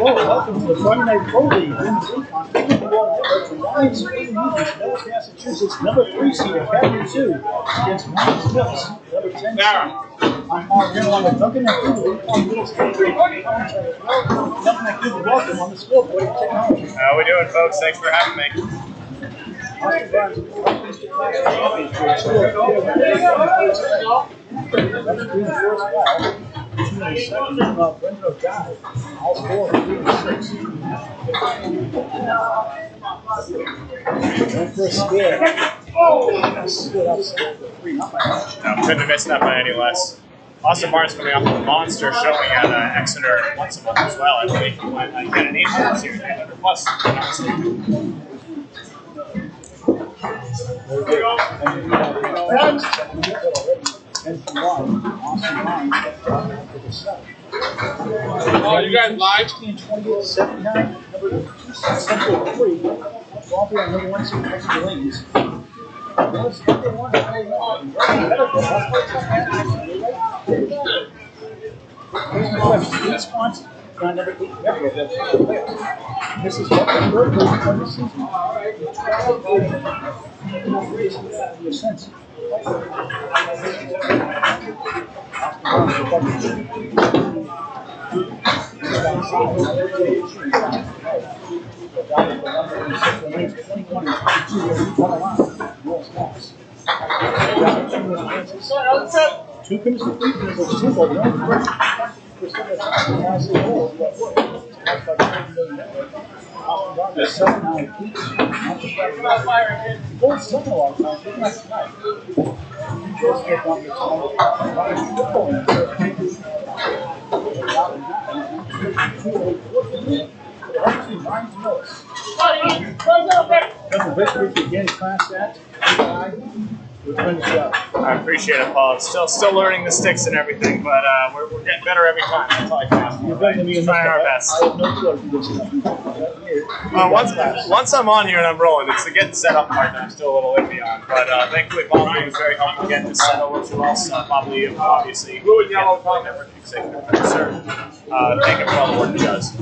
Hello, welcome to the Friday Night Pro League. Massachusetts, number 3 seed Academy 2 against Millis, number 10 seed. I'm Corrado on the Duncan and Millis Lineup. Welcome on the scoreboard technology. How we doing, folks? Thanks for having me. Couldn't have missed that by any less. Austin Barnes coming off of a monster showing at Exeter once a month as well. I believe he went an 800 here, 800 plus. Oh, you guys live? 16-28-79, number 3, number 1 seed Exeter Lanes. Number 8, this is what the third version of the season. Your sense. Two pins to 3 pins of Jimbo Ayotte. I appreciate it, Paul. Still learning the sticks and everything, but we're getting better every time. That's all I can ask for. Right? Trying our best. Once I'm on here and I'm rolling, it's the getting set up part that I'm still a little iffy on. But thankfully, Paul was very helpful getting this set over to us. Probably, obviously, blue and yellow network executive producer. Thank him for all the work he does.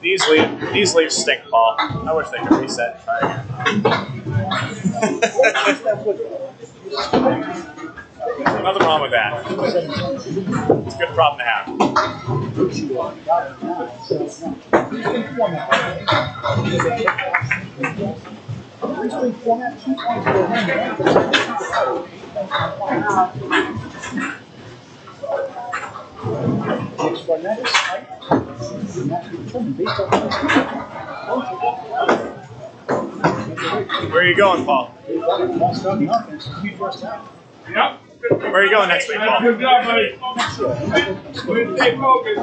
These leaves stink, Paul. I wish they could reset and try again. Nothing wrong with that. It's a good problem to have. Where are you going, Paul? Yep. Where are you going next week, Paul? Good job, buddy. Stay focused.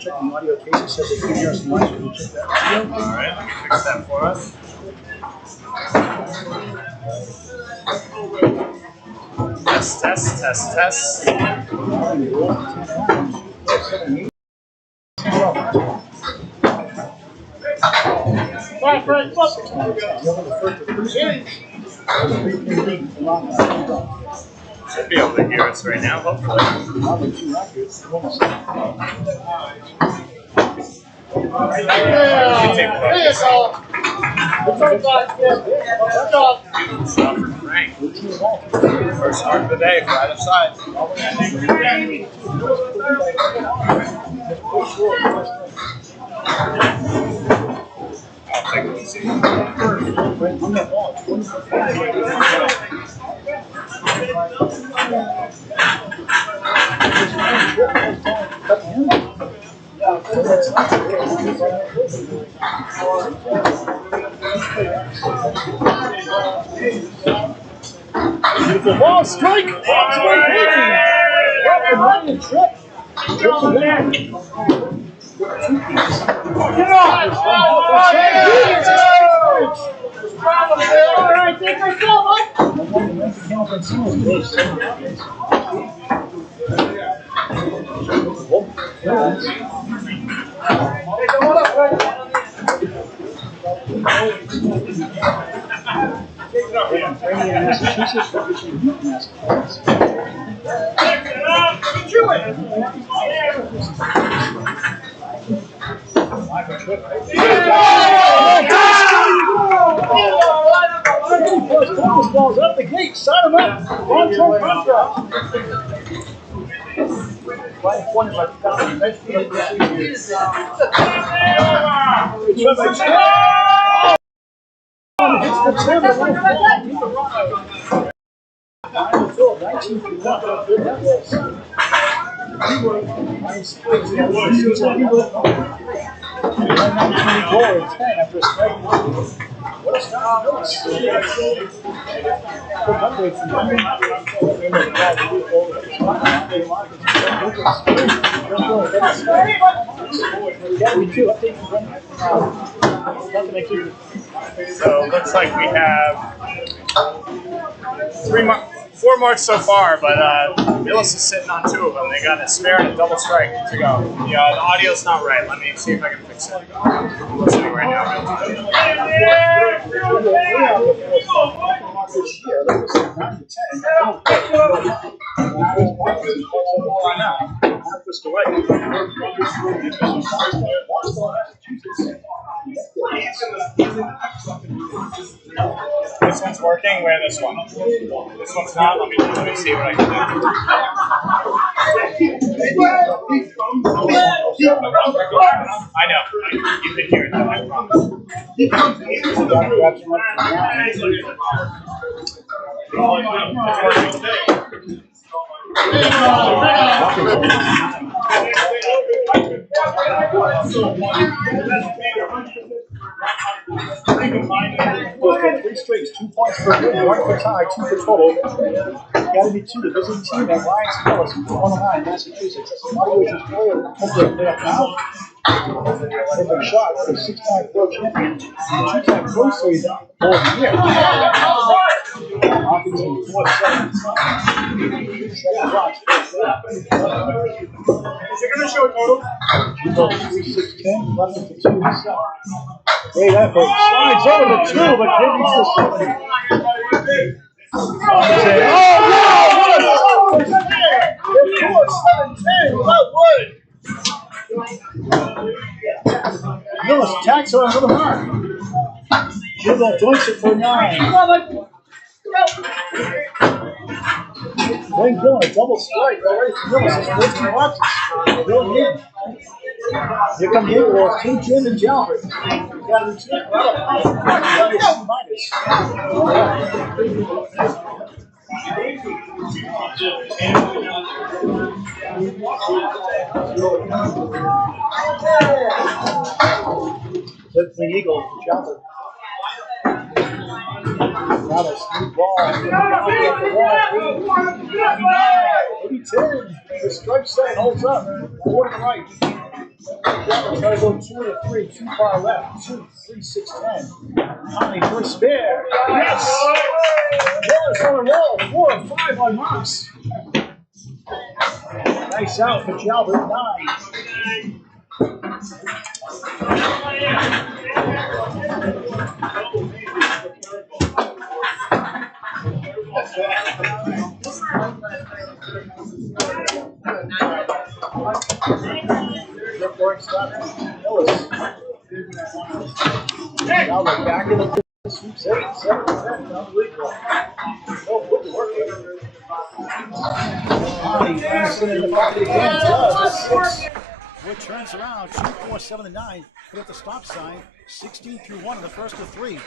Checking audio cases, says they can hear us much. Can you check that audio? All right, let me fix that for us. Test. Should be able to hear us right now, hopefully. First start of the day, right aside. I'll take it easy. Beautiful ball strike! Welcome, Tripp. Tripp's a winner. Get off! All right, take myself up. Massachusetts representing Massachusetts. Balls up the gate, sign him up. Long-term contract. Right corner by after a strike. What a start. So it looks like we have 4 marks so far, but Millis is sitting on 2 of them. They got a spare and a double strike to go. Yeah, the audio's not right. Let me see if I can fix it. I'm listening right now. This one's working. Where this one? This one's not. Let me see what I can do. I know. You can hear it though, I promise. It's working. 3 straights, 2 points for win, 1 for tie, 2 for total. Academy 2, the visiting team at Lions Millis, 109, Massachusetts. Audio is player now. They've been shot for a 6-time pro champion and 2-time pro series for the year. Parkinson 4-7. Is it going to show total? Jimbo 3-6-10, left it to 2 himself. Great effort. Slides over to 2, but can't reach the 7. Oh, no! What a 4-7-10 without wood. Millis attacks on another mark. Jimbo joints it for 9. Glen Gill a double strike. Already for Millis. His first 2 watches. Going in. Here come the Eagles. 2 Jim and Jalbert. Corrado Pani. minus. Flip the Eagle for Jalbert. Not a smooth ball. 80-10. The strike set holds up. 4 to the right. Jalbert's got to go 2 to 3. Too far left. 2, 3, 6, 10. Pani for a spare. Yes! Millis on a roll. 4 of 5 on marks. Nice out for Jalbert. 9. Jalbert back in the sweeps 8, 7, 10. Unbelievable. So good to work with. Anderson in the pocket again. Does. Wood turns around. 2, 4, 7, and 9. Put up the stop sign. 16 through 1 in the first of 3.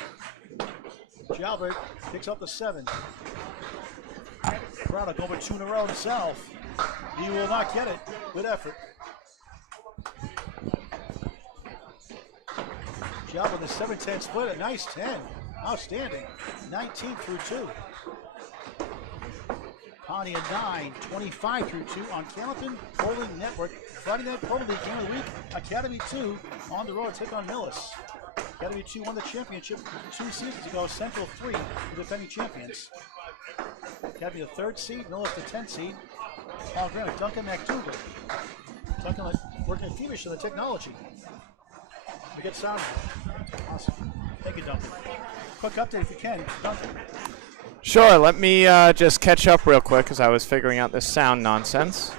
Jalbert picks up the 7. Corrado going for 2 in a row himself. He will not get it. Good effort. Jalbert with a 7-10 split. A nice 10. Outstanding. 19 through 2. Pani a 9, 25 through 2 on Camilton Bowling Network. Friday Night Bowling League Game of the Week. Academy 2 on the road to take on Millis. Academy 2 won the championship 2 seasons ago. Central 3, the defending champions. Academy the 3rd seed, Millis the 10th seed. Paul Graham, Duncan, MacDougall. Talking like working feverish on the technology. We get sound. Awesome. Thank you, Duncan. Quick update if you can, Duncan. Sure, let me just catch up real quick because I was figuring out this sound nonsense.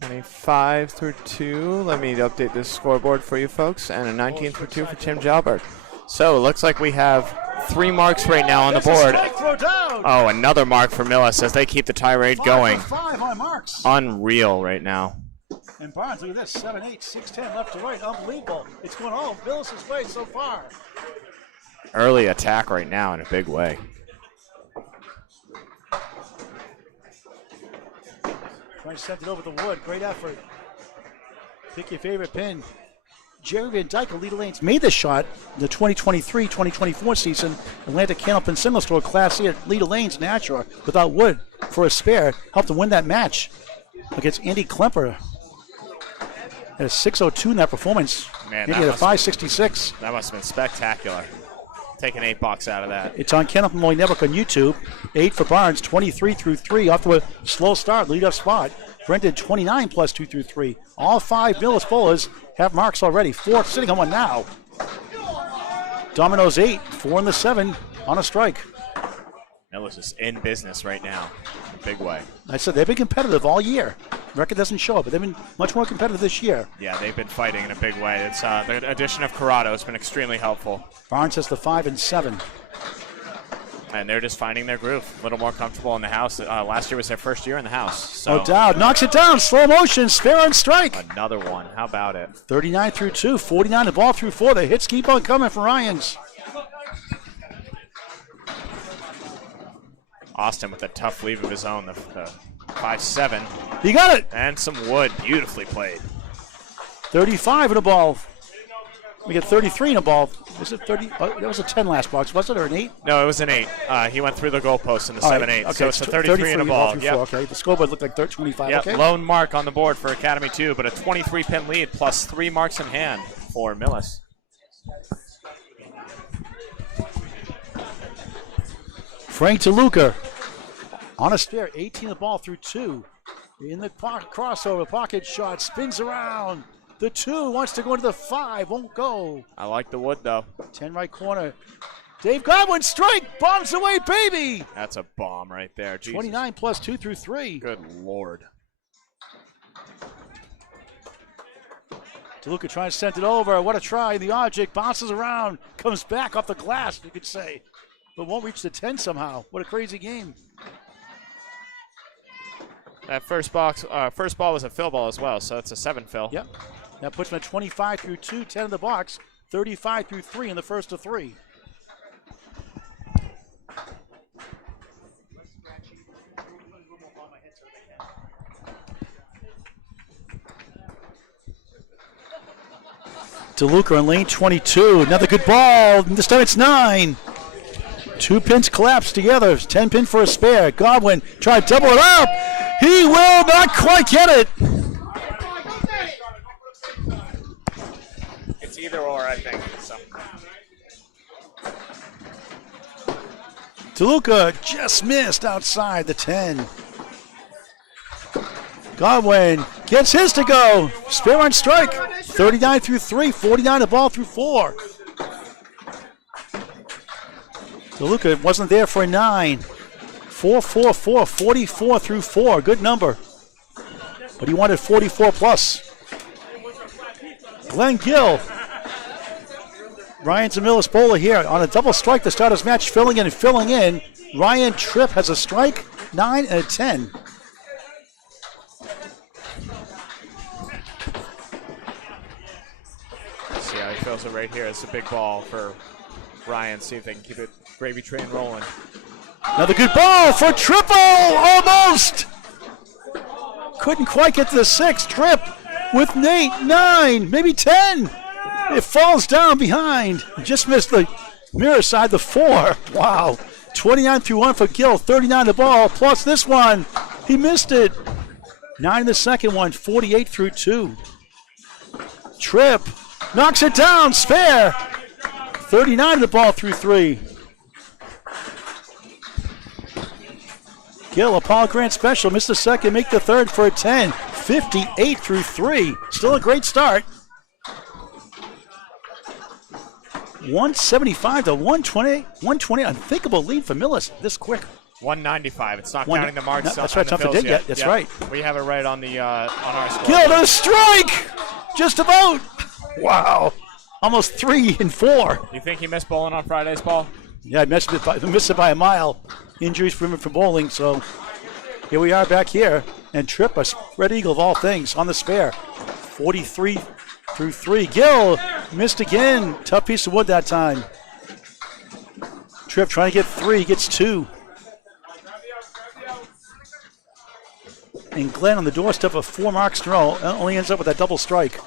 25 through 2. Let me update this scoreboard for you folks. And a 19 through 2 for Tim Jalbert. So it looks like we have 3 marks right now on the board. Oh, another mark for Millis as they keep the tirade going. 5 on marks. Unreal right now. And Barnes, look at this, 7, 8, 6, 10, left to right, unbelievable. It's going all Millis' way so far. Early attack right now in a big way. Trying to send it over the wood, great effort. Pick your favorite pin. Jerry Van Dyke of Leader Lanes made this shot in the 2023-2024 season. Atlantic Candlepin Single Store Class C at Leader Lanes in Nashua without wood for a spare. Helped to win that match against Andy Klemper. At a 6:02 in that performance. Man, Andy at a 5:66. That must have been spectacular. Taking $8 out of that. It's on Candlepin Moy Network on YouTube. 8 for Barnes, 23 through 3. Off to a slow start, lead-up spot. Brendan 29 plus 2 through 3. All 5 Millis bowlers have marks already. 4 sitting on one now. Domino's 8, 4 in the 7 on a strike. Millis is in business right now. Big way. I said they've been competitive all year. Record doesn't show it, but they've been much more competitive this year. Yeah, they've been fighting in a big way. It's the addition of Corrado has been extremely helpful. Barnes has the 5 and 7. And they're just finding their groove. A little more comfortable in the house. Last year was their first year in the house. So O'Dowd knocks it down. Slow motion. Spare on strike. Another one. How about it? 39 through 2. 49 the ball through 4. The hits keep on coming for Ryans. Austin with a tough leave of his own. The 5-7. He got it. And some wood. Beautifully played. 35 in the ball. We get 33 in the ball. Was it 30? Oh, that was a 10 last box, was it, or an 8? No, it was an 8. He went through the goalpost in the 7-8. Right. Okay, so it's a 33 in the ball. Yep. Okay, the scoreboard looked like 25. Yep. Okay. Lone mark on the board for Academy 2, but a 23-pin lead plus 3 marks in hand for Millis. Frank Deluca on a spare, 18 the ball through 2. In the crossover, pocket shot, spins around. The 2 wants to go into the 5, won't go. I like the wood, though. 10 right corner. Dave Godwin, strike, bombs away, baby. That's a bomb right there. Jesus. 29 plus 2 through 3. Good Lord. Deluca trying to send it over. What a try. The object bounces around, comes back off the glass, you could say, but won't reach the 10 somehow. What a crazy game. That first ball was a fill ball as well, so it's a 7 fill. Yep. That puts him at 25 through 2, 10 in the box, 35 through 3 in the first of 3. Deluca in lane 22. Another good ball. This time it's 9. 2 pins collapse together. 10 pin for a spare. Godwin tried to double it up. He will not quite get it. It's either or, I think. So. Deluca just missed outside the 10. Godwin gets his to go. Spare on strike. 39 through 3, 49 the ball through 4. Deluca wasn't there for a 9. 4, 4, 4, 44 through 4. Good number. But he wanted 44 plus. Glen Gill. Ryan's a Millis bowler here on a double strike to start his match, filling in and filling in. Ryan Tripp has a strike, 9 and a 10. See how he fills it right here. It's a big ball for Ryan. See if they can keep it gravy train rolling. Another good ball for Triple, almost. Couldn't quite get to the 6. Tripp with 8, 9, maybe 10. It falls down behind. Just missed the mirror side, the 4. Wow. 29 through 1 for Gill, 39 the ball, plus this one. He missed it. 9 the second one, 48 through 2. Tripp knocks it down, spare. 39 the ball through 3. Gill, a Paul Grant special. Missed the second, make the third for a 10. 58 through 3. Still a great start. 175 to 120. 120. Unthinkable lead for Millis this quick. 195. It's not counting the marks. No, that's right. Something did yet. That's right. We have it right on the on our score. Gill to strike. Just about. Wow. Almost 3 and 4. You think he missed bowling on Fridays, Paul? Yeah, I missed it by a mile. Injuries for him for bowling. So here we are back here. And Tripp, a spread eagle of all things, on the spare. 43 through 3. Gill missed again. Tough piece of wood that time. Tripp trying to get 3, gets 2. And Glenn on the doorstep of 4 marks in a row, only ends up with that double strike.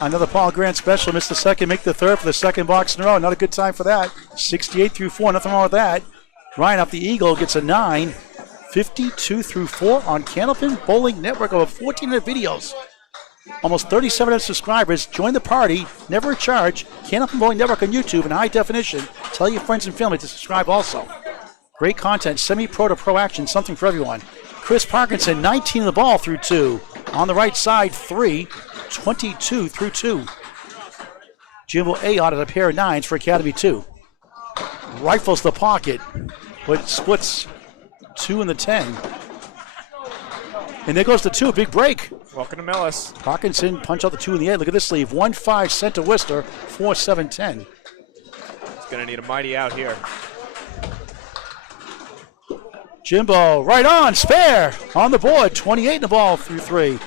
Another Paul Grant special, missed the second, make the third for the second box in a row. Not a good time for that. 68 through 4, nothing wrong with that. Ryan up the eagle gets a 9. 52 through 4 on Candlepin Bowling Network, over 1,400 videos. Almost 3,700 subscribers. Join the party, never a charge. Candlepin Bowling Network on YouTube in high definition. Tell your friends and family to subscribe also. Great content, semi-pro to pro action, something for everyone. Chris Parkinson, 19 of the ball through 2. On the right side, 3. 22 through 2. Jimbo Ayotte at a pair of 9s for Academy 2. Rifles the pocket, but splits 2 and the 10. And there goes the 2, big break. Welcome to Millis. Parkinson punch out the 2 in the 8. Look at this sleeve. 1-5 sent to Worcester, 4-7-10. He's going to need a mighty out here. Jimbo right on, spare on the board. 28 in the ball through 3.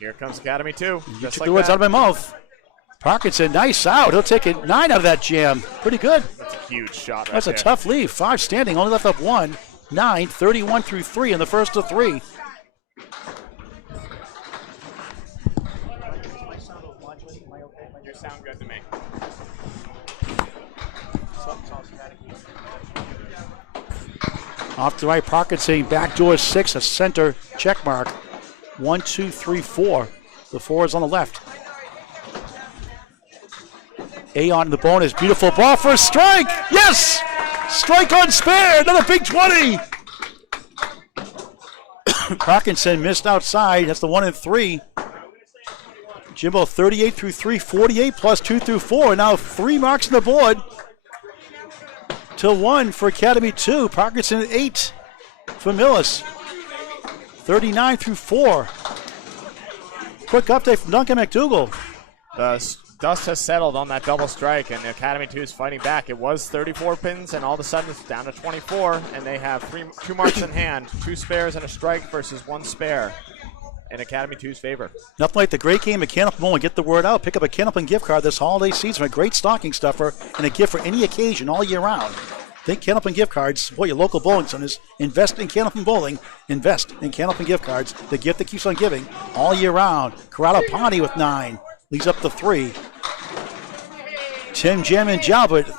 Here comes Academy 2. You Just took like the words that. out of my mouth. Parkinson, nice out. He'll take it 9 out of that jam. Pretty good. That's a huge shot right That's there. a tough lead. 5 standing, only left up 1. 9, 31 through 3 in the first of 3. You sound good to me. Off to right, Parkinson, backdoor 6, a center check mark. 1, 2, 3, 4. The 4 is on the left. Ayotte in the bonus. Beautiful ball for a strike. Yes! Strike on spare. Another big 20. Parkinson missed outside. That's the 1 and 3. Jimbo 38 through 3, 48 plus 2 through 4. Now 3 marks on the board to 1 for Academy 2. Parkinson at 8 for Millis. 39 through 4. Quick update from Duncan MacDougall. The dust has settled on that double strike, and the Academy 2 is fighting back. It was 34 pins, and all of a sudden it's down to 24, and they have 2 marks in hand, 2 spares and a strike versus 1 spare in Academy 2's favor. Nothing like the great game of Candlepin Bowling. Get the word out. Pick up a Candlepin gift card this holiday season. A great stocking stuffer and a gift for any occasion all year round. Think Candlepin gift cards. Support your local bowling centers. Invest in Candlepin Bowling. Invest in Candlepin gift cards. The gift that keeps on giving all year round. Corrado Pani with 9. Leads up to 3. Tim, Jim, and Jalbert.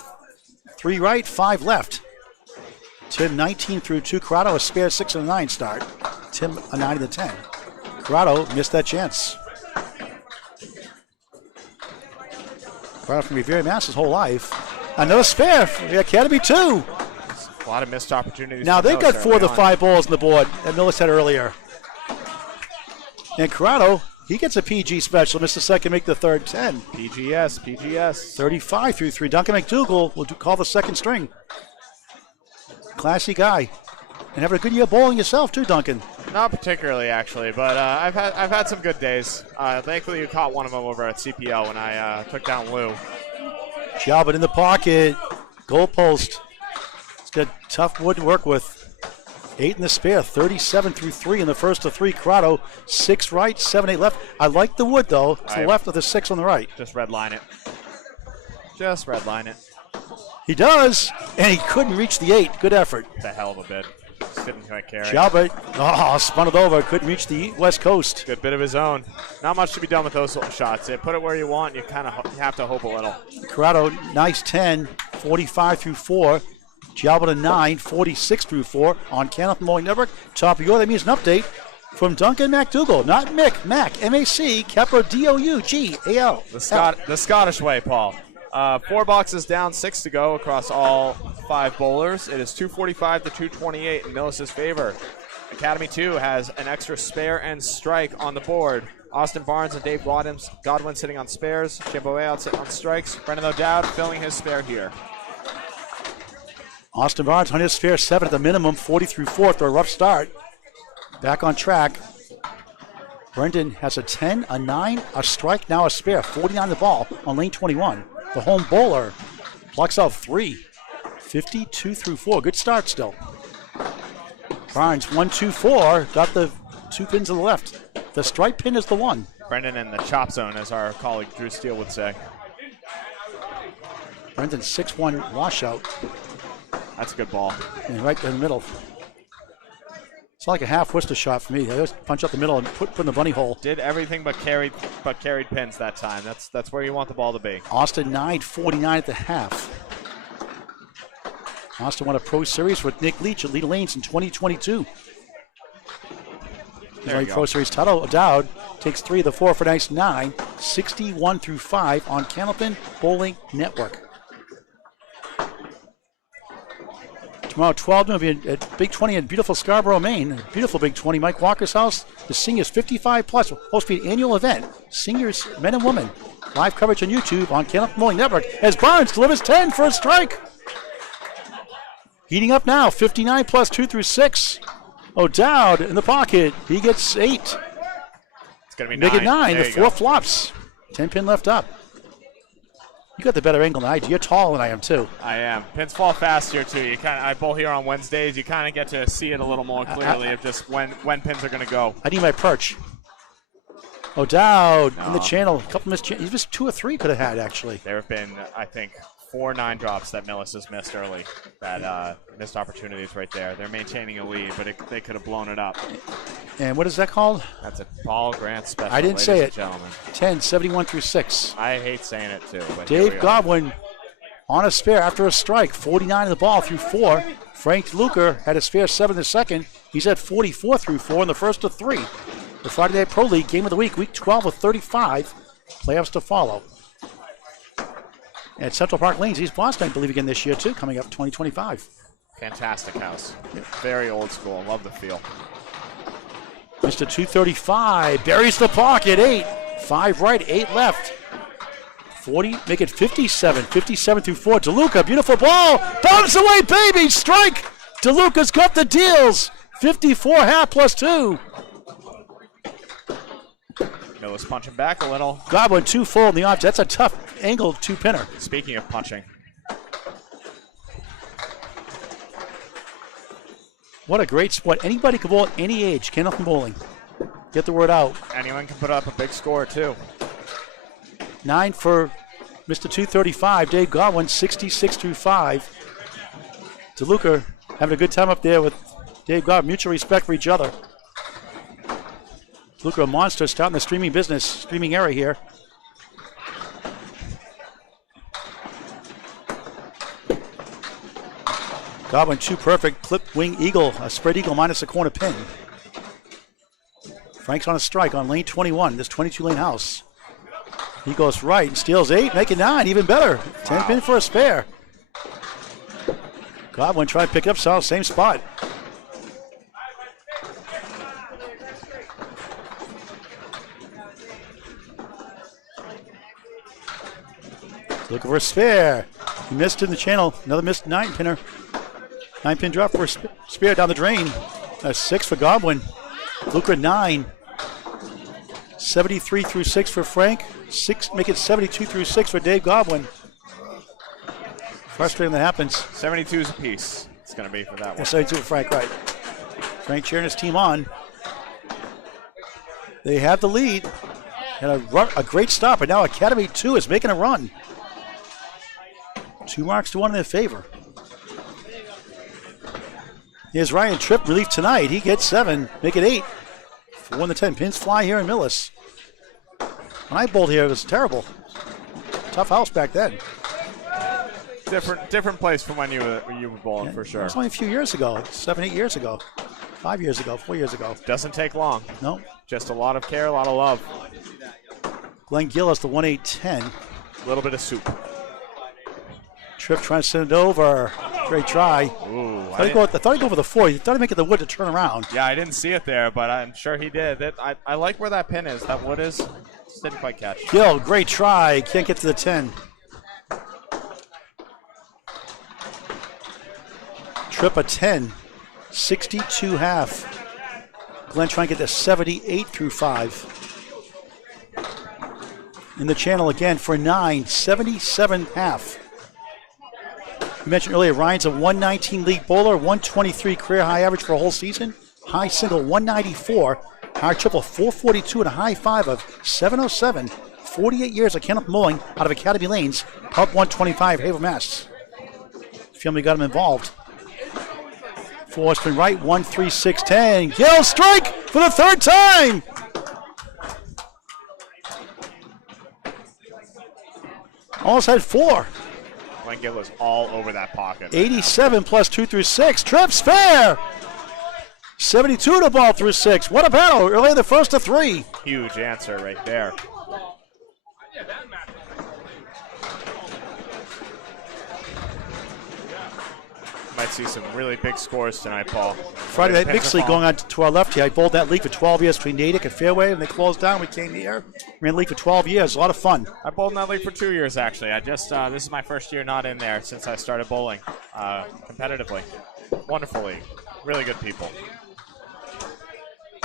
3 right, 5 left. Tim 19 through 2. Corrado a spare 6 and a 9 start. Tim a 9 and a 10. Corrado missed that chance. Corrado from Revere Mass his whole life. Another spare for the Academy 2. A lot of missed opportunities. Now they've got 4 of the 5 balls on the board that Millis had earlier. And Corrado, he gets a PG special. Missed the second, make the third 10. PGS. 35 through 3. Duncan MacDougall will call the second string. Classy guy. And having a good year bowling yourself too, Duncan. Not particularly, actually, but I've had some good days. Thankfully, you caught one of them over at CPL when I took down Lou. Jalbert in the pocket. Goalpost. It's got tough wood to work with. 8 in the spare. 37 through 3 in the first of 3. Corrado, 6 right, 7, 8 left. I like the wood, though. It's the left of the 6 on the right. Just redline it. Just redline it. He does, and he couldn't reach the 8. Good effort. It's a hell of a bit. Just didn't quite carry. Jalbert, spun it over. Couldn't reach the west coast. Good bit of his own. Not much to be done with those little shots. They put it where you want. You kind of have to hope a little. Corrado, nice 10, 45 through 4. Jalbert a 9, 46 through 4 on Candlepin Bowling Network. Top of your, that means an update. from Duncan MacDougall, not Mick, Mac, M-A-C, capital D-O-U-G-A-L. The Scottish way, Paul. 4 boxes down, 6 to go across all 5 bowlers. It is 245 to 228 in Millis' favor. Academy 2 has an extra spare and strike on the board. Austin Barnes and Dave Godwin sitting on spares. Jimbo Ayotte sitting on strikes. Brendan O'Dowd filling his spare here. Austin Barnes on his spare 7 at the minimum, 40 through 4 after a rough start. Back on track. Brendan has a 10, a 9, a strike, now a spare. 49 the ball on lane 21. The home bowler plucks out 3. 52 through 4. Good start still. Barnes, 1, 2, 4. Got the 2 pins to the left. The strike pin is the 1. Brendan in the chop zone, as our colleague Drew Steele would say. Brendan 6-1 washout. That's a good ball. And right in the middle. It's like a half Worcester shot for me. I just punch up the middle and put in the bunny hole. Did everything but carried pins that time. That's where you want the ball to be. Austin 9-49 at the half. Austin won a Pro Series with Nick Leach at Leda Lanes in 2022. There you go. Pro Series title. O'Dowd takes 3 of the 4 for a nice 9. 61 through 5 on Candlepin Bowling Network. Tomorrow, 12 noon, will be at Big 20 in beautiful Scarborough, Maine. Beautiful Big 20, Mike Walker's house. The seniors 55 plus will host an annual event. Seniors, men and women. Live coverage on YouTube on Candlepin Bowling Network as Barnes delivers 10 for a strike. Heating up now, 59 plus 2 through 6. O'Dowd in the pocket. He gets 8. It's going to be 9. Make it 9. There The you 4 go. flops. 10 pin left up. You got the better angle than I do. You're taller than I am, too. I am. Pins fall fast here, too. I bowl here on Wednesdays. You kind of get to see it a little more clearly of just when pins are going to go. I need my perch. O'Dowd in the channel. A couple missed chances. He missed 2 or 3 could have had, actually. There have been, I think, 4 9 drops that Millis has missed early. That missed opportunities right there. They're maintaining a lead, but they could have blown it up. And what is that called? That's a Paul Grant special, I didn't say it. Gentlemen. 10, 71 through 6. I hate saying it, too. But here we Dave are. Godwin on a spare after a strike. 49 of the ball through 4. Frank Deluca had a spare 7 in the second. He's at 44 through 4 in the first of 3. The Friday Night Pro League Game of the Week, Week 12 of 35. Playoffs to follow. At Central Park Lanes, East Boston, I believe, again this year, too, coming up 2025. Fantastic house. Very old school. Love the feel. Mr. 235 buries the pocket. 8. 5 right, 8 left. 40, make it 57. 57 through 4. Deluca, beautiful ball. Bounce away, baby. Strike. Deluca's got the deals. 54 half plus 2. Millis punching back a little. Godwin 2 full in the off. That's a tough angle 2-pinner. Speaking of punching. What a great sport. Anybody can bowl at any age. Candlepin Bowling. Get the word out. Anyone can put up a big score, too. 9 for Mr. 235. Dave Godwin, 66 through 5. Deluca having a good time up there with Dave Godwin. Mutual respect for each other. Deluca, a monster, starting the streaming business, streaming era here. Godwin, 2 perfect. Clip wing eagle, a spread eagle minus a corner pin. Frank's on a strike on lane 21, this 22-lane house. He goes right and steals 8, make it 9, even better. 10 pin for a spare. Godwin trying to pick it up, so same spot. Looking for a spare. He missed in the channel. Another missed 9-pinner. 9-pin drop for a spare down the drain. A 6 for Godwin. Luca 9. 73 through 6 for Frank. 6, make it 72 through 6 for Dave Godwin. Frustrating that happens. 72's a piece. It's going to be for that one. 72 for Frank, right. Frank cheering his team on. They have the lead. And a great stop, but now Academy 2 is making a run. 2 marks to 1 in their favor. Here's Ryan Tripp, relief tonight. He gets 7, make it 8. 4 in the 10. Pins fly here in Millis. When I bowled here, it was terrible. Tough house back then. Different place from when you were bowling, for sure. It was only a few years ago, 7, 8 years ago. 5 years ago, 4 years ago. Doesn't take long. No. Just a lot of care, a lot of love. Glen Gill is the 1-8-10. A little bit of soup. Tripp trying to send it over. Great try. Ooh, I thought he'd go for the 4. He thought he'd make it the wood to turn around. Yeah, I didn't see it there, but I'm sure he did. I like where that pin is. That wood is. Just didn't quite catch. Gill, great try. Can't get to the 10. Tripp a 10. 62 half. Glen trying to get to 78 through 5. In the channel again for 9. 77 half. You mentioned earlier, Ryan's a 119 league bowler, 123 career high average for a whole season. High single 194, high triple 442, and a high 5 of 707. 48 years of kennel bowling out of Academy Lanes, Pub 125, Haverhill, Mass. Family got him involved. Four spin right, 1-3-6-10. Gill strike for the 3rd time. Almost had 4. Glen Gill was all over that pocket. 87 plus 2 through 6. Tripp's fair. 72 to ball through 6. What a battle. Early in the first of 3. Huge answer right there. Might see some really big scores tonight, Paul. Friday Night Mixed League going on to our left here. I bowled that league for 12 years between Natick and Fairway. When they closed down, we came here. Ran the league for 12 years. A lot of fun. I bowled in that league for 2 years, actually. I just this is my first year not in there since I started bowling competitively. Wonderful league. Really good people.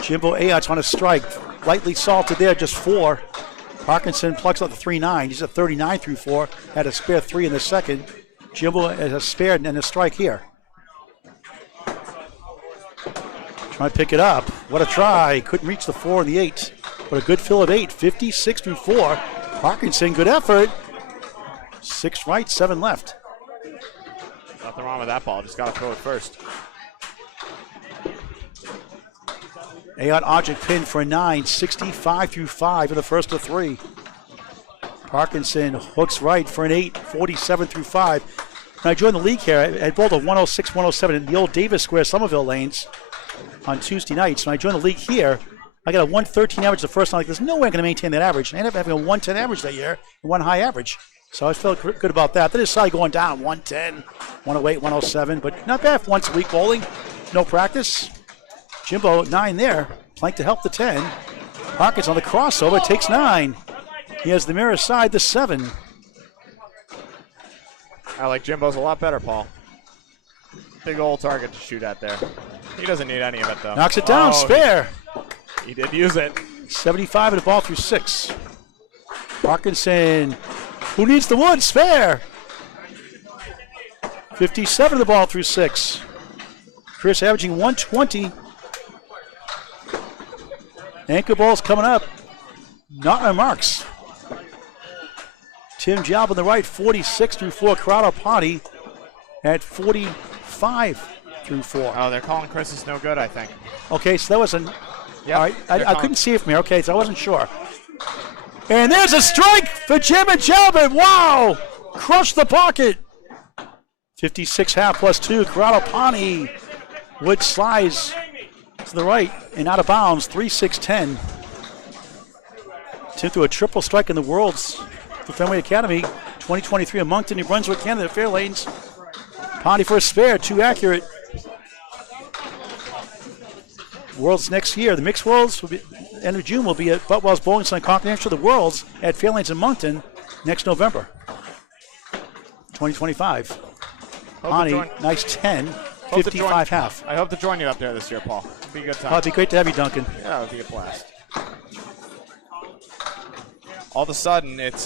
Jimbo Ayotte on a strike. Lightly salted there, just 4. Parkinson plucks out the 3-9. He's at 39 through 4. Had a spare 3 in the second. Jimbo has a spare and a strike here. Trying to pick it up. What a try. Couldn't reach the 4 and the 8. But a good fill of 8. 56 through 4. Parkinson, good effort. 6 right, 7 left. Nothing wrong with that ball. Just got to throw it first. Ayotte object pin for a 9. 65 through 5 in the first of 3. Parkinson hooks right for an 8, 47 through 5. When I joined the league here, I bowled a 106, 107 in the old Davis Square, Somerville lanes on Tuesday nights. When I joined the league here, I got a 113 average the first time. Like, there's no way I'm going to maintain that average. And I ended up having a 110 average that year and 1 high average. So I felt good about that. Then it started going down, 110, 108, 107. But not bad for once a week bowling. No practice. Jimbo, 9 there. Plank to help the 10. Parkinson on the crossover, takes 9. He has the mirror side, the 7. I like Jimbo's a lot better, Paul. Big old target to shoot at there. He doesn't need any of it, though. Knocks it down, spare. He did use it. 75 and the ball through 6. Parkinson, who needs the wood? Spare. 57 the ball through 6. Chris averaging 120. Anchor ball's coming up. Not on marks. Tim Jalbert on the right, 46 through 4. Corrado Pani at 45 through 4. Oh, they're calling Chris's no good, I think. Okay, so that was an... Yep, all right, I couldn't see it from here. Okay, so I wasn't sure. And there's a strike for Jim and Jalbert. Wow! Crushed the pocket. 56 half plus 2. Corrado Pani. Wood slides to the right and out of bounds. 3-6-10. Tim threw a triple strike in the Worlds for Fenway Academy. 2023 in Moncton, New Brunswick, Canada, Fair Lanes. Pani for a spare. Too accurate. Worlds next year. The mixed Worlds will be end of June will be at Butwell's Bowling Center Continental. The Worlds at Fairlanes in Moncton next November. 2025. Pani, nice 10, 55 half. I hope to join you up there this year, Paul. It'd be a good time. Oh, it'd be great to have you, Duncan. Yeah, it would be a blast. All of a sudden, it's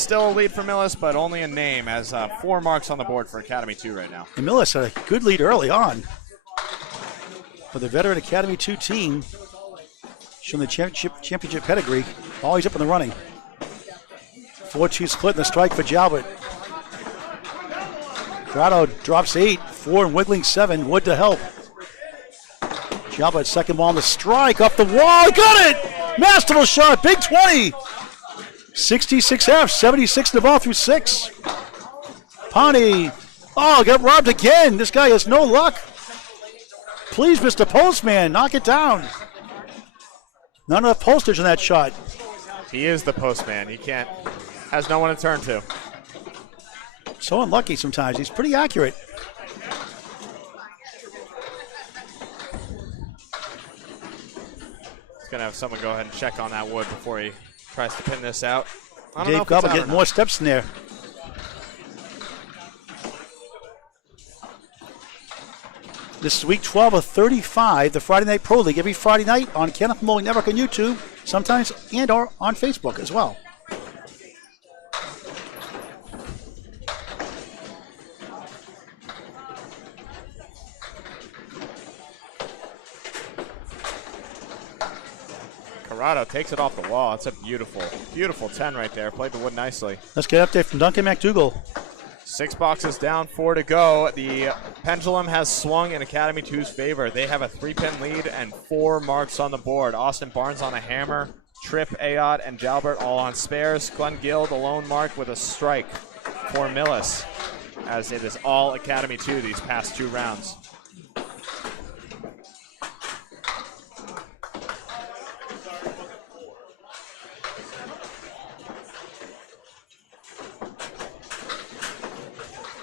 still a lead for Millis, but only a name, as 4 marks on the board for Academy 2 right now. And Millis had a good lead early on. For the veteran Academy 2 team, showing the championship pedigree, always up in the running. 4-2 split in the strike for Jalbert. Corrado drops 8, 4 and wiggling 7. Wood to help. Jalbert second ball on the strike, up the wall, got it! Masterful shot, big 20. 66 half, 76 the ball through 6. Pani, got robbed again. This guy has no luck. Please, Mr. Postman, knock it down. Not enough postage on that shot. He is the postman. He has no one to turn to. So unlucky sometimes. He's pretty accurate. He's going to have someone go ahead and check on that wood before he tries to pin this out. I don't know Dave if it's Godwin out or getting not. more steps in there. This is week 12 of 35, the Friday Night Pro League, every Friday night on Kenneth Mulling Network on YouTube, sometimes and or on Facebook as well. Corrado takes it off the wall. It's a beautiful, beautiful 10 right there. Played the wood nicely. Let's get an update from Duncan MacDougall. 6 boxes down, 4 to go. The pendulum has swung in Academy 2's favor. They have a 3-pin lead and 4 marks on the board. Austin Barnes on a hammer, Tripp, Ayotte, and Jalbert all on spares. Glen Gill, the lone mark with a strike for Millis, as it is all Academy 2 these past 2 rounds.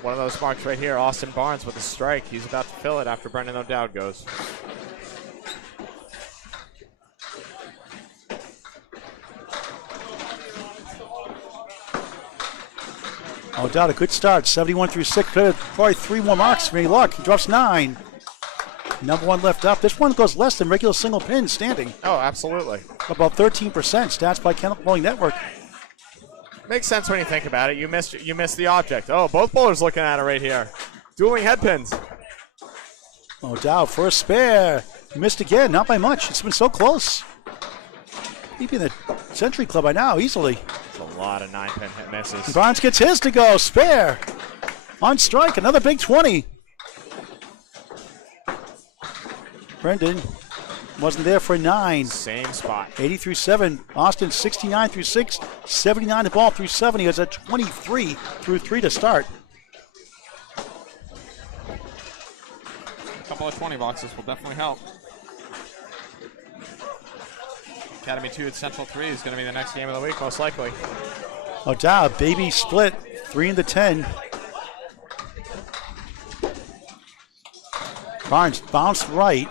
One of those marks right here, Austin Barnes with a strike. He's about to fill it after Brendan O'Dowd goes. O'Dowd, a good start, 71 through 6. Could have probably 3 more marks for any luck. He drops 9. Number 1 left up. This one goes less than regular single pin standing. Oh, absolutely. About 13%. Stats by Kenneth Mulling Network. Makes sense when you think about it. You missed the object. Oh, both bowlers looking at it right here. Dueling head pins. O'Dowd for a spare. He missed again, not by much. It's been so close. He'd be in the Century Club by now, easily. It's a lot of 9-pin hit misses. Barnes gets his to go. Spare. On strike, another big 20. Brendan wasn't there for 9. Same spot. 80 through 7. Austin 69 through 6. 79 to ball through 7. He has a 23 through 3 to start. A couple of 20 boxes will definitely help. Academy 2 at Central 3 is going to be the next game of the week, most likely. O'Dowd, baby split. 3 in the 10. Barnes bounced right.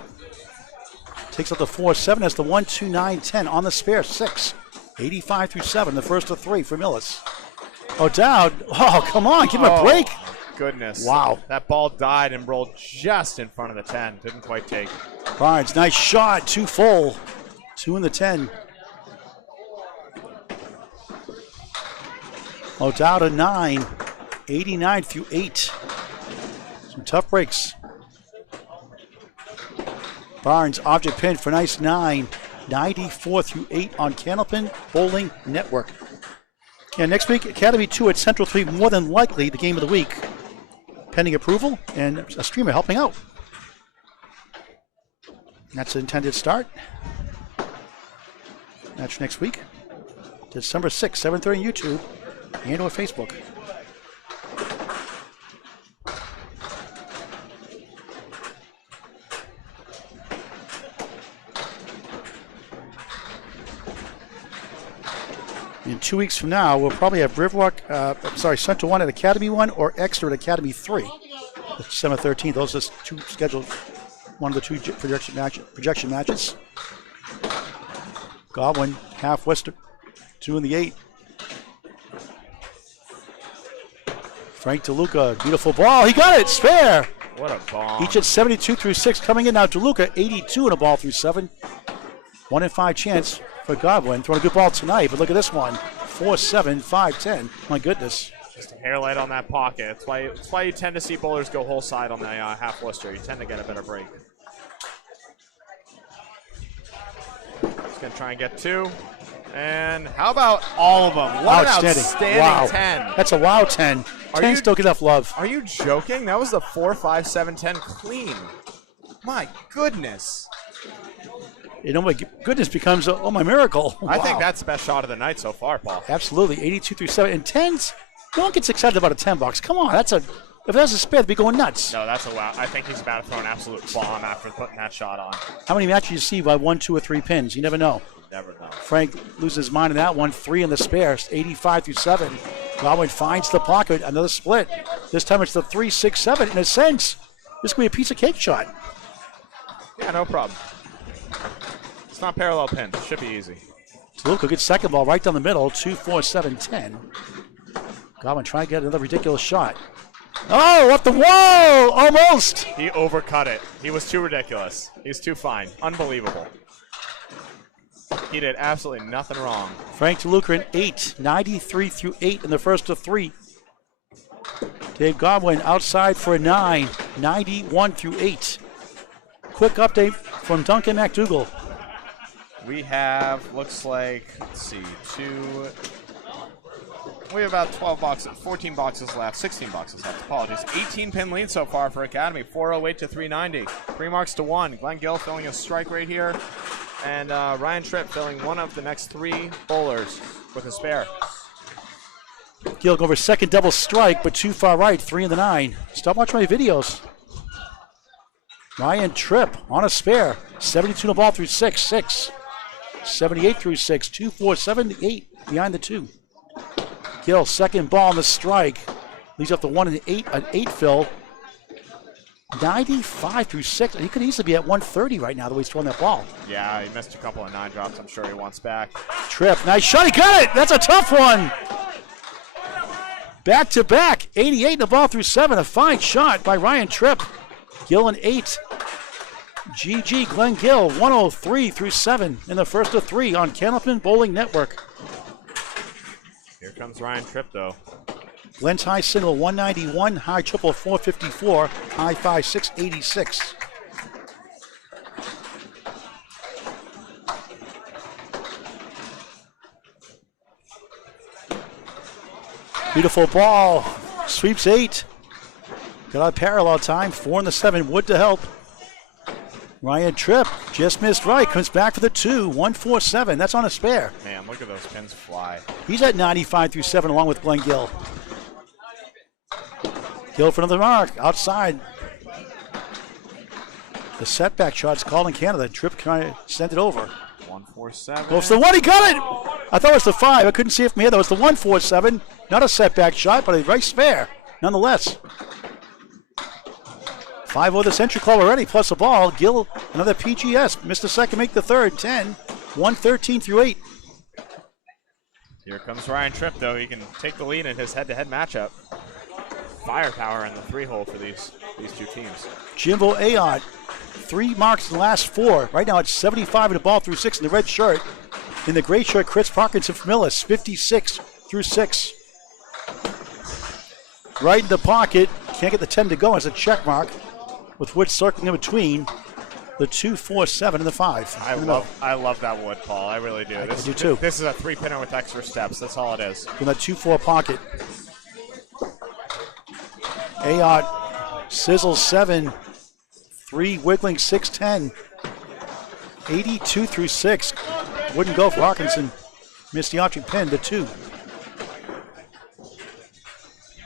Takes up the 4-7 as the 1-2-9-10 on the spare 6. 85 through 7, the first of 3 for Millis. O'Dowd, oh, come on, give him a break. Goodness. Wow. That ball died and rolled just in front of the 10. Didn't quite take. Barnes, nice shot, 2 full. 2 in the 10. O'Dowd a 9. 89 through 8. Some tough breaks. Barnes, object pin for nice 9. 94 through 8 on Candlepin Bowling Network. And next week, Academy 2 at Central 3, more than likely the game of the week. Pending approval and a streamer helping out. That's the intended start. Match next week. December 6th, 7:30 on YouTube and on Facebook. In 2 weeks from now, we'll probably have Central 1 at Academy 1 or Exeter at Academy 3. December 13th. Those are 2 scheduled, one of the 2 projection matches. Godwin, half Western, 2 in the 8. Frank Deluca, beautiful ball. He got it, spare. What a ball. Each at 72 through 6 coming in now. Deluca, 82 in a ball through 7. 1 in 5 chance for Godwin. Throwing a good ball tonight, but look at this one. 4-7, 5-10. My goodness. Just a hair light on that pocket. That's why you tend to see bowlers go whole side on the half Worcester. You tend to get a better break. He's going to try and get 2. And how about all of them? What an outstanding wow. 10. That's a wow 10. 10 still get enough love. Are you joking? That was the 4, 5, 7, 10 clean. My goodness. You know, my goodness becomes, oh, my miracle. Wow. I think that's the best shot of the night so far, Paul. Absolutely. 82 through 7. And 10s, no one gets excited about a 10 box. Come on, that's a If that was a spare, they'd be going nuts. No, that's a wow. I think he's about to throw an absolute bomb after putting that shot on. How many matches you see by 1, 2, or 3 pins? You never know. Never know. Frank loses his mind in that one. 3 in the spares, 85-7. Godwin finds the pocket, another split. This time it's the 3, 6, 7. In a sense, this could be a piece of cake shot. Yeah, no problem. It's not parallel pins. It should be easy. Deluca gets second ball right down the middle, 2, 4, 7, 10. Godwin trying to get another ridiculous shot. Oh, up the wall! Almost! He overcut it. He was too ridiculous. He's too fine. Unbelievable. He did absolutely nothing wrong. Frank Deluca in 8, 93-8 in the first of 3. Dave Godwin outside for a 9, 91-8. Quick update from Duncan MacDougall. We have, looks like, let's see, we have about 12 boxes, 14 boxes left, 16 boxes left, apologies. 18-pin lead so far for Academy, 408-390. 3 marks to 1. Glen Gill filling a strike right here. And Ryan Tripp filling one of the next 3 bowlers with a spare. Gill going for second double strike, but too far right, 3 in the 9. Stop watching my videos. Ryan Tripp on a spare, 72 in the ball through 6, 6. 78 through 6, 2, 4, 7, 8 behind the 2. Gill, second ball on the strike. Leaves up the 1 and 8, an 8 fill. 95 through 6. He could easily be at 130 right now the way he's throwing that ball. Yeah, he missed a couple of 9 drops. I'm sure he wants back. Tripp, nice shot. He got it. That's a tough one. Back to back. 88 in the ball through 7. A fine shot by Ryan Tripp. Gill in 8. GG Glen Gill, 103 through 7 in the first of 3 on Candlepin Bowling Network. Here comes Ryan Tripp, though. Glen's high single 191, high triple 454, high 5 686. Beautiful ball, sweeps 8. Got out parallel time, 4 in the 7, Wood to help. Ryan Tripp just missed right, comes back for the 2, 147. That's on a spare. Man, look at those pins fly. He's at 95 through 7 along with Glen Gill. Gill for another mark, outside. The setback shot's called in Canada. Tripp trying to send it over. 147. Goes to the 1, he got it! I thought it was the 5, I couldn't see it from here. That was the 147. Not a setback shot, but a right spare, nonetheless. 5 over the Century Club already, plus a ball. Gill, another PGS. Missed the second, make the third. 10, 113 through 8. Here comes Ryan Tripp, though. He can take the lead in his head-to-head matchup. Firepower in the 3-hole for these 2 teams. Jimbo Ayotte, 3 marks in the last 4. Right now it's 75 in the ball through 6 in the red shirt. In the gray shirt, Chris Parkinson from Millis, 56 through 6. Right in the pocket, can't get the 10 to go as a check mark, with Wood circling in between the 2, 4, 7, and the 5. I love that Wood, Paul. I really do. I do too. This is a 3-pinner with extra steps. That's all it is. In that 2-4 pocket. Ayotte sizzles 7, 3 wiggling 6, 10. 82 through 6. Wouldn't go for Parkinson. Missed the option pin to 2.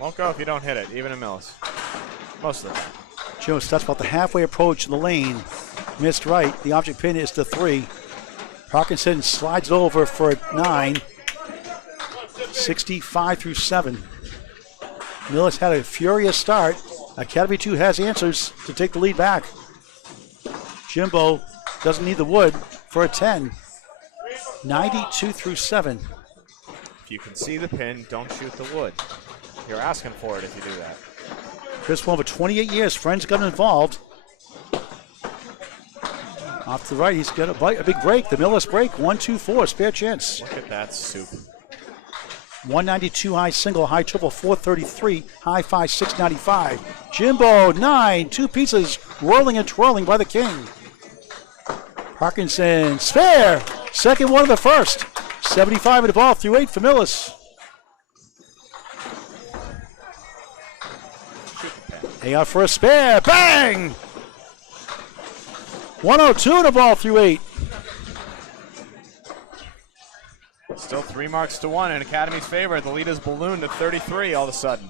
Won't go if you don't hit it, even in Millis. Most of the time. Joe starts about the halfway approach to the lane. Missed right. The object pin is to 3. Parkinson slides it over for a 9. 65 through 7. Millis had a furious start. Academy 2 has answers to take the lead back. Jimbo doesn't need the wood for a 10. 92 through 7. If you can see the pin, don't shoot the wood. You're asking for it if you do that. Chris Wall for 28 years. Friends got involved. Off to the right, he's got a big break. The Millis break, 1, 2, 4, spare chance. Look at that soup. 192 high single, high triple 433, high 5 695. Jimbo 9, 2 pieces whirling and twirling by the king. Parkinson spare, second one of the first. 75 in the ball through 8 for Millis. Ayotte for a spare, bang! 102 in the ball through 8. Still 3 marks to 1 in Academy's favor. The lead is ballooned to 33 all of a sudden.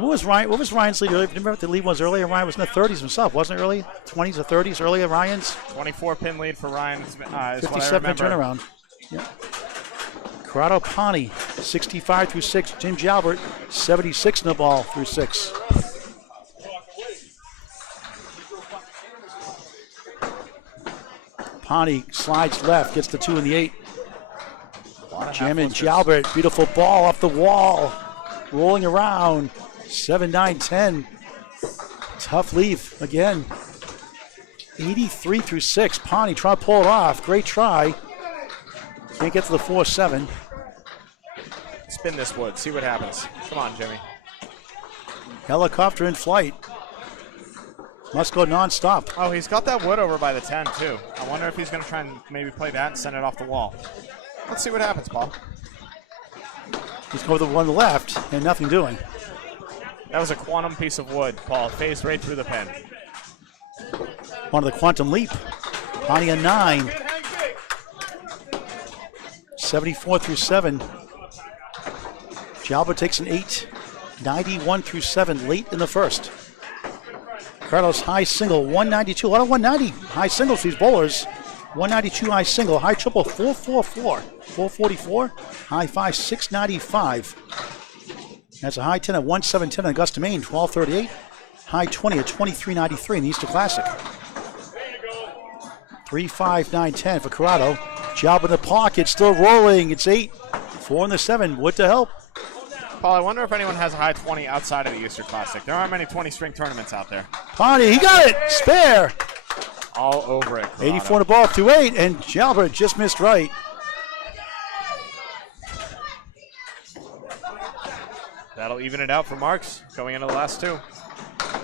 What was Ryan's lead earlier? Remember what the lead was earlier? Ryan was in the 30s himself, wasn't it early? 20s or 30s earlier, Ryan's? 24-pin lead for Ryan is 57-pin turnaround. Yeah. Corrado Pani, 65 through 6. Jim Jalbert, 76 in the ball through 6. Pani slides left, gets the 2 and the 8. Jam and Jalbert, beautiful ball off the wall. Rolling around, 7-9-10. Tough leave again. 83 through 6. Pani trying to pull it off. Great try. Can't get to the 4-7. Spin this wood. See what happens. Come on, Jimmy. Helicopter in flight. Must go nonstop. Oh, he's got that wood over by the 10, too. I wonder if he's going to try and maybe play that and send it off the wall. Let's see what happens, Paul. He's going to the one on the left and nothing doing. That was a quantum piece of wood, Paul. It phased right through the pin. One of the quantum leap. Pani a 9. 74 through 7. Jalbert takes an 8. 91 through 7 late in the first. Carlos high single, 192. A lot of 190 high singles for these bowlers. 192 high single, high triple, 444. 444, high 5, 695. That's a high 10 at 1710 in Augusta, Maine, 1238. High 20 at 2393 in the Easter Classic. 3-5-9-10 for Corrado. Job in the pocket, still rolling. It's 8. 4 in the 7. Wood to help. Paul, I wonder if anyone has a high 20 outside of the Easter Classic. There aren't many 20-string tournaments out there. Pani, he got it. Spare. All over it, Corrado. 84 in the ball through 8, and Jalbert just missed right. That'll even it out for Marks going into the last 2.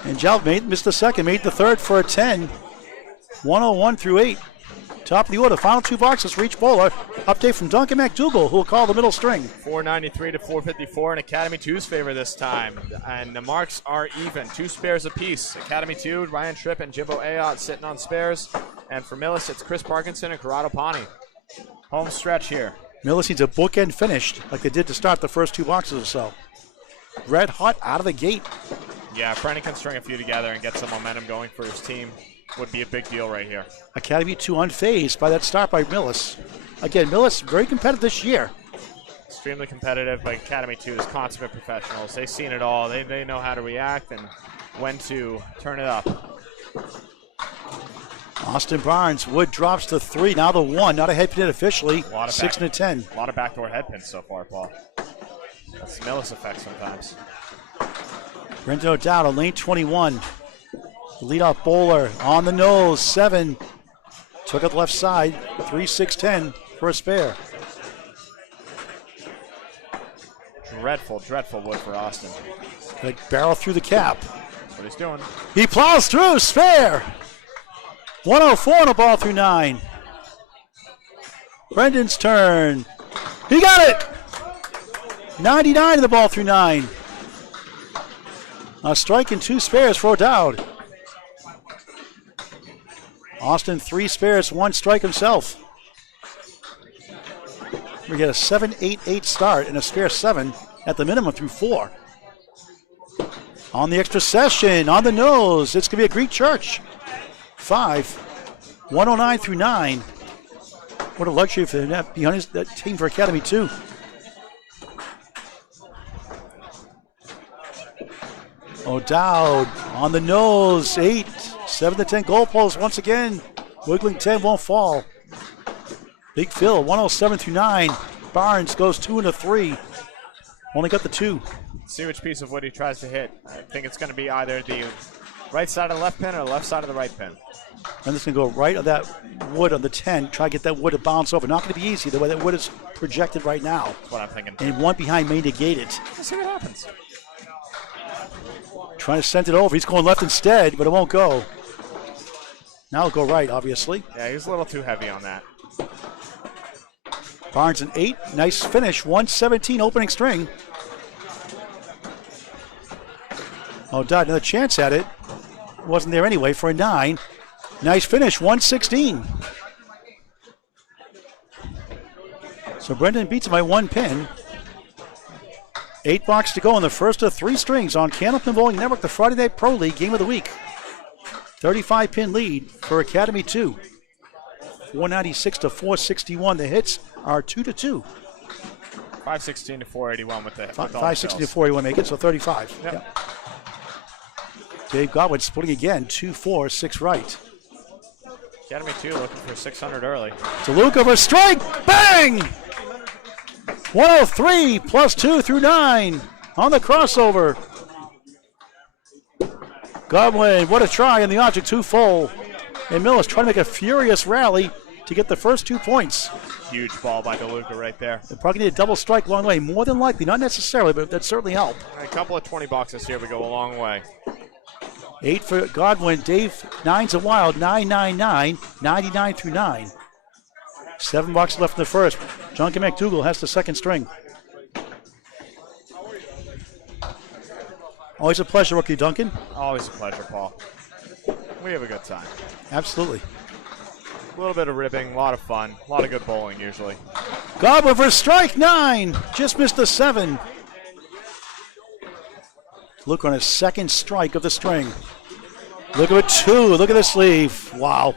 And Jalbert missed the second, made the third for a 10. 101 through 8. Top of the order, final 2 boxes for each bowler. Update from Duncan MacDougall, who will call the middle string. 493 to 454 in Academy 2's favor this time. And the marks are even. 2 spares apiece. Academy 2, Ryan Tripp and Jimbo Ayotte sitting on spares. And for Millis, it's Chris Parkinson and Corrado Pani. Home stretch here. Millis needs a bookend finished like they did to start the first 2 boxes or so. Red hot out of the gate. Yeah, if Brennan can string a few together and get some momentum going for his team, would be a big deal right here. Academy 2 unfazed by that start by Millis. Again, Millis very competitive this year. Extremely competitive, but Academy 2 is consummate professionals. They've seen it all. They know how to react and when to turn it up. Austin Barnes, Wood drops to 3, now the 1, not a head pin officially. 6 and a 10. A lot of backdoor head pins so far, Paul. That's the Millis effect sometimes. Brendan O'Dowd on lane 21. Leadoff bowler on the nose, 7. Took it left side, 3-6-10 for a spare. Dreadful, dreadful wood for Austin. Gonna barrel through the cap. That's what he's doing. He plows through, spare. 104 on a ball through 9. Brendan's turn. He got it. 99 in the ball through 9. A strike and 2 spares for O'Dowd. Austin 3 spares, 1 strike himself. We get a 7-8-8 start and a spare 7 at the minimum through 4. On the extra session, on the nose, it's going to be a Greek church. 5, 109 through 9. What a luxury for that behind that team for Academy 2. O'Dowd on the nose, 8, 7-10 goal post once again. Wiggling 10 won't fall. Big Phil, 107 through 9. Barnes goes 2 and a 3. Only got the 2. See which piece of wood he tries to hit. I think it's going to be either the right side of the left pin or the left side of the right pin. I'm just going to go right on that wood on the 10. Try to get that wood to bounce over. Not going to be easy the way that wood is projected right now. That's what I'm thinking. And 1 behind may negate it. Let's see what happens. Trying to send it over. He's going left instead, but it won't go. Now it'll go right, obviously. Yeah, he's a little too heavy on that. Barnes an 8. Nice finish. 117 opening string. O'Dowd, another chance at it. Wasn't there anyway for a 9. Nice finish. 116. So Brendan beats him by 1 pin. $8 to go in the first of 3 strings on Candlepin Bowling Network, the Friday Night Pro League Game of the Week. 35-pin lead for Academy 2. 496 to 461. The hits are 2-2. 516 to 481 with the 560 to 481 make it, so 35. Yep. Dave Godwin splitting again, 2-4, 6 right. Academy 2 looking for 600 early. Deluca for strike, bang! 103 plus 2 through 9 on the crossover. Godwin, what a try, and the object 2 full. And Millis trying to make a furious rally to get the first 2 points. Huge ball by Deluca right there. They're probably need a double strike long way, more than likely, not necessarily, but that certainly help. A couple of 20 boxes here would go a long way. 8 for Godwin. Dave, 9's a wild. 999, 99 through 9. $7 left in the first. Duncan MacDougall has the second string. Always a pleasure, rookie Duncan. Always a pleasure, Paul. We have a good time. Absolutely. A little bit of ribbing, a lot of fun, a lot of good bowling usually. Godwin for strike 9. Just missed the 7. Look on his second strike of the string. Look at it, 2. Look at the sleeve. Wow.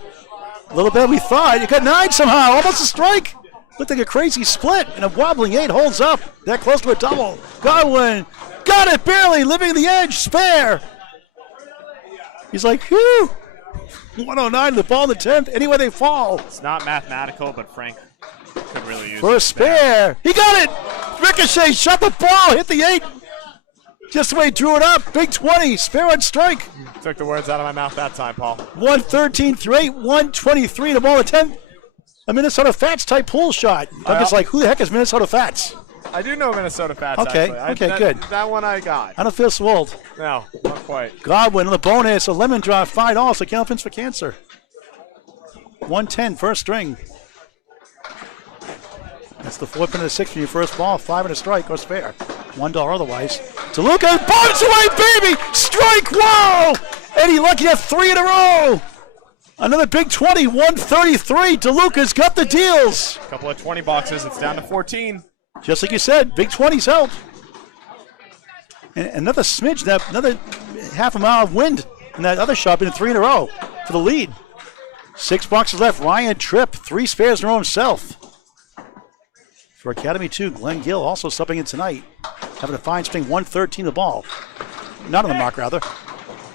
A little better we thought. You got 9 somehow. Almost a strike. Looked like a crazy split. And a wobbling 8 holds up. That close to a double. Godwin got it barely. Living the edge. Spare. He's like, whew. 109, the ball in the 10th. Anyway they fall. It's not mathematical, but Frank could really use it. For a spare. He got it. Ricochet shot the ball. Hit the 8. Just the way he drew it up. Big 20. Spare on strike. Took the words out of my mouth that time, Paul. 113 through 8. 123 to ball at 10. A Minnesota Fats type pool shot. Duncan's like, who the heck is Minnesota Fats? I do know Minnesota Fats, okay, actually. Okay, good. That one I got. I don't feel so old. No, not quite. Godwin on the bonus. A lemon drop. $5. So Candlepins for Cancer. 110 first string. That's the 4th pin of the 6th for your first ball. 5 and a strike or spare. $1 otherwise. Deluca bombs away, baby! Strike! Whoa! Eddie lucky to have 3 in a row. Another big 20. 133. Deluca's got the deals. Couple of 20 boxes. It's down to 14. Just like you said, big 20s help. And another smidge, another half a mile of wind in that other shot, in 3 in a row for the lead. 6 boxes left. Ryan Tripp, 3 spares in a row himself. For Academy 2, Glen Gill also subbing in tonight. Having a fine swing, 113 the ball. Not on the mark, rather.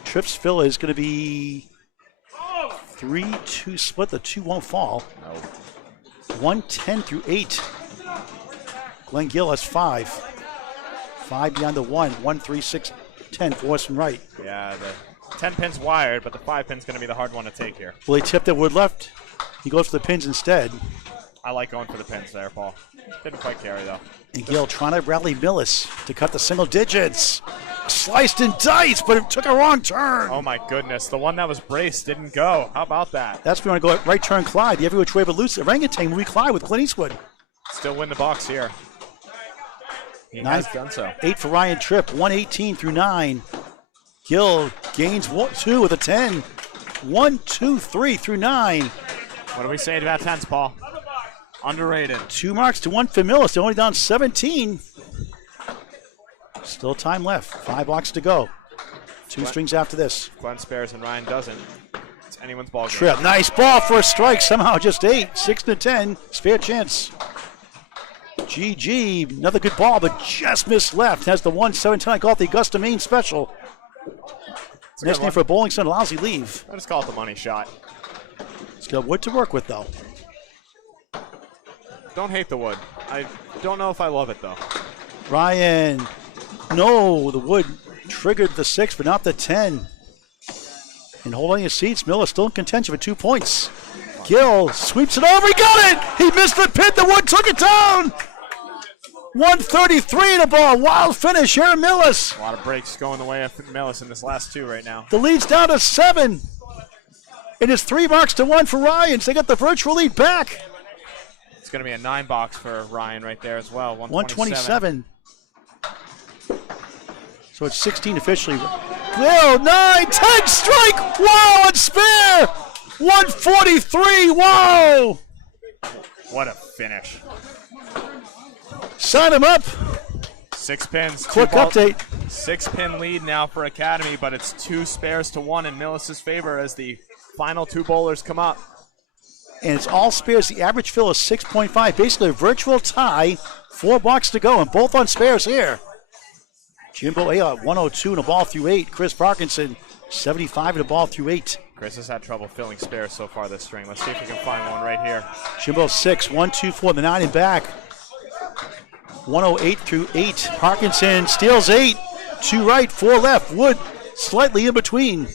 Tripp's fill is going to be 3-2 split. The 2 won't fall. No. 110 through 8. Glen Gill has 5. 5 beyond the 1. 1, 3, 6, 10. Force and right. Yeah, the 10 pin's wired, but the 5 pin's going to be the hard one to take here. Well, he tipped at wood left. He goes for the pins instead. I like going for the pins there, Paul. Didn't quite carry, though. And Gill trying to rally Millis to cut the single digits. Sliced and diced, but it took a wrong turn. Oh, my goodness. The one that was braced didn't go. How about that? That's where we want to go at right turn Clyde. The every which way but loose orangutan movie Clyde with Clint Eastwood. Still win the box here. He has done so. 8 for Ryan Tripp. 118 through 9. Gill gains 2 with a 10. 1, 2, 3 through 9. What do we say about 10s, Paul? Underrated. 2 marks to 1 for Millis. They're only down 17. Still time left. 5 blocks to go. 2 strings after this. Glenn spares and Ryan doesn't. It's anyone's ball game. Tripp, nice ball for a strike. Somehow just 8. 6 to 10. Spare chance. GG. Another good ball, but just missed left. Has the 117. I call it the Augusta, Maine special. Next name for a bowling center. Lousy leave. I just call it the money shot. It's got wood to work with, though. Don't hate the wood. I don't know if I love it, though. Ryan. No, the wood triggered the 6, but not the 10. And holding his seats, Millis still in contention for 2 points. Gill sweeps it over. He got it! He missed the pit. The wood took it down. 133 the ball. Wild finish here, Millis. A lot of breaks going the way of Millis in this last 2 right now. The lead's down to 7. It is 3 marks to 1 for Ryan. So they got the virtual lead back. It's going to be a 9 box for Ryan right there as well. 127. So it's 16 officially. Gill, 9, 10, strike. Wow, and spare. 143. Whoa. What a finish. Sign him up. 6 pins. Quick update. 6-pin lead now for Academy, but it's 2 spares to 1 in Millis' favor as the final 2 bowlers come up. And it's all spares. The average fill is 6.5. Basically a virtual tie. 4 blocks to go, and both on spares here. Jimbo Ayotte, 102 and a ball through 8. Chris Parkinson, 75 and a ball through 8. Chris has had trouble filling spares so far this string. Let's see if we can find one right here. Jimbo 6, 1, 2, 4, the 9 and back. 108 through 8. Parkinson steals 8. 2 right, 4 left. Wood slightly in between.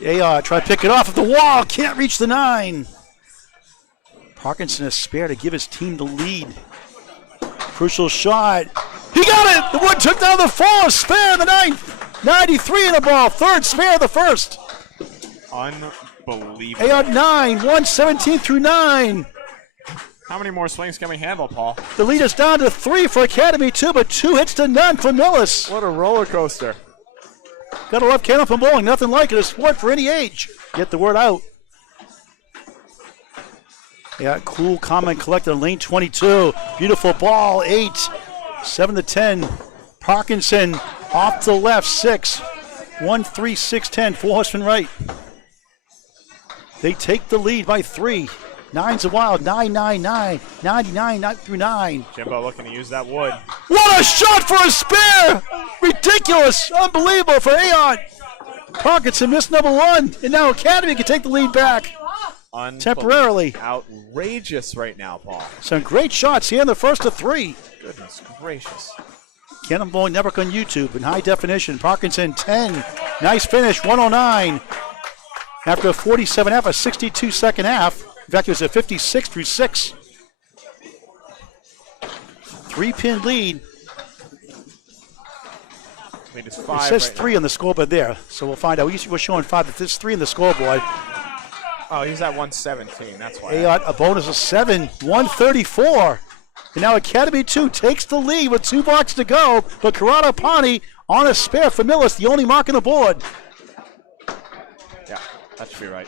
Ayotte try to pick it off of the wall. Can't reach the 9. Parkinson a spare to give his team the lead. Crucial shot. He got it! The Wood took down the 4. Spare the 9. 93 in the ball. 3rd spare the 1st. Unbelievable. Ayotte 9. 117 through 9. How many more swings can we handle, Paul? The lead is down to 3 for Academy 2, but 2 hits to none for Millis. What a roller coaster. Gotta love candlepin bowling. Nothing like it. A sport for any age. Get the word out. Yeah, cool, calm, and collected on lane 22. Beautiful ball, 8. 7 to 10. Parkinson off to the left, 6. 1, 3, 6, 10. 4 horsemen right. They take the lead by 3. 9's a wild. 9, 9, 9. 99 9 through 9. Jimbo looking to use that wood. What a shot for a spare! Ridiculous! Unbelievable for Ayotte. Parkinson missed number 1, and now Academy can take the lead back. Temporarily. Outrageous right now, Paul. Some great shots here in the first of 3. Goodness gracious. Cannon Bowling Network on YouTube in high definition. Parkinson 10. Nice finish, 109. After a 47 half, a 62 second half. In fact, it was a 56 through 6. 3-pin lead. Lead is 5. It says right 3 now. on the scoreboard there, so we'll find out. We're showing 5, but there's 3 on the scoreboard. Oh, he's at 117. That's why. Ayotte, a bonus of 7, 134. And now Academy 2 takes the lead with 2 blocks to go, but Corrado Pani on a spare for Millis, the only mark on the board. Yeah, that should be right.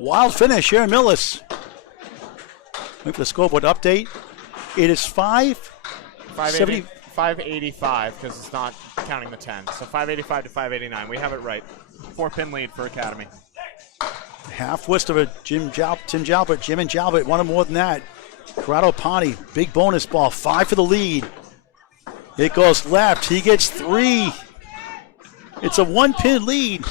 Wild finish here in Millis. Wait for the scoreboard update. It is 585 because it's not counting the 10. So 585 to 589. We have it right. 4-pin lead for Academy. Half west of a Jim and Jalbert wanted more than that. Corrado Pani, big bonus ball, 5 for the lead. It goes left, he gets 3. It's a 1-pin lead.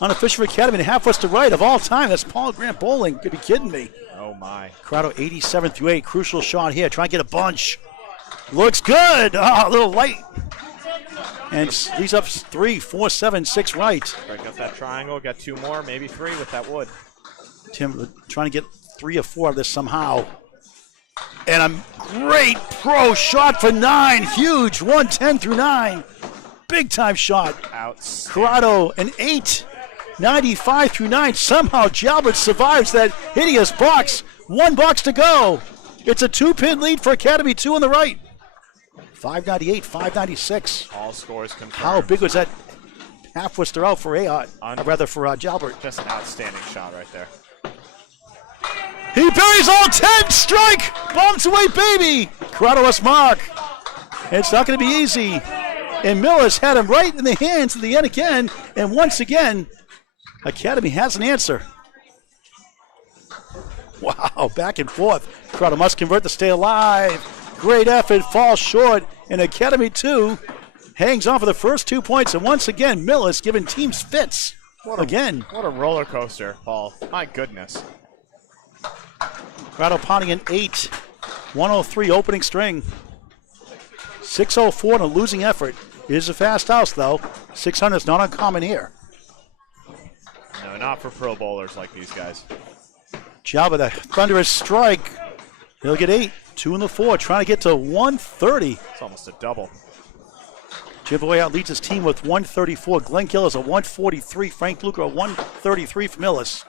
Unofficial Academy and half west to right of all time. That's Paul Grant Bowling. Could be kidding me. Oh my. Corrado 87 through 8. Crucial shot here. Try and get a bunch. Looks good. A little light. And he's up 3, 4, 7, 6 right. Break up that triangle. Got 2 more, maybe 3 with that wood. Tim trying to get 3 or 4 of this somehow. And a great pro shot for 9. Huge. 110 through 9. Big time shot. Outstanding. Corrado an 8. 95 through 9. Somehow Jalbert survives that hideous box. 1 box to go. It's a 2-pin lead for Academy 2 on the right. 598, 596. All scores confirmed. How big was that half wister out for Ayotte? Rather for Jalbert. Just an outstanding shot right there. He buries all 10. Strike. Bombs away, baby. Corrado us mark. It's not going to be easy. And Millis had him right in the hands at the end again. And once again, Academy has an answer. Wow, back and forth. Corrado must convert to stay alive. Great effort, falls short, and Academy 2 hangs on for the first 2 points. And once again, Millis giving teams fits. What a roller coaster, Paul. My goodness. Corrado Pani an 8. 103 opening string. 604 in a losing effort. It is a fast house, though. 600 is not uncommon here. No, not for pro bowlers like these guys. Jalbert, the thunderous strike. He'll get 8. 2 in the 4, trying to get to 130. It's almost a double. Jimbo Ayotte leads his team with 134. Glen Gill is a 143. Frank Deluca a 133 for Millis.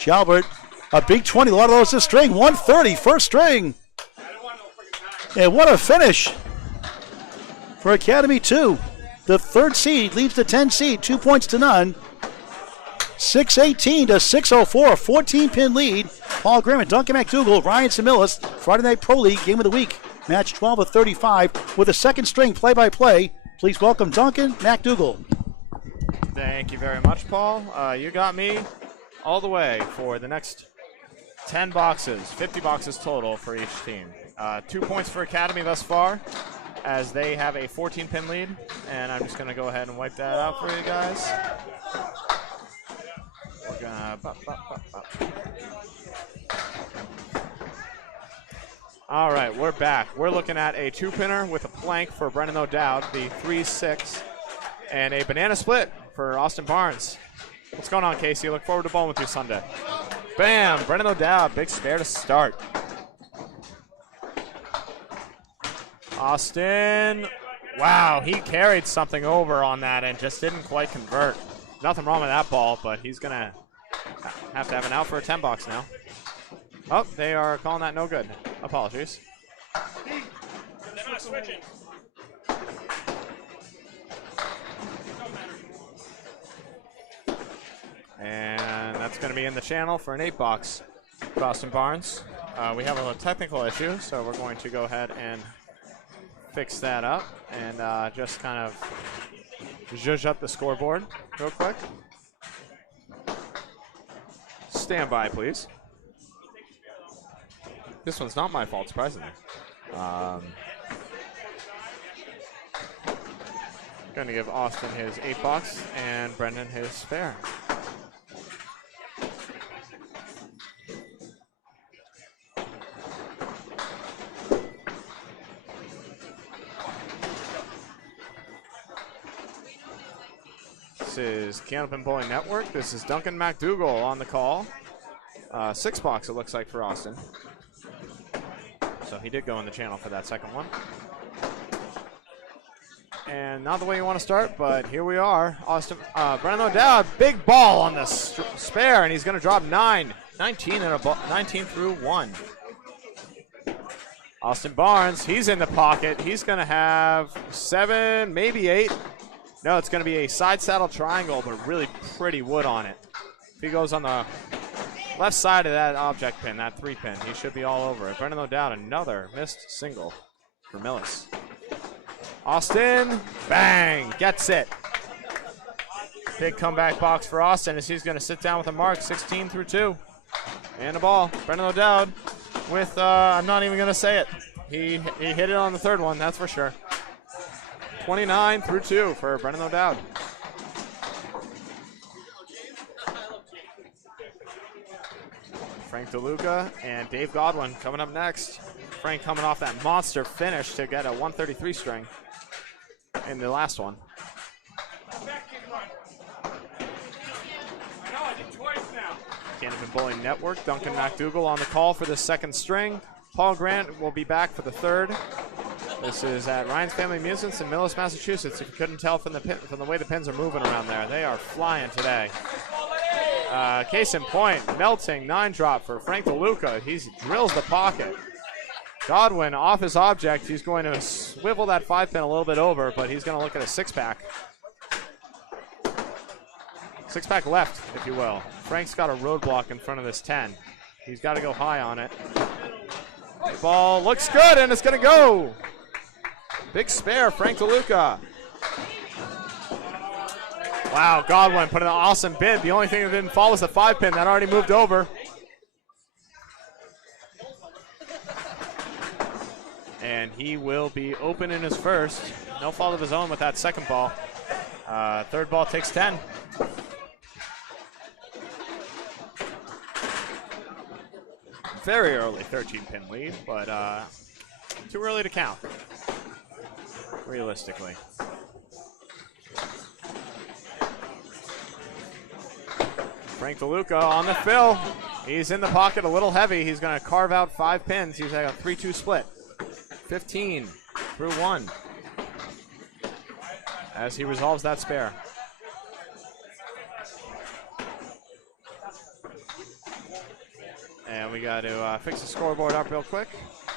Jalbert, a big 20. A lot of those this string. 130, first string. And what a finish for Academy 2. The 3rd seed leads the 10 seed. 2 points to none. 6:18 to 6:04, 14-pin lead. Paul Graham and Duncan MacDougall, Ryan Millis, Friday Night Pro League Game of the Week. Match 12 of 35 with a second string play-by-play. Please welcome Duncan MacDougall. Thank you very much, Paul. You got me all the way for the next 10 boxes, 50 boxes total for each team. 2 points for Academy thus far, as they have a 14-pin lead, and I'm just going to go ahead and wipe that out for you guys. We're gonna All right, we're back. We're looking at a 2-pinner with a plank for Brendan O'Dowd, the 3-6, and a banana split for Austin Barnes. What's going on, Casey? Look forward to bowling with you Sunday. Bam! Brendan O'Dowd, big spare to start. Austin, wow, he carried something over on that and just didn't quite convert. Nothing wrong with that ball, but he's going to have an out for a 10 box now. Oh, they are calling that no good. Apologies. They're not switching. And that's going to be in the channel for an 8 box for Austin Barnes. We have a technical issue, so we're going to go ahead and fix that up and just kind of zhuzh up the scoreboard real quick. Stand by, please. This one's not my fault, surprisingly. Going to give Austin his 8 box and Brendan his spare. This is Canopin Bowling Network. This is Duncan MacDougall on the call. 6 box, it looks like, for Austin. So he did go in the channel for that second one. And not the way you want to start, but here we are. Austin, Brendan O'Dowd, big ball on the spare, and he's going to drop 19 through 1. Austin Barnes, he's in the pocket. He's going to have 7, maybe 8. No, it's going to be a side saddle triangle, but really pretty wood on it. If he goes on the left side of that object pin, that 3-pin, he should be all over it. Brendan O'Dowd, another missed single for Millis. Austin, bang, gets it. Big comeback box for Austin as he's going to sit down with a mark, 16 through 2. And the ball, Brendan O'Dowd with, I'm not even going to say it. He hit it on the third one, that's for sure. 29 through 2 for Brendan O'Dowd. Frank Deluca and Dave Godwin coming up next. Frank coming off that monster finish to get a 133 string in the last one. Canopin Bowling Network, Duncan MacDougall on the call for the second string. Paul Grant will be back for the third. This is at Ryan's Family Amusements in Millis, Massachusetts. If you couldn't tell from the way the pins are moving around there, they are flying today. Case in point, melting 9-drop for Frank Deluca. He drills the pocket. Godwin off his object. He's going to swivel that 5-pin a little bit over, but he's going to look at a 6-pack. 6-pack left, if you will. Frank's got a roadblock in front of this 10. He's got to go high on it. The ball looks good, and it's going to go. Big spare, Frank Deluca. Wow, Godwin put an awesome bid. The only thing that didn't fall was the 5-pin. That already moved over. And he will be open in his first. No fault of his own with that second ball. Third ball takes 10. Very early 13-pin lead, but too early to count, realistically. Frank Deluca on the fill. He's in the pocket a little heavy. He's going to carve out 5 pins. He's got a 3-2 split. 15 through 1 as he resolves that spare. And we got to fix the scoreboard up real quick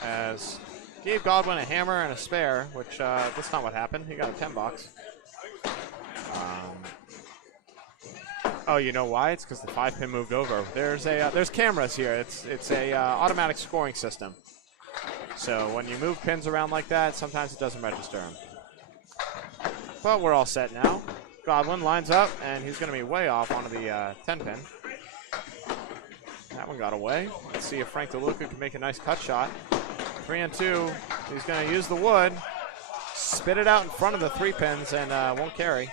as gave Godwin a hammer and a spare, which that's not what happened. He got a 10 box. Oh, you know why? It's because the 5-pin moved over. There's cameras here. It's a automatic scoring system. So when you move pins around like that, sometimes it doesn't register them. But we're all set now. Godwin lines up, and he's going to be way off onto the 10-pin. That one got away. Let's see if Frank Deluca can make a nice cut shot. 3 and 2. He's going to use the wood, spit it out in front of the 3 pins, and won't carry.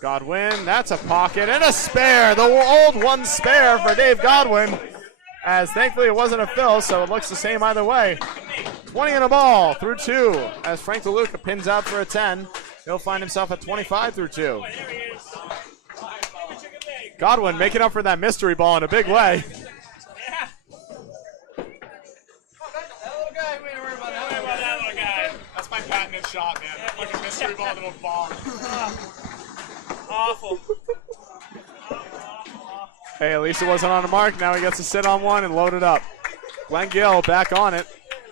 Godwin, that's a pocket and a spare. The old one spare for Dave Godwin. As thankfully it wasn't a fill, so it looks the same either way. 20 and a ball through 2. As Frank Deluca pins out for a 10. He'll find himself at 25 through 2. Godwin making up for that mystery ball in a big way. That's my patented shot, man. Like a mystery ball to a ball. Awful. Hey, at least it wasn't on the mark. Now he gets to sit on one and load it up. Glen Gill back on it.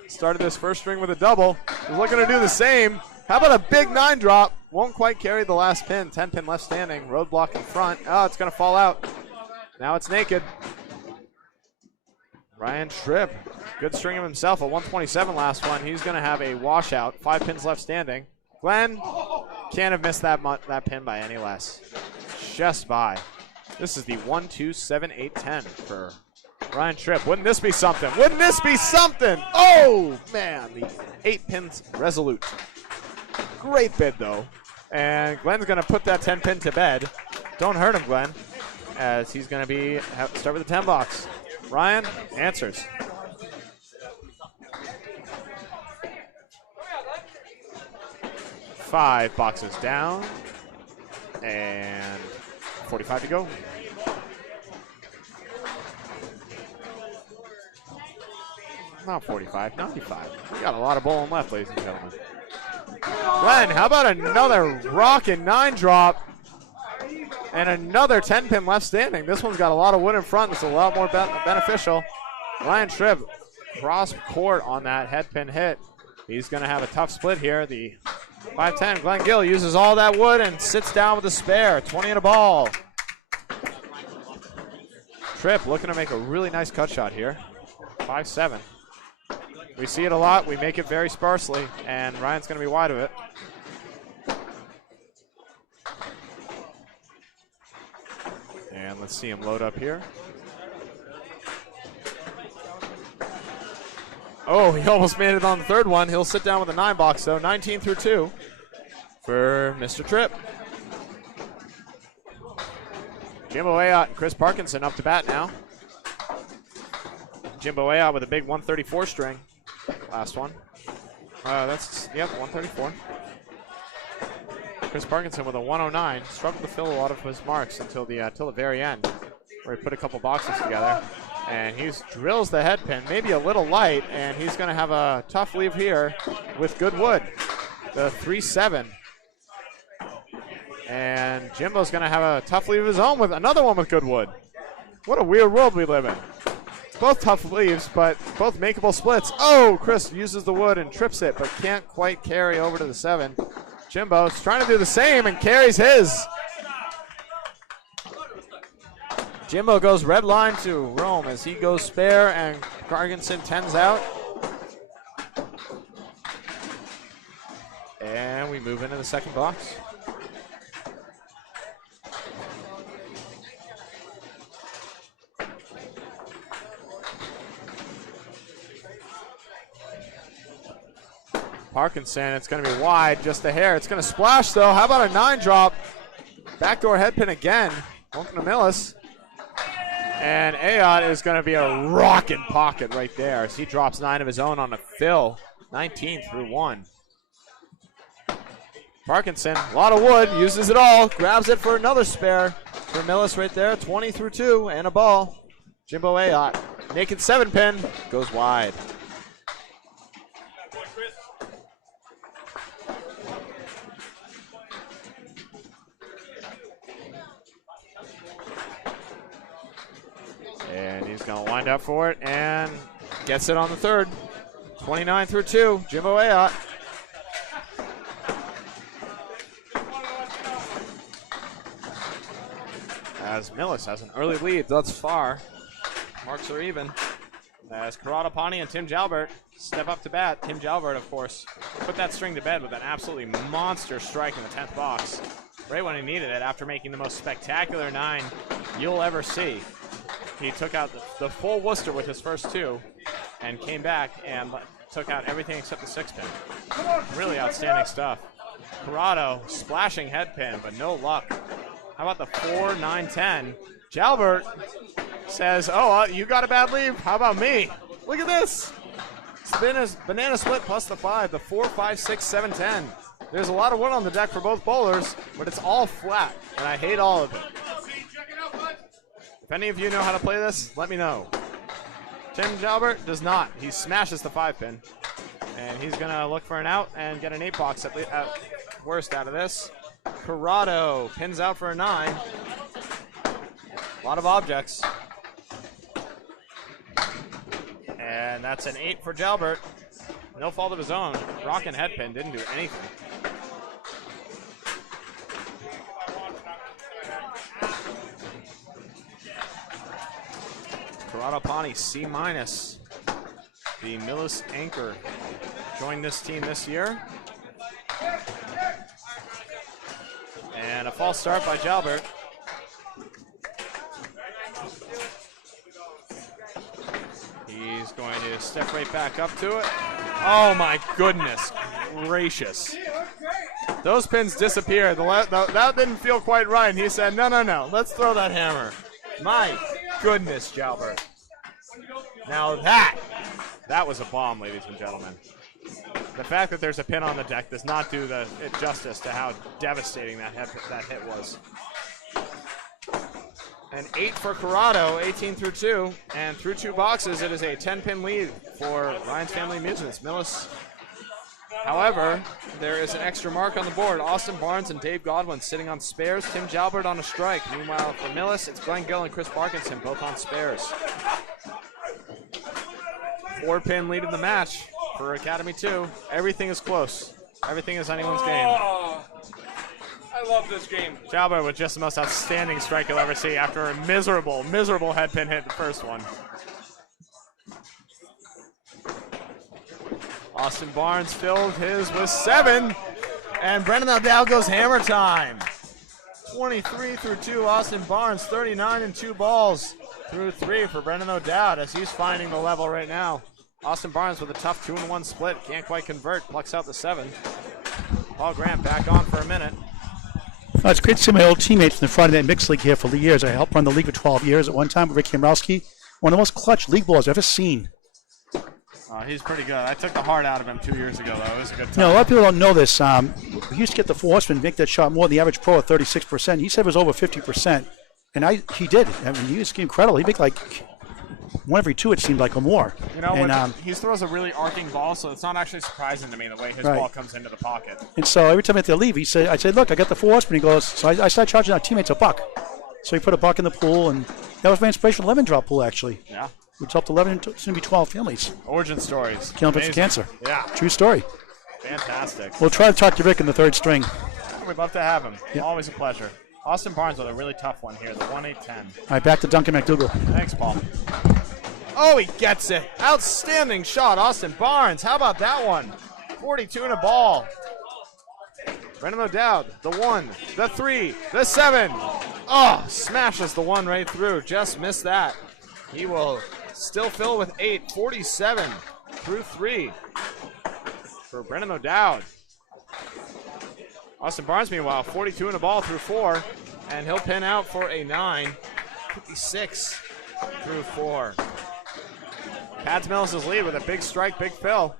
Started this first string with a double. He's looking to do the same. How about a big 9 drop? Won't quite carry the last pin. 10-pin left standing. Roadblock in front. Oh, it's going to fall out. Now it's naked. Ryan Tripp. Good string of himself. A 127 last one. He's going to have a washout. 5 pins left standing. Glenn can't have missed that pin by any less. Just by. This is the 1, 2, 7, 8, 10 for Ryan Tripp. Wouldn't this be something? Wouldn't this be something? Oh, man. The 8 pins resolute. Great bid, though. And Glenn's going to put that 10 pin to bed. Don't hurt him, Glenn, as he's going to start with the 10 box. Ryan answers. Five boxes down. And 45 to go. Not 45, 95. We got a lot of bowling left, ladies and gentlemen. Glenn, how about another rockin' 9 drop and another 10 pin left standing? This one's got a lot of wood in front. It's a lot more beneficial. Ryan Tripp cross court on that head pin hit. He's going to have a tough split here. The 5-10, Glen Gill uses all that wood and sits down with a spare. 20 and a ball. Tripp looking to make a really nice cut shot here. 5-7. We see it a lot. We make it very sparsely, and Ryan's going to be wide of it. And let's see him load up here. Oh, he almost made it on the third one. He'll sit down with a 9 box, though. 19 through 2 for Mr. Tripp. Jimbo Ayotte and Chris Parkinson up to bat now. Jimbo Ayotte with a big 134 string. Last one. Yep, 134. Chris Parkinson with a 109. Struggled to fill a lot of his marks until the very end, where he put a couple boxes together. And he drills the head pin, maybe a little light, and he's going to have a tough leave here with good wood. The 3-7. And Jimbo's going to have a tough leave of his own with another one with good wood. What a weird world we live in. Both tough leaves, but both makeable splits. Oh, Chris uses the wood and trips it, but can't quite carry over to the 7. Jimbo's trying to do the same and carries his. Jimbo goes red line to Rome as he goes spare, and Parkinson 10s out. And we move into the second box. Parkinson, it's going to be wide, just a hair. It's going to splash, though. How about a 9 drop? Backdoor head pin again. Welcome to Millis. And Ayotte is going to be a rockin' pocket right there as he drops 9 of his own on the fill. 19 through 1. Parkinson, a lot of wood, uses it all. Grabs it for another spare for Millis right there. 20 through 2 and a ball. Jimbo Ayotte. Naked 7 pin. Goes wide. And he's going to wind up for it and gets it on the third. 29 through 2, Jimbo Ayotte. as Millis has an early lead thus far. Marks are even. As Corrado Pani and Tim Jalbert step up to bat. Tim Jalbert, of course, put that string to bed with an absolutely monster strike in the 10th box. Right when he needed it after making the most spectacular 9 you'll ever see. He took out the full Worcester with his first 2 and came back and took out everything except the 6-pin. Really outstanding stuff. Corrado splashing head pin, but no luck. How about the 4, 9, 10? Jalbert says, oh, you got a bad lead. How about me? Look at this. Banana split plus the 5, the 4, 5, 6, 7, 10. There's a lot of wood on the deck for both bowlers, but it's all flat, and I hate all of it. If any of you know how to play this, let me know. Tim Jalbert does not. He smashes the 5-pin, and he's going to look for an out and get an 8 box at worst out of this. Corrado pins out for a 9. A lot of objects. And that's an 8 for Jalbert. No fault of his own. Rock and head pin didn't do anything. Corrado Pani, C-. The Millis anchor joined this team this year. And a false start by Jalbert. He's going to step right back up to it. Oh my goodness gracious. Those pins disappeared. That didn't feel quite right. And he said, no, let's throw that hammer. My goodness, Jalbert. Now that was a bomb, ladies and gentlemen. The fact that there's a pin on the deck does not do it justice to how devastating that hit was. An 8 for Corrado, 18 through 2, and through 2 boxes, it is a 10-pin lead for Ryan's Family Amusements. Millis. However, there is an extra mark on the board. Austin Barnes and Dave Godwin sitting on spares. Tim Jalbert on a strike. Meanwhile, for Millis, it's Glen Gill and Chris Parkinson, both on spares. 4-pin lead of the match for Academy 2. Everything is close. Everything is anyone's game. I love this game. Jalbert with just the most outstanding strike you'll ever see after a miserable head pin hit the first one. Austin Barnes filled his with 7, and Brendan O'Dowd goes hammer time. 23 through 2, Austin Barnes, 39 and 2 balls through 3 for Brendan O'Dowd as he's finding the level right now. Austin Barnes with a tough 2-1 split, can't quite convert, plucks out the 7. Paul Grant back on for a minute. It's great to see my old teammates in the Friday Night Mixed League here for the years. I helped run the league for 12 years at one time with Rick Kamrowski. One of the most clutch league balls I've ever seen. He's pretty good. I took the heart out of him 2 years ago, though. It was a good time. You know, a lot of people don't know this. We used to get the 4 horsemen make that shot more than the average pro at 36%. He said it was over 50%. And he did. I mean, he was incredible. He'd make like 1 every 2, it seemed like, or more. You know, and, he throws a really arcing ball, so it's not actually surprising to me the way his ball comes into the pocket. And so every time I had to leave, I said, look, I got the 4 horsemen. He goes, so I started charging our teammates $1. So he put $1 in the pool, and that was my inspiration for the 11-drop pool, actually. Yeah. Which helped 11, soon to be 12 families. Origin stories. Killing from cancer. Yeah. True story. Fantastic. We'll try to talk to Rick in the 3rd string. We'd love to have him. Yep. Always a pleasure. Austin Barnes with a really tough one here, the 1-8-10. All right, back to Duncan MacDougall. Thanks, Paul. Oh, he gets it. Outstanding shot, Austin Barnes. How about that one? 42 and a ball. Brendan O'Dowd, the 1, the 3, the 7. Oh, smashes the 1 right through. Just missed that. He will still fill with 8, 47 through 3 for Brendan O'Dowd. Austin Barnes, meanwhile, 42 and a ball through 4, and he'll pin out for a 9, 56 through 4. Pads Millis' lead with a big strike, big fill.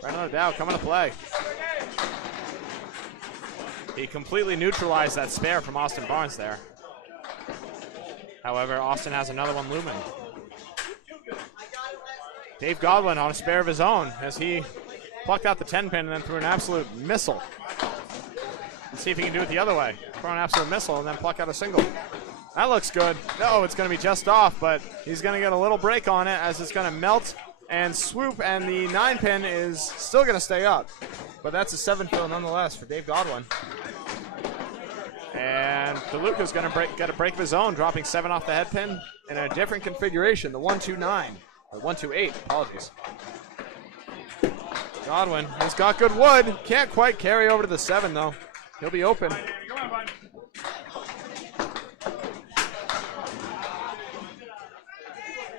Brendan O'Dowd coming to play. He completely neutralized that spare from Austin Barnes there. However, Austin has another one looming. Dave Godwin on a spare of his own as he plucked out the 10-pin and then threw an absolute missile. Let's see if he can do it the other way. Throw an absolute missile and then pluck out a single. That looks good. No, it's going to be just off, but he's going to get a little break on it as it's going to melt and swoop, and the 9-pin is still going to stay up. But that's a 7 fill nonetheless for Dave Godwin. And Deluca's going to get a break of his own, dropping 7 off the head pin in a different configuration, the 1-2-9, or 1-2-8, apologies. Godwin, he's got good wood. Can't quite carry over to the 7, though. He'll be open.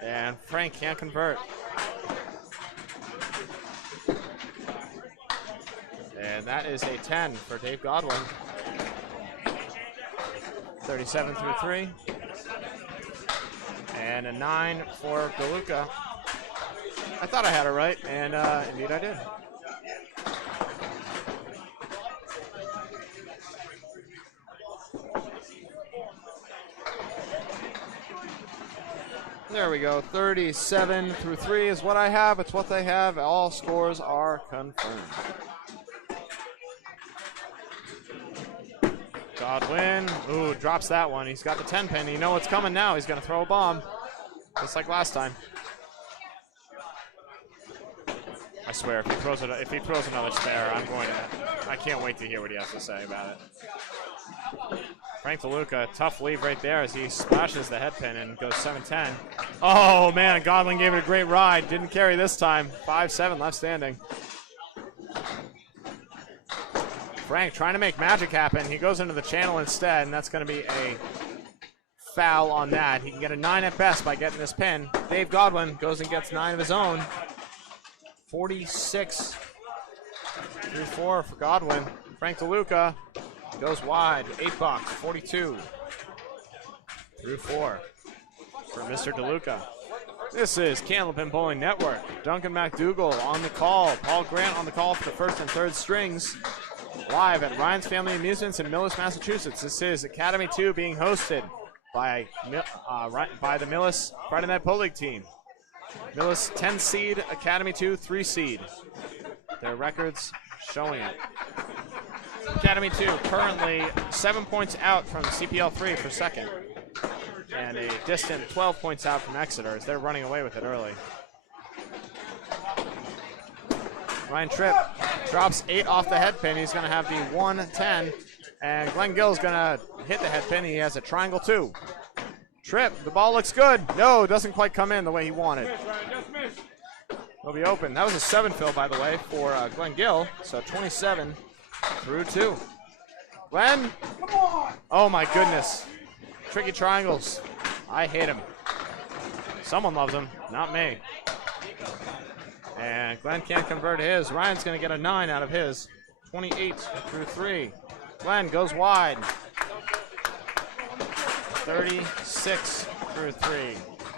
And Frank can't convert. And that is a 10 for Dave Godwin. 37 through 3. And a 9 for Deluca. I thought I had it right, and indeed I did. There we go. 37 through 3 is what I have. It's what they have. All scores are confirmed. Godwin, ooh, drops that one. He's got the 10 pin. You know what's coming now. He's going to throw a bomb, just like last time. I swear, if he throws another spare, I can't wait to hear what he has to say about it. Frank Deluca, tough leave right there as he splashes the head pin and goes 7-10. Oh man, Godwin gave it a great ride. Didn't carry this time. 5-7 left standing. Frank trying to make magic happen. He goes into the channel instead, and that's going to be a foul on that. He can get a 9 at best by getting this pin. Dave Godwin goes and gets 9 of his own. 46 through 4 for Godwin. Frank Deluca goes wide. 8 bucks. 42 through 4 for Mr. Deluca. This is Candlepin Bowling Network. Duncan MacDougall on the call. Paul Grant on the call for the first and third strings. Live at Ryan's Family Amusements in Millis, Massachusetts. This is Academy 2 being hosted by the Millis Friday Night Bowl League team. Millis 10 seed, Academy 2 3 seed. Their records showing it. Academy 2 currently 7 points out from CPL 3 for second. And a distant 12 points out from Exeter as they're running away with it early. Ryan Tripp drops 8 off the head pin. He's going to have the 1-10. And Glen Gill is going to hit the head pin. He has a triangle 2. Tripp, the ball looks good. No, doesn't quite come in the way he wanted. He'll be open. That was a 7 fill, by the way, for Glen Gill. So 27 through 2. Glen. Oh, my goodness. Tricky triangles. I hate him. Someone loves him, not me. And Glen can't convert his. Ryan's going to get a 9 out of his. 28 through 3. Glen goes wide. 36 through 3.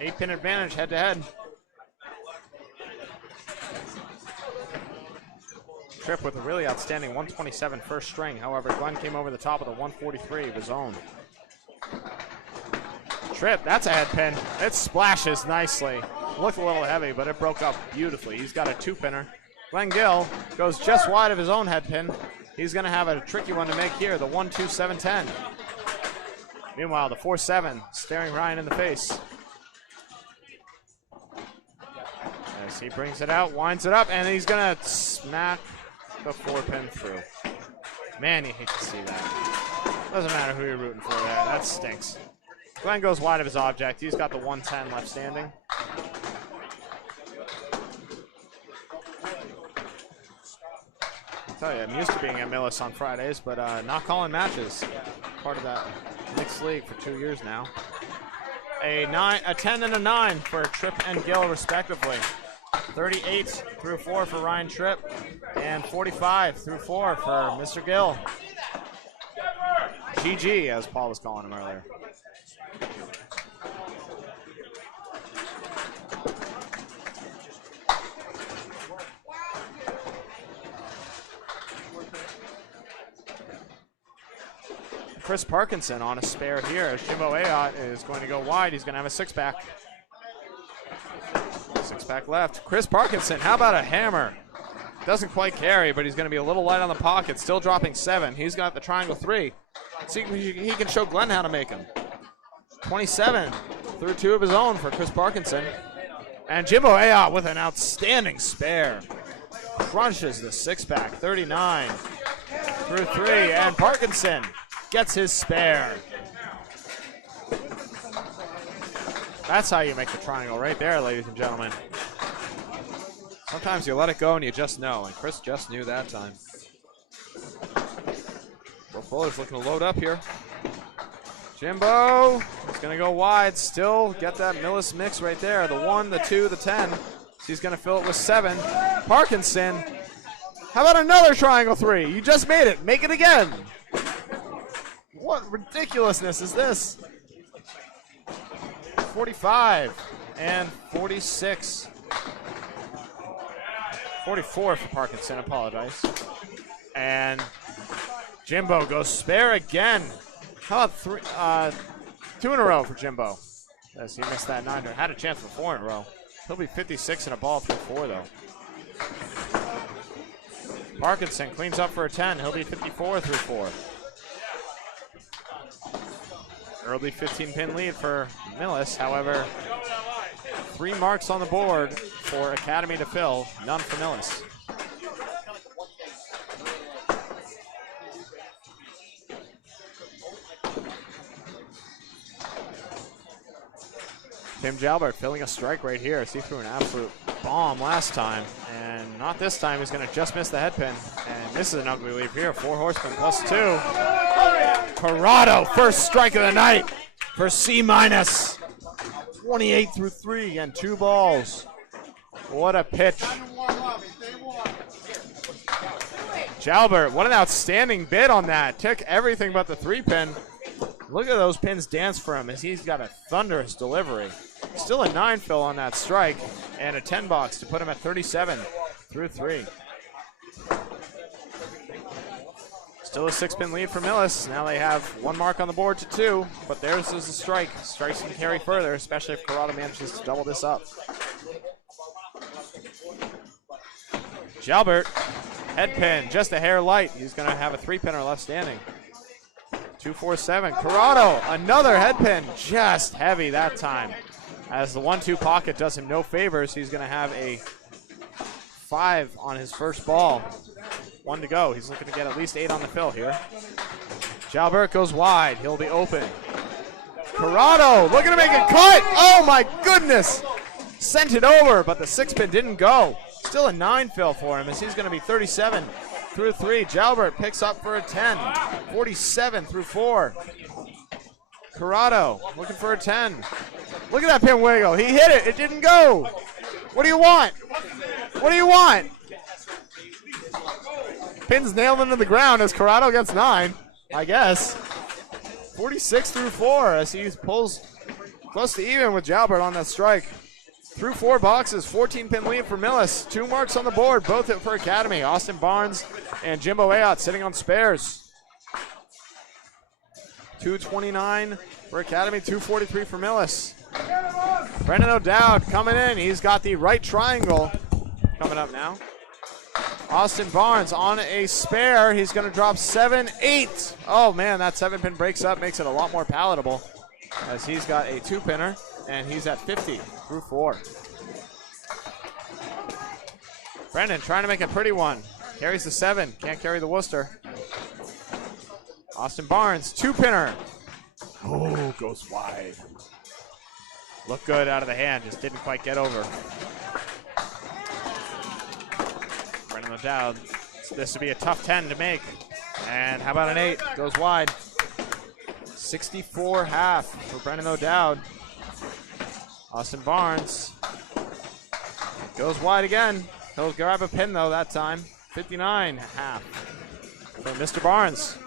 8-pin advantage head-to-head. Tripp with a really outstanding 127 first string. However, Glen came over the top of the 143 of his own. Tripp, that's a head pin. It splashes nicely. Looked a little heavy, but it broke up beautifully. He's got a 2-pinner. Glen Gill goes just wide of his own head pin. He's going to have a tricky one to make here, the 1-2-7-10. Meanwhile, the 4-7 staring Ryan in the face. As he brings it out, winds it up, and he's going to smack the 4-pin through. Man, you hate to see that. Doesn't matter who you're rooting for there. That stinks. Glen goes wide of his object. He's got the 110 left standing. I tell you, I'm used to being at Millis on Fridays, but not calling matches. Part of that mixed league for 2 years now. A 10 and a 9 for Tripp and Gill, respectively. 38 through 4 for Ryan Tripp, and 45 through 4 for Mr. Gill. GG, as Paul was calling him earlier. Chris Parkinson on a spare here as Jimbo Ayotte is going to go wide. He's going to have a 6-pack. 6-pack left. Chris Parkinson, how about a hammer? Doesn't quite carry, but he's going to be a little light on the pocket. Still dropping 7. He's got the triangle 3. See, he can show Glen how to make them. 27 through 2 of his own for Chris Parkinson. And Jimbo Ayotte with an outstanding spare. Crunches the 6-pack. 39 through 3. And Parkinson gets his spare. That's how you make the triangle right there, ladies and gentlemen. Sometimes you let it go and you just know, and Chris just knew that time. Will Fuller's looking to load up here. Jimbo is going to go wide. Still get that Millis mix right there. The 1, the 2, the 10. He's going to fill it with 7. Parkinson. How about another triangle 3? You just made it. Make it again. What ridiculousness is this? 45 and 46. 44 for Parkinson. Apologize. And Jimbo goes spare again. How about 2 in a row for Jimbo? As he missed that 9. Had a chance for 4 in a row. He'll be 56 in a ball through 4 though. Parkinson cleans up for a 10. He'll be 54 through 4. Early 15-pin lead for Millis. However, 3 marks on the board for Academy to fill. None for Millis. Tim Jalbert filling a strike right here. He threw an absolute bomb last time, and not this time. He's going to just miss the head pin, and this is an ugly leap here. 4 horsemen plus 2. Corrado, first strike of the night for C-. 28 through 3 and 2 balls. What a pitch. Jalbert, what an outstanding bid on that. Took everything but the 3-pin. Look at those pins dance for him as he's got a thunderous delivery. Still a 9 fill on that strike and a 10 box to put him at 37 through 3. Still a 6-pin lead for Millis. Now they have 1 mark on the board to 2, but theirs is a strike. Strikes can carry further, especially if Corrado manages to double this up. Jalbert, head pin, just a hair light. He's going to have a 3-pinner left standing. 2-4-7. Corrado, another head pin, just heavy that time. As the 1-2 pocket does him no favors, he's going to have a 5 on his first ball. 1 to go. He's looking to get at least 8 on the fill here. Jalbert goes wide. He'll be open. Corrado looking to make a cut. Oh my goodness. Sent it over, but the 6-pin didn't go. Still a 9 fill for him as he's going to be 37 through 3. Jalbert picks up for a 10. 47 through 4. Corrado looking for a 10. Look at that pin wiggle. He hit it. It didn't go. What do you want? What do you want? Pin's nailed into the ground as Corrado gets 9, I guess. 46 through 4 as he pulls close to even with Jalbert on that strike. Through 4 boxes, 14-pin lead for Millis. 2 marks on the board, both hit for Academy. Austin Barnes and Jimbo Ayotte sitting on spares. 229 for Academy, 243 for Millis. Brendan O'Dowd coming in. He's got the right triangle coming up now. Austin Barnes on a spare. He's going to drop 7-8. Oh, man, that 7-pin breaks up, makes it a lot more palatable as he's got a 2-pinner, and he's at 50 through 4. Brendan trying to make a pretty one. Carries the 7. Can't carry the Worcester. Austin Barnes, 2-pinner. Oh, goes wide. Looked good out of the hand, just didn't quite get over. Brendan O'Dowd, this would be a tough 10 to make. And how about an 8? Goes wide. 64 half for Brendan O'Dowd. Austin Barnes goes wide again. He'll grab a pin though that time. 59 half for Mr. Barnes.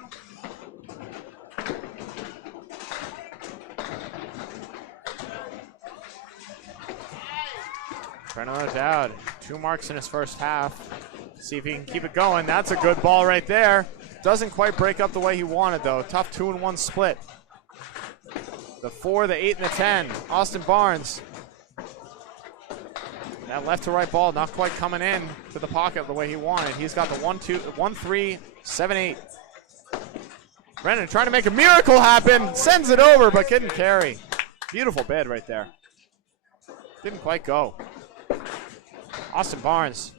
Brendan O'Dowd, 2 marks in his first half. See if he can keep it going. That's a good ball right there. Doesn't quite break up the way he wanted though. Tough 2-1 split. The 4, the 8, and the 10. Austin Barnes. That left to right ball not quite coming in to the pocket the way he wanted. He's got the 1-3, 7-8. Brendan trying to make a miracle happen. Sends it over but couldn't carry. Beautiful bid right there. Didn't quite go. Austin Barnes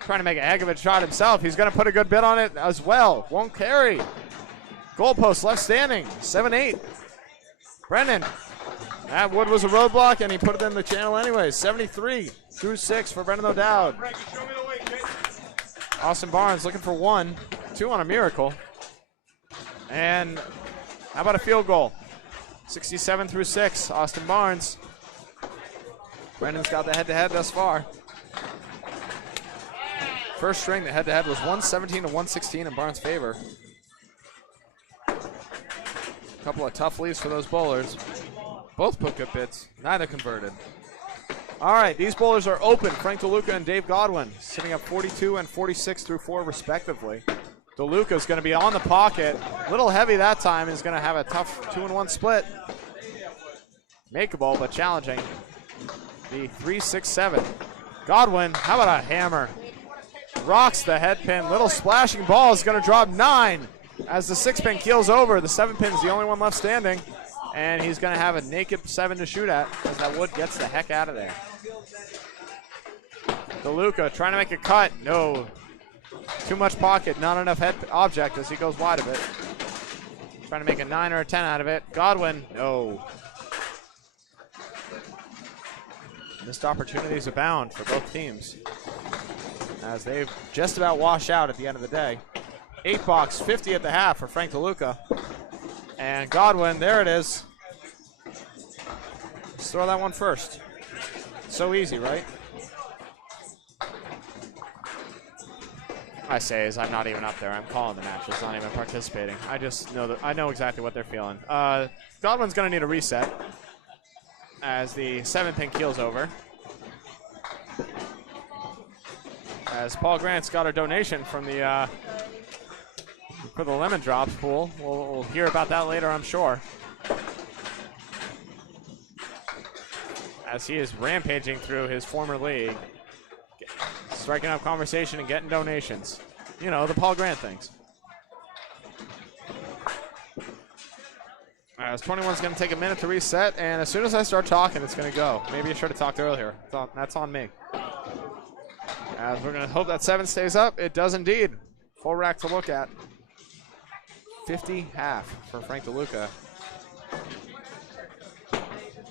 trying to make a heck of a shot himself. He's going to put a good bid on it as well. Won't carry. Goalpost left standing, 7-8. Brennan. That wood was a roadblock, and he put it in the channel anyways. 73 through 6 for Brennan O'Dowd. Austin Barnes looking for 1, 2 on a miracle. And how about a field goal? 67 through 6, Austin Barnes. Brennan's got the head-to-head thus far. First string, the head-to-head was 117 to 116 in Barnes' favor. A couple of tough leads for those bowlers. Both put good bids, neither converted. All right, these bowlers are open. Frank Deluca and Dave Godwin sitting up 42 and 46 through 4 respectively. Deluca's going to be on the pocket. A little heavy that time. Is going to have a tough 2-1 split. Makeable, but challenging. The 3-6-7. Godwin, how about a hammer? Rocks the head pin. Little splashing ball is going to drop 9 as the 6-pin keels over. The 7-pin's the only one left standing. And he's going to have a naked 7 to shoot at as that wood gets the heck out of there. Deluca trying to make a cut. No. Too much pocket, not enough head object as he goes wide of it. Trying to make a 9 or a 10 out of it. Godwin, no. Missed opportunities abound for both teams as they've just about washed out at the end of the day. 8-box, 50 at the half for Frank Deluca. And Godwin, there it is. Let's throw that one first. So easy, right? I say is I'm not even up there. I'm calling the match. It's not even participating. I just know that I know exactly what they're feeling. Godwin's going to need a reset as the 7-pin keels over. As Paul Grant's got a donation from the for the Lemon Drops pool. We'll hear about that later, I'm sure. As he is rampaging through his former league, striking up conversation and getting donations. You know, the Paul Grant things. As 21's going to take a minute to reset, and as soon as I start talking, it's going to go. Maybe I should have talked earlier. That's on me. As we're going to hope that 7 stays up. It does indeed. Full rack to look at. 50 half for Frank Deluca.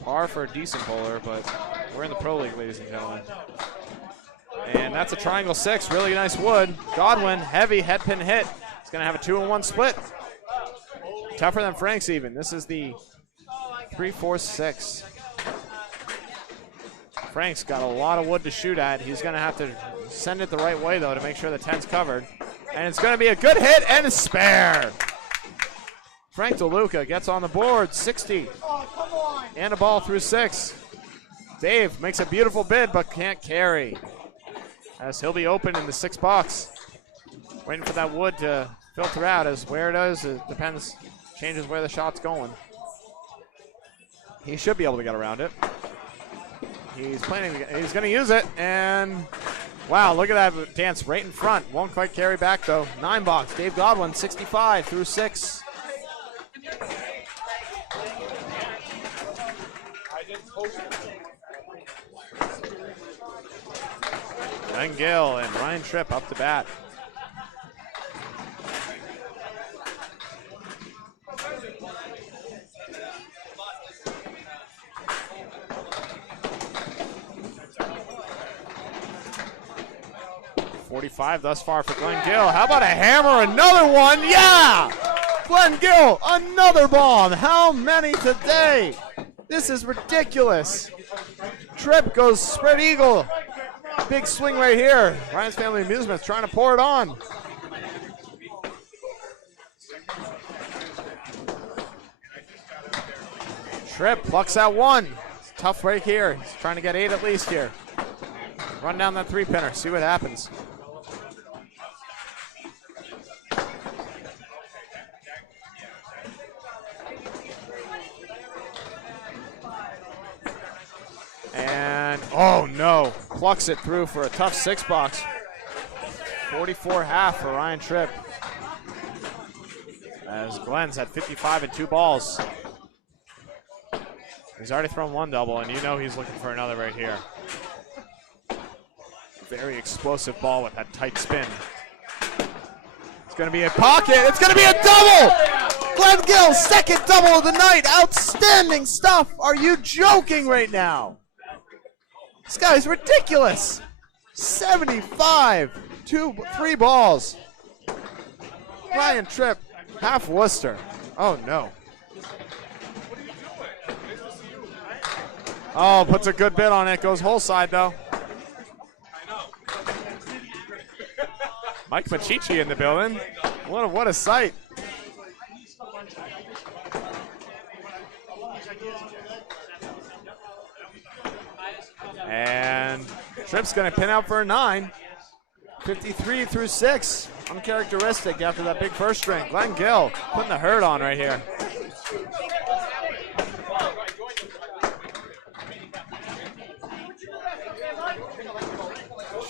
Par for a decent bowler, but we're in the Pro League, ladies and gentlemen. And that's a triangle 6, really nice wood. Godwin, heavy head pin hit. He's going to have a 2-1 split. Tougher than Frank's even. This is the 3-4-6. Frank's got a lot of wood to shoot at. He's going to have to send it the right way, though, to make sure the 10's covered. And it's going to be a good hit and a spare. Frank Deluca gets on the board, 60. And a ball through 6. Dave makes a beautiful bid, but can't carry. As he'll be open in the 6 box. Waiting for that wood to filter out, as where it is, it depends, changes where the shot's going. He should be able to get around it. He's he's gonna use it, and wow, look at that dance right in front. Won't quite carry back though. 9 box, Dave Godwin, 65 through 6. Glen Gill and Ryan Tripp up to bat. .45 thus far for Glen Gill. How about a hammer? Another one. Yeah! Glen Gill, another bomb. How many today? This is ridiculous. Tripp goes spread eagle. Big swing right here. Ryan's Family Amusements trying to pour it on. Tripp plucks out 1. It's tough right here. He's trying to get 8 at least here. Run down that 3-pinner, see what happens. And, oh no, plucks it through for a tough 6 box. 44 half for Ryan Tripp. As Glen's had 55 and 2 balls. He's already thrown 1 double, and you know he's looking for another right here. Very explosive ball with that tight spin. It's going to be a pocket. It's going to be a double! Glen Gill, second double of the night. Outstanding stuff. Are you joking right now? This guy's ridiculous. 75, 3 balls. Ryan Tripp, half Worcester. Oh no. Oh, puts a good bid on it. Goes whole side though. Mike Machichi in the building. What a sight. And Tripp's going to pin out for a 9. 53 through 6. Uncharacteristic after that big first string. Glen Gill putting the hurt on right here.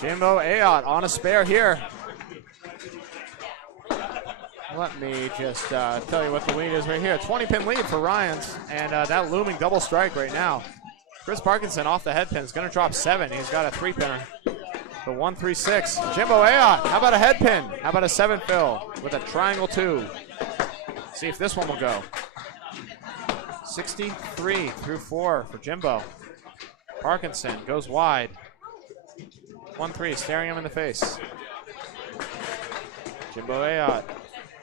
Jimbo Ayotte on a spare here. Let me just tell you what the lead is right here. 20-pin lead for Ryans, and that looming double strike right now. Chris Parkinson off the head pin is going to drop 7. He's got a 3-pinner. The 1-3-6. Jimbo Ayotte, how about a head pin? How about a 7 fill with a triangle 2? See if this one will go. 63 through 4 for Jimbo. Parkinson goes wide. 1-3, staring him in the face. Jimbo Ayotte.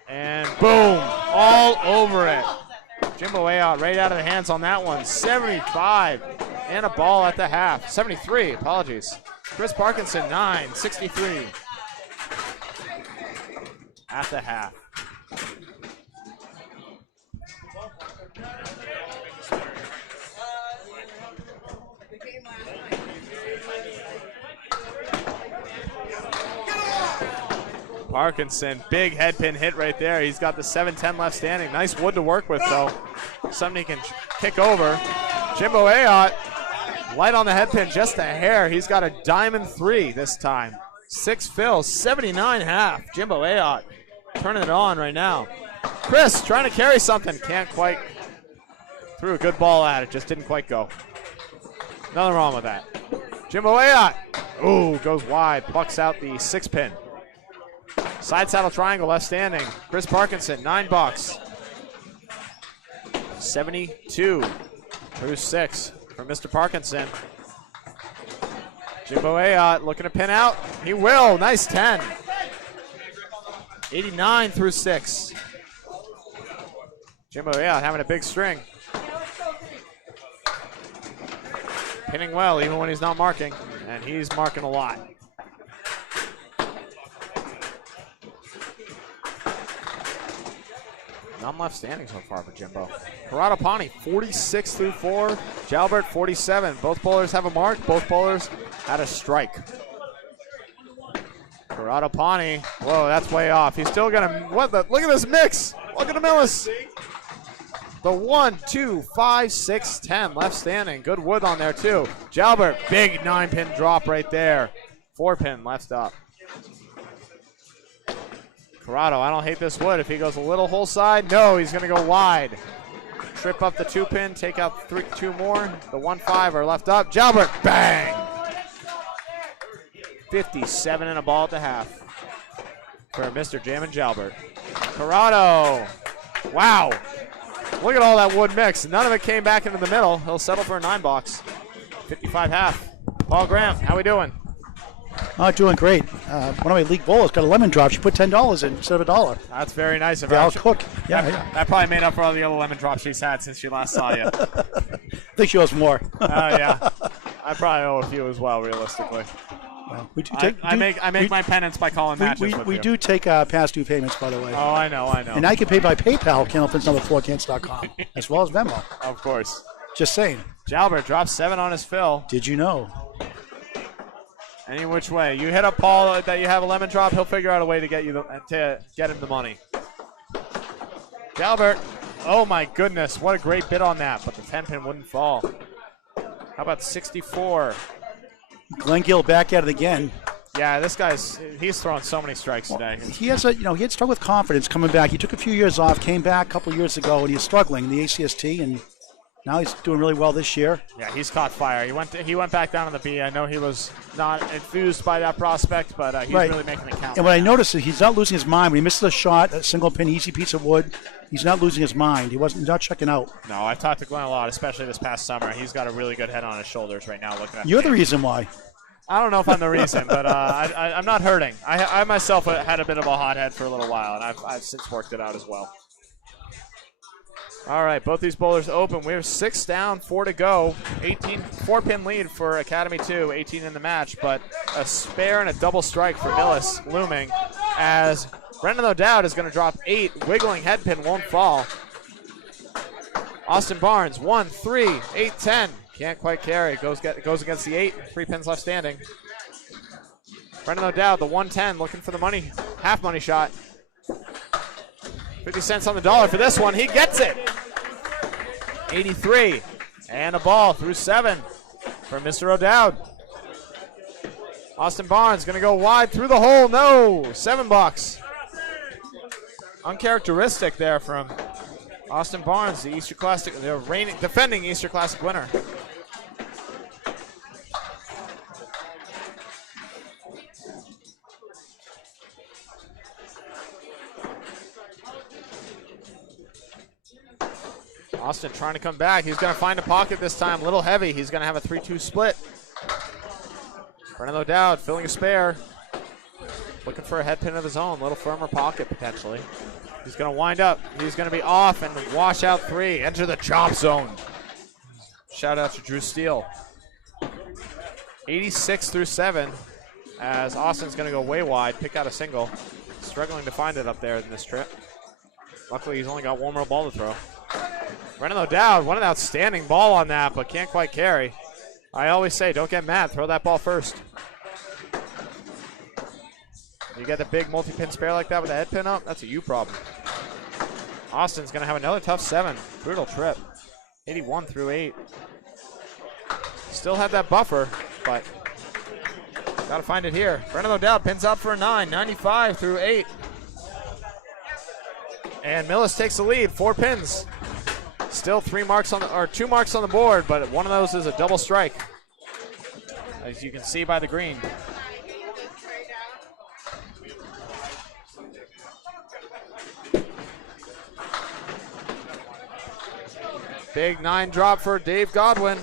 And boom, all over it. Jimbo Ayotte right out of the hands on that one. 75 and a ball at the half. 73, apologies. Chris Parkinson, 9, 63 at the half. Parkinson, big head pin hit right there. He's got the 7-10 left standing. Nice wood to work with, though. Something he can kick over. Jimbo Ayotte, light on the head pin, just a hair. He's got a diamond 3 this time. 6 fills, 79 half. Jimbo Ayotte turning it on right now. Chris trying to carry something. Can't quite. Threw a good ball at it, just didn't quite go. Nothing wrong with that. Jimbo Ayotte, ooh, goes wide, plucks out the 6-pin. Side saddle triangle left standing. Chris Parkinson, $9. 72 through 6 for Mr. Parkinson. Jimbo Ayotte looking to pin out. He will. Nice 10. 89 through 6. Jimbo Ayotte having a big string. Pinning well even when he's not marking, and he's marking a lot. None left standing so far for Jimbo. Corrado Pani, 46 through 4. Jalbert, 47. Both bowlers have a mark. Both bowlers had a strike. Corrado Pani, whoa, that's way off. He's still gonna, look at this mix. Look at the Millis. The 1, 2, 5, 6, 10 left standing. Good wood on there too. Jalbert, big 9-pin drop right there. 4-pin left up. Corrado, I don't hate this wood. If he goes a little whole side, no, he's going to go wide. Trip up the 2-pin, take out 2 more. The 1-5 are left up. Jalbert, bang! 57 and a ball at the half for Mr. Jammin' Jalbert. Corrado, wow. Look at all that wood mix. None of it came back into the middle. He'll settle for a 9-box. 55 half. Paul Graham, how we doing? Doing great. One of my league bowlers got a lemon drop. She put $10 in instead of $1. That's very nice of her. Val Cook. Yeah, that probably made up for all the other lemon drops she's had since she last saw you. I think she owes more. Yeah. I probably owe a few as well, realistically. We do take, I make my penance by calling matches with you. We do take past due payments, by the way. Oh, I know. And I can pay by PayPal, candlepins4cans.com, as well as Venmo. Of course. Just saying. Jalbert drops 7 on his fill. Did you know? Any which way. You hit up Paul that you have a lemon drop, he'll figure out a way to get you to get him the money. Jalbert, oh my goodness, what a great bid on that, but the 10-pin wouldn't fall. How about 64? Glen Gill back at it again. Yeah, this he's throwing so many strikes today. He has he had struggled with confidence coming back. He took a few years off, came back a couple years ago, and he's struggling in the ACST, and now he's doing really well this year. Yeah, he's caught fire. He went back down on the B. I know he was not enthused by that prospect, but he's really making it count. And what I noticed is he's not losing his mind. When he misses a shot, a single pin, easy piece of wood, He's not losing his mind. He's not checking out. No, I've talked to Glenn a lot, especially this past summer. He's got a really good head on his shoulders right now. Looking at You're the reason why. I don't know if I'm the reason, but I'm not hurting. I myself had a bit of a hot head for a little while, and I've since worked it out as well. All right, both these bowlers open. We're 6 down, 4 to go. 4-pin lead for Academy 2, 18 in the match, but a spare and a double strike for Millis looming as Brendan O'Dowd is going to drop 8. Wiggling head pin won't fall. Austin Barnes, 1, 3, 8, 10. Can't quite carry. Goes against the 8. 3 pins left standing. Brendan O'Dowd, the 110, looking for the money, half money shot. 50 cents on the dollar for this one. He gets it. 83. And a ball through 7 for Mr. O'Dowd. Austin Barnes going to go wide through the hole. No. $7. Uncharacteristic there from Austin Barnes, the Easter Classic, the defending Easter Classic winner. Austin trying to come back. He's going to find a pocket this time. A little heavy. He's going to have a 3-2 split. Brendan O'Dowd filling a spare. Looking for a head pin of his own. A little firmer pocket potentially. He's going to wind up. He's going to be off and wash out 3. Enter the chop zone. Shout out to Drew Steele. 86 through 7 as Austin's going to go way wide. Pick out a single. Struggling to find it up there in this trip. Luckily he's only got one more ball to throw. Brendan O'Dowd, what an outstanding ball on that, but can't quite carry. I always say, don't get mad. Throw that ball first. You get the big multi-pin spare like that with a head pin up, that's a you problem. Austin's going to have another tough 7. Brutal trip. 81 through 8. Still had that buffer, but got to find it here. Brendan O'Dowd pins up for a 9. 95 through 8. And Millis takes the lead. 4 pins. Still 2 marks on the board, but one of those is a double strike, as you can see by the green. Big 9 drop for Dave Godwin.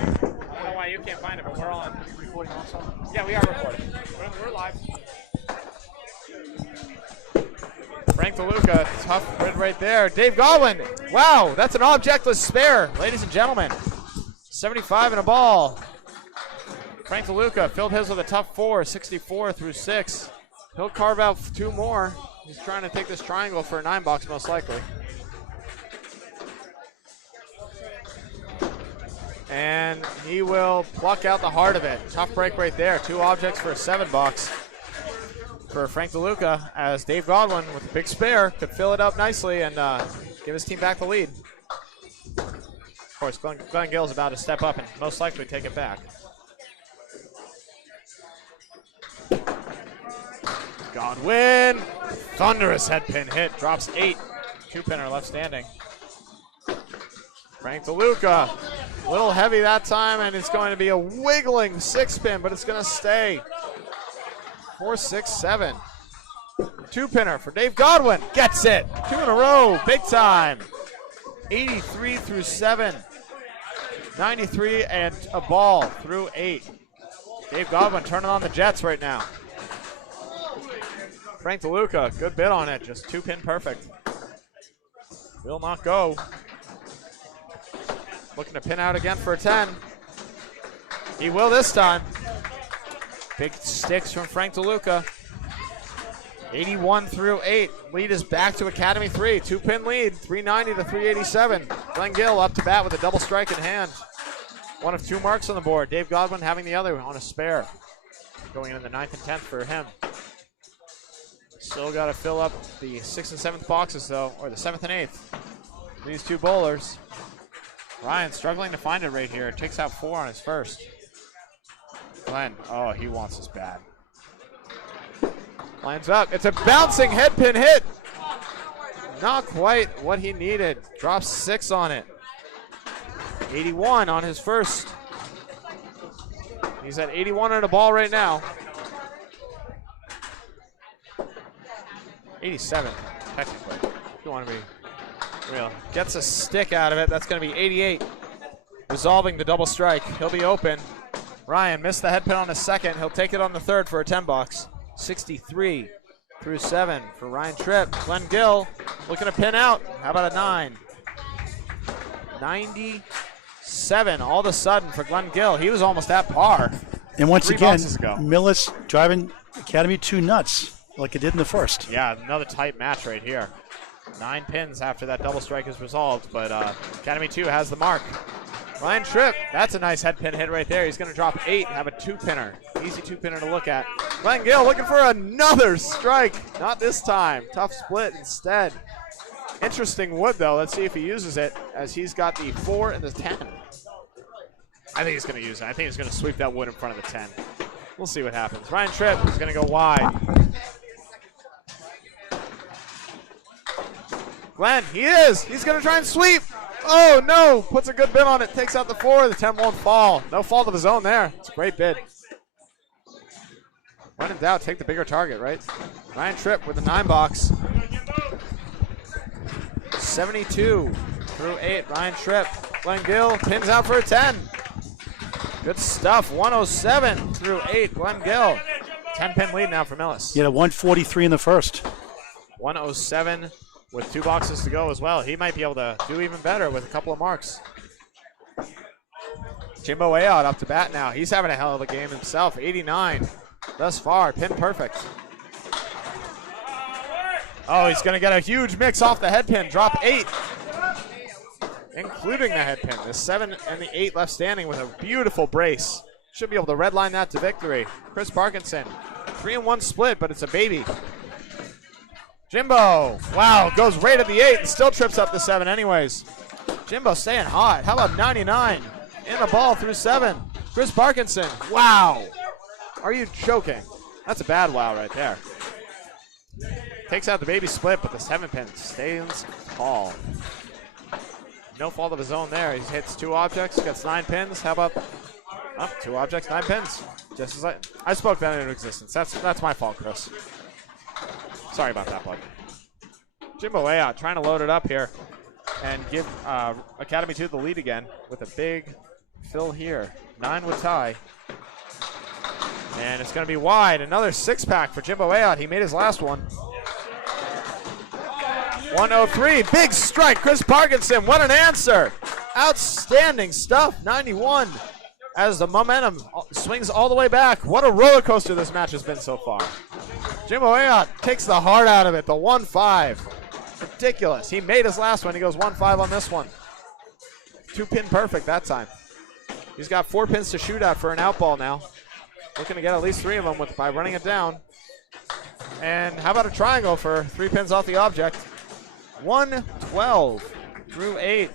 I don't know why you can't find it, but we're on. Recording also? Yeah, we are recording. We're live. Frank Deluca, tough grid right there. Dave Godwin, wow, that's an objectless spare, ladies and gentlemen. 75 and a ball. Frank Deluca filled his with a tough 4, 64 through 6. He'll carve out 2 more. He's trying to take this triangle for a 9 box most likely. And he will pluck out the heart of it. Tough break right there. 2 objects for a 7 box for Frank Deluca, as Dave Godwin with a big spare could fill it up nicely and give his team back the lead. Of course, Glen Gill is about to step up and most likely take it back. Godwin, thunderous head pin hit, drops 8. 2-pinner left standing. Frank Deluca, a little heavy that time, and it's going to be a wiggling 6-pin, but it's going to stay. 4, 6, 7. 2-pinner for Dave Godwin, gets it. 2 in a row, big time. 83 through 7. 93 and a ball through 8. Dave Godwin turning on the Jets right now. Frank Deluca, good bit on it, just 2-pin perfect. Will not go. Looking to pin out again for a 10. He will this time. Big sticks from Frank Deluca. 81 through 8. Lead is back to Academy 3. 2-pin lead, 390 to 387. Glen Gill up to bat with a double strike in hand. 1 of 2 marks on the board. Dave Godwin having the other on a spare. Going in the 9th and 10th for him. Still got to fill up the 6th and 7th boxes though, or the 7th and 8th. These 2 bowlers. Ryan struggling to find it right here. Takes out 4 on his first. Glenn, oh, he wants this bad. Lines up. It's a bouncing head pin hit. Not quite what he needed. Drops 6 on it. 81 on his first. He's at 81 on the ball right now. 87, technically, if you want to be real. Gets a stick out of it. That's going to be 88. Resolving the double strike. He'll be open. Ryan missed the head pin on the second. He'll take it on the third for a 10 bucks. 63 through 7 for Ryan Tripp. Glen Gill looking to pin out. How about a 9? 97 all of a sudden for Glen Gill. He was almost at par. And once 3 again, boxes ago. Millis driving Academy 2 nuts like it did in the first. Yeah, another tight match right here. 9 pins after that double strike is resolved, but Academy 2 has the mark. Ryan Tripp, that's a nice head pin hit right there. He's going to drop 8, have a 2-pinner. Easy 2-pinner to look at. Glen Gill looking for another strike. Not this time. Tough split instead. Interesting wood, though. Let's see if he uses it, as he's got the 4 and the 10. I think he's going to use it. I think he's going to sweep that wood in front of the 10. We'll see what happens. Ryan Tripp is going to go wide. Glenn, he is. He's going to try and sweep. Oh, no. Puts a good bid on it. Takes out the 4. The 10 won't fall. No fault of his own there. It's a great bid. When in doubt, take the bigger target, right? Ryan Tripp with the 9 box. 72 through 8. Ryan Tripp. Glen Gill pins out for a 10. Good stuff. 107 through 8. Glen Gill. 10-pin lead now for Millis. He had a 143 in the first. 107 with 2 boxes to go as well. He might be able to do even better with a couple of marks. Jimbo Ayotte up to bat now. He's having a hell of a game himself. 89 thus far. Pin perfect. Oh, he's going to get a huge mix off the head pin. Drop 8. Including the head pin. The 7 and the 8 left standing with a beautiful brace. Should be able to redline that to victory. Chris Parkinson. 3-1 split, but it's a baby. Jimbo. Wow, goes right at the 8 and still trips up the 7 anyways. Jimbo staying hot. How about 99? In the ball through 7. Chris Parkinson. Wow. Are you joking? That's a bad wow right there. Takes out the baby split, but the 7-pin stays tall. No fault of his own there. He hits 2 objects, gets 9 pins. How about 2 objects, 9 pins? Just as I spoke that into existence. That's my fault, Chris. Sorry about that, bud. Jimbo Ayotte trying to load it up here and give Academy 2 the lead again with a big fill here. 9 with tie. And it's going to be wide. Another 6-pack for Jimbo Ayotte. He made his last one. 103. Big strike. Chris Parkinson. What an answer. Outstanding stuff. 91. As the momentum swings all the way back. What a roller coaster this match has been so far. Jimbo Ayotte takes the heart out of it. The 1-5. Ridiculous. He made his last one. He goes 1-5 on this one. 2-pin perfect that time. He's got 4 pins to shoot at for an out ball now. Looking to get at least 3 of them by running it down. And how about a triangle for 3 pins off the object? 112 through 8.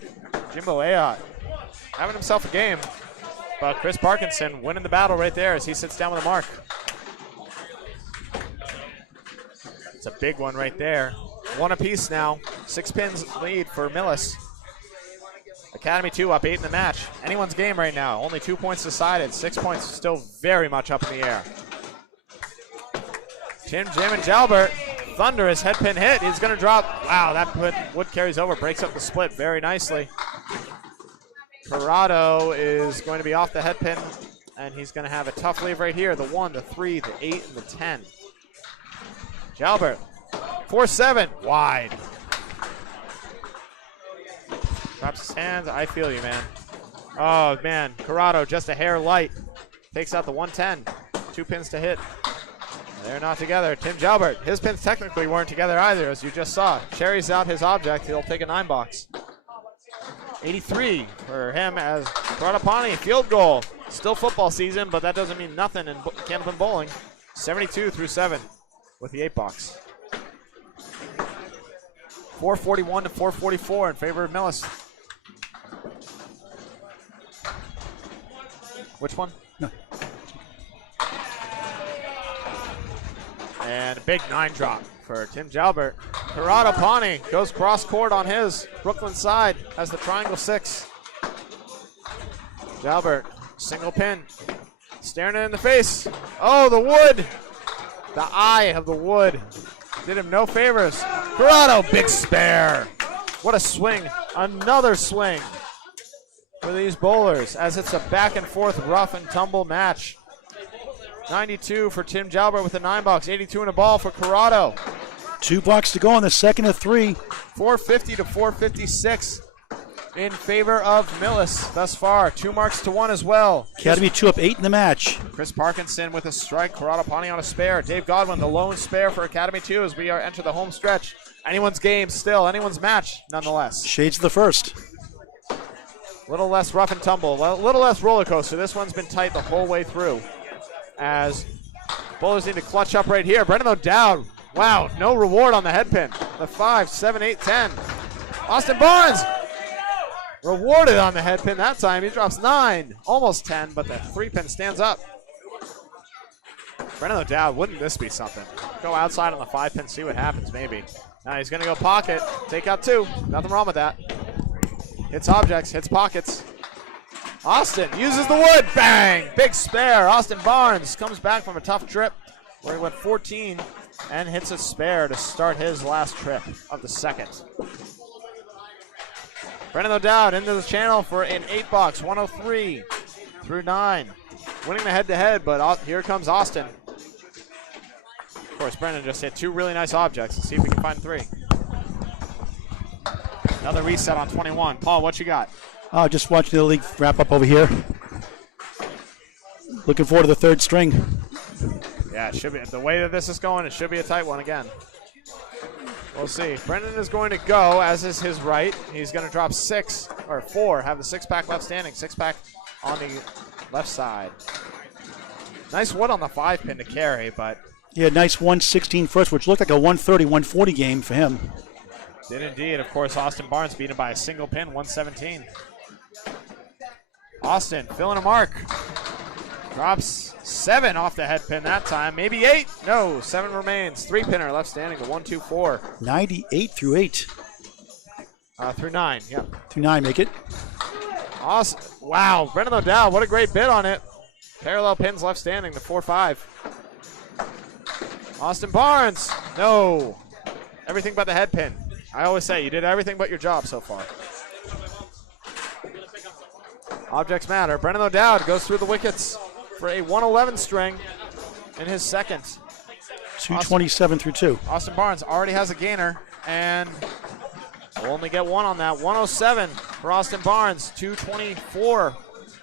Jimbo Ayotte having himself a game. But Chris Parkinson winning the battle right there as he sits down with a mark. It's a big one right there. 1 apiece now. 6 pins lead for Millis. Academy 2 up 8 in the match. Anyone's game right now. Only 2 points decided. 6 points still very much up in the air. Jim and Jalbert. Thunderous head pin hit. He's going to drop. Wow, that wood carries over. Breaks up the split very nicely. Corrado is going to be off the head pin, and he's going to have a tough leave right here. The 1, the 3, the 8, and the 10. Jalbert. 4-7. Wide. Drops his hands. I feel you, man. Oh, man. Corrado just a hair light. Takes out the 110. 2 pins to hit. They're not together. Tim Jalbert. His pins technically weren't together either, as you just saw. Cherries out his object. He'll take a 9 box. 83 for him as Corrado Pani. Field goal. Still football season, but that doesn't mean nothing in Candlepin bowling. 72 through 7 with the 8 box. 441 to 444 in favor of Millis. Which one? No. And a big 9 drop for Tim Jalbert. Corrado Pani goes cross court on his Brooklyn side as the triangle 6. Jalbert, single pin. Staring it in the face. Oh, the wood. The eye of the wood. Did him no favors. Corrado, big spare. What a swing. Another swing for these bowlers as it's a back and forth rough and tumble match. 92 for Tim Jalbert with the 9 box. 82 in a ball for Corrado. 2 blocks to go in the second of 3. 450 to 456 in favor of Millis thus far. 2 marks to 1 as well. Academy 2 up 8 in the match. Chris Parkinson with a strike. Corrado Pani on a spare. Dave Godwin, the lone spare for Academy 2 as we are enter the home stretch. Anyone's game still. Anyone's match nonetheless. Shades of the first. A little less rough and tumble. A little less roller coaster. This one's been tight the whole way through. As bowlers need to clutch up right here. Brendan O'Dowd. Wow, no reward on the head pin. The 5, 7, 8, 10. Austin Barnes rewarded on the head pin that time. He drops 9, almost 10, but the 3 pin stands up. Brendan O'Dowd, wouldn't this be something? Go outside on the 5 pin, see what happens, maybe. Now he's going to go pocket, take out 2. Nothing wrong with that. Hits objects, hits pockets. Austin uses the wood, bang! Big spare. Austin Barnes comes back from a tough trip where he went 14 and hits a spare to start his last trip of the second. Brendan O'Dowd into the channel for an 8 box, 103 through 9. Winning the head-to-head, but here comes Austin. Of course, Brendan just hit 2 really nice objects. Let's see if we can find 3. Another reset on 21. Paul, what you got? Just watching the league wrap up over here. Looking forward to the 3rd string. Yeah, it should be. The way that this is going, it should be a tight one again. We'll see. Brendan is going to go, as is his right. He's going to drop 6 or 4, have the 6-pack left standing. 6-pack on the left side. Nice wood on the 5 pin to carry, but. Yeah, nice 116 first, which looked like a 130, 140 game for him. Did indeed. Of course, Austin Barnes beaten by a single pin, 117. Austin filling a mark. Drops 7 off the head pin that time. Maybe 8. No, 7 remains. 3-pinner left standing, the 1-2-4. 98 through 8. Through 9, yep. Through 9, make it. Awesome. Wow, Brendan O'Dowd, what a great bid on it. Parallel pins left standing, the 4-5. Austin Barnes. No. Everything but the head pin. I always say you did everything but your job so far. Objects matter. Brendan O'Dowd goes through the wickets for a 111 string in his second. 227 through 2. Austin Barnes already has a gainer and will only get 1 on that. 107 for Austin Barnes. 224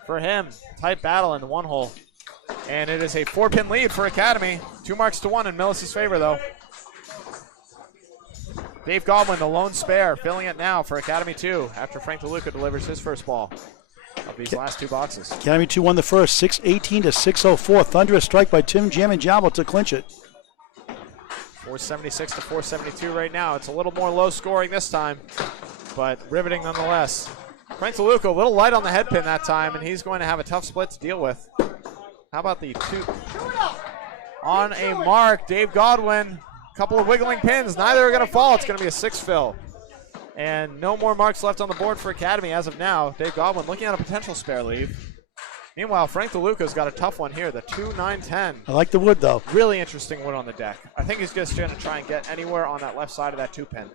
for him. Tight battle in the 1 hole. And it is a 4-pin lead for Academy. 2 marks to 1 in Millis' favor, though. Dave Godwin, the lone spare, filling it now for Academy 2 after Frank Deluca delivers his first ball of these last 2 boxes. Academy 2 won the first, 618 to 604. Thunderous strike by Tim Jam and Jalbert to clinch it. 476 to 472 right now. It's a little more low scoring this time, but riveting nonetheless. Frank Deluca, a little light on the head pin that time, and he's going to have a tough split to deal with. How about the 2? On a mark, Dave Godwin. Couple of wiggling pins. Neither are going to fall. It's going to be a 6 fill. And no more marks left on the board for Academy as of now. Dave Godwin looking at a potential spare lead. Meanwhile, Frank Deluca's got a tough one here. The 2, 9, 10. I like the wood, though. Really interesting wood on the deck. I think he's just going to try and get anywhere on that left side of that 2 pin.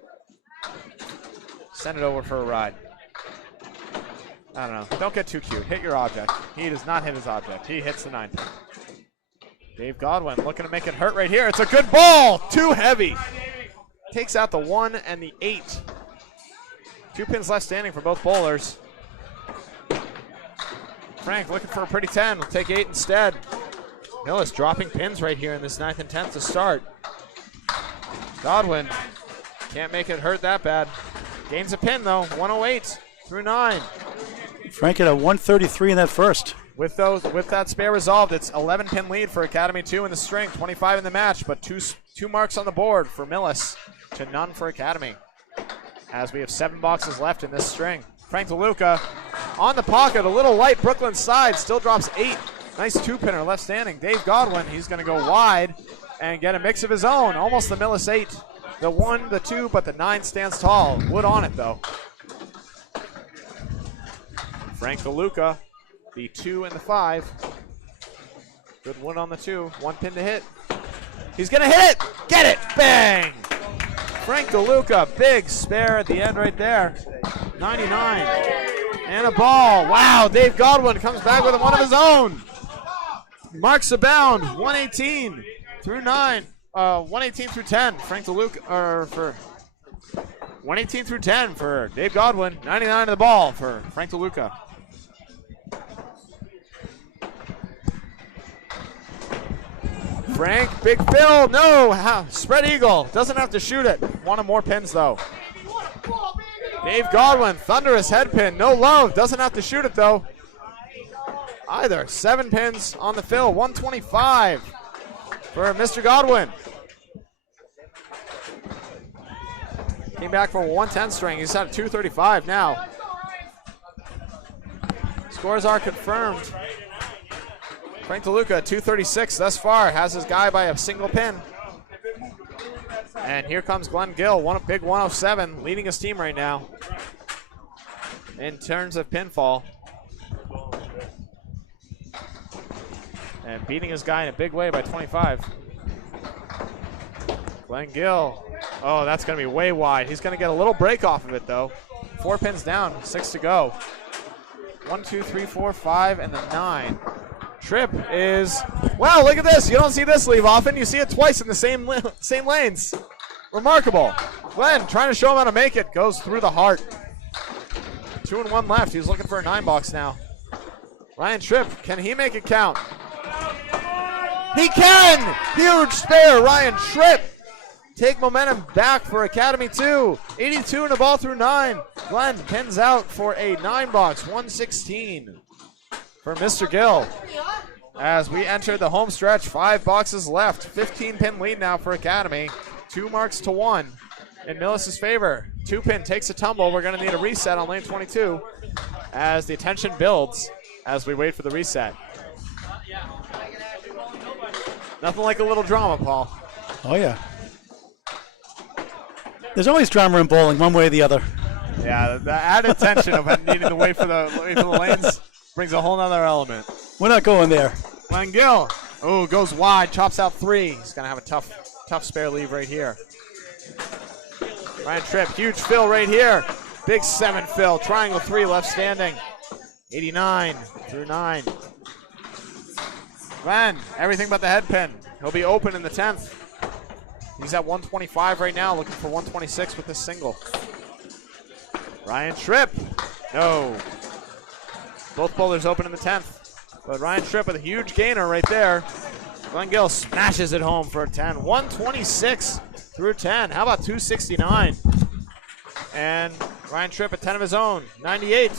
Send it over for a ride. I don't know. Don't get too cute. Hit your object. He does not hit his object. He hits the 9 pin. Dave Godwin looking to make it hurt right here. It's a good ball. Too heavy. Takes out the 1 and the 8. 2 pins left standing for both bowlers. Frank looking for a pretty 10. We'll take 8 instead. Millis dropping pins right here in this 9th and 10th to start. Godwin can't make it hurt that bad. Gains a pin though. 108 through 9. Frank had a 133 in that first. With that spare resolved, it's 11-pin lead for Academy 2 in the string, 25 in the match, but two marks on the board for Millis to none for Academy. As we have 7 boxes left in this string. Frank Deluca on the pocket, a little light Brooklyn side, still drops 8. Nice 2-pinner left standing. Dave Godwin, he's going to go wide and get a mix of his own. Almost the Millis 8. The 1, the 2, but the 9 stands tall. Wood on it, though. Frank Deluca, the 2 and the 5. Good one on the 2. 1 pin to hit. He's going to hit it. Get it. Bang. Frank Deluca. Big spare at the end right there. 99. And a ball. Wow. Dave Godwin comes back with one of his own. Marks abound. 118 through 9. 118 through 10. Frank Deluca. For 118 through 10 for Dave Godwin. 99 to the ball for Frank Deluca. Frank, big fill, no, spread eagle, doesn't have to shoot it. Wanted more pins though. Dave Godwin, thunderous head pin, no love, doesn't have to shoot it though. Either, 7 pins on the fill, 125 for Mr. Godwin. Came back for a 110 string, he's at a 235 now. Scores are confirmed. Frank Deluca, 236 thus far, has his guy by a single pin. And here comes Glen Gill, big 107, leading his team right now in terms of pinfall. And beating his guy in a big way by 25. Glen Gill, oh, that's going to be way wide. He's going to get a little break off of it, though. 4 pins down, 6 to go. 1, 2, 3, 4, 5, and the 9. Tripp is, wow, look at this. You don't see this leave often. You see it twice in the same lanes. Remarkable. Glenn trying to show him how to make it. Goes through the heart. 2 and 1 left. He's looking for a 9 box now. Ryan Tripp, can he make it count? He can! Huge spare, Ryan Tripp. Take momentum back for Academy 2. 82 and the ball through 9. Glenn pins out for a 9 box, 116 for Mr. Gill. As we enter the home stretch, 5 boxes left. 15 pin lead now for Academy. 2 marks to 1 in Millis' favor. 2 pin takes a tumble. We're going to need a reset on lane 22 as the attention builds as we wait for the reset. Nothing like a little drama, Paul. Oh, yeah. There's always drama in bowling, one way or the other. Yeah, the added tension of needing to wait for the lanes brings a whole nother element. We're not going there. Glen Gill, oh, goes wide, chops out 3. He's going to have a tough spare leave right here. Ryan Tripp, huge fill right here. Big 7 fill, triangle 3 left standing. 89 through 9. Glenn, everything but the head pin. He'll be open in the 10th. He's at 125 right now, looking for 126 with this single. Ryan Tripp, no. Both bowlers open in the 10th. But Ryan Tripp with a huge gainer right there. Glen Gill smashes it home for a 10. 126 through 10. How about 269? And Ryan Tripp at 10 of his own. 98.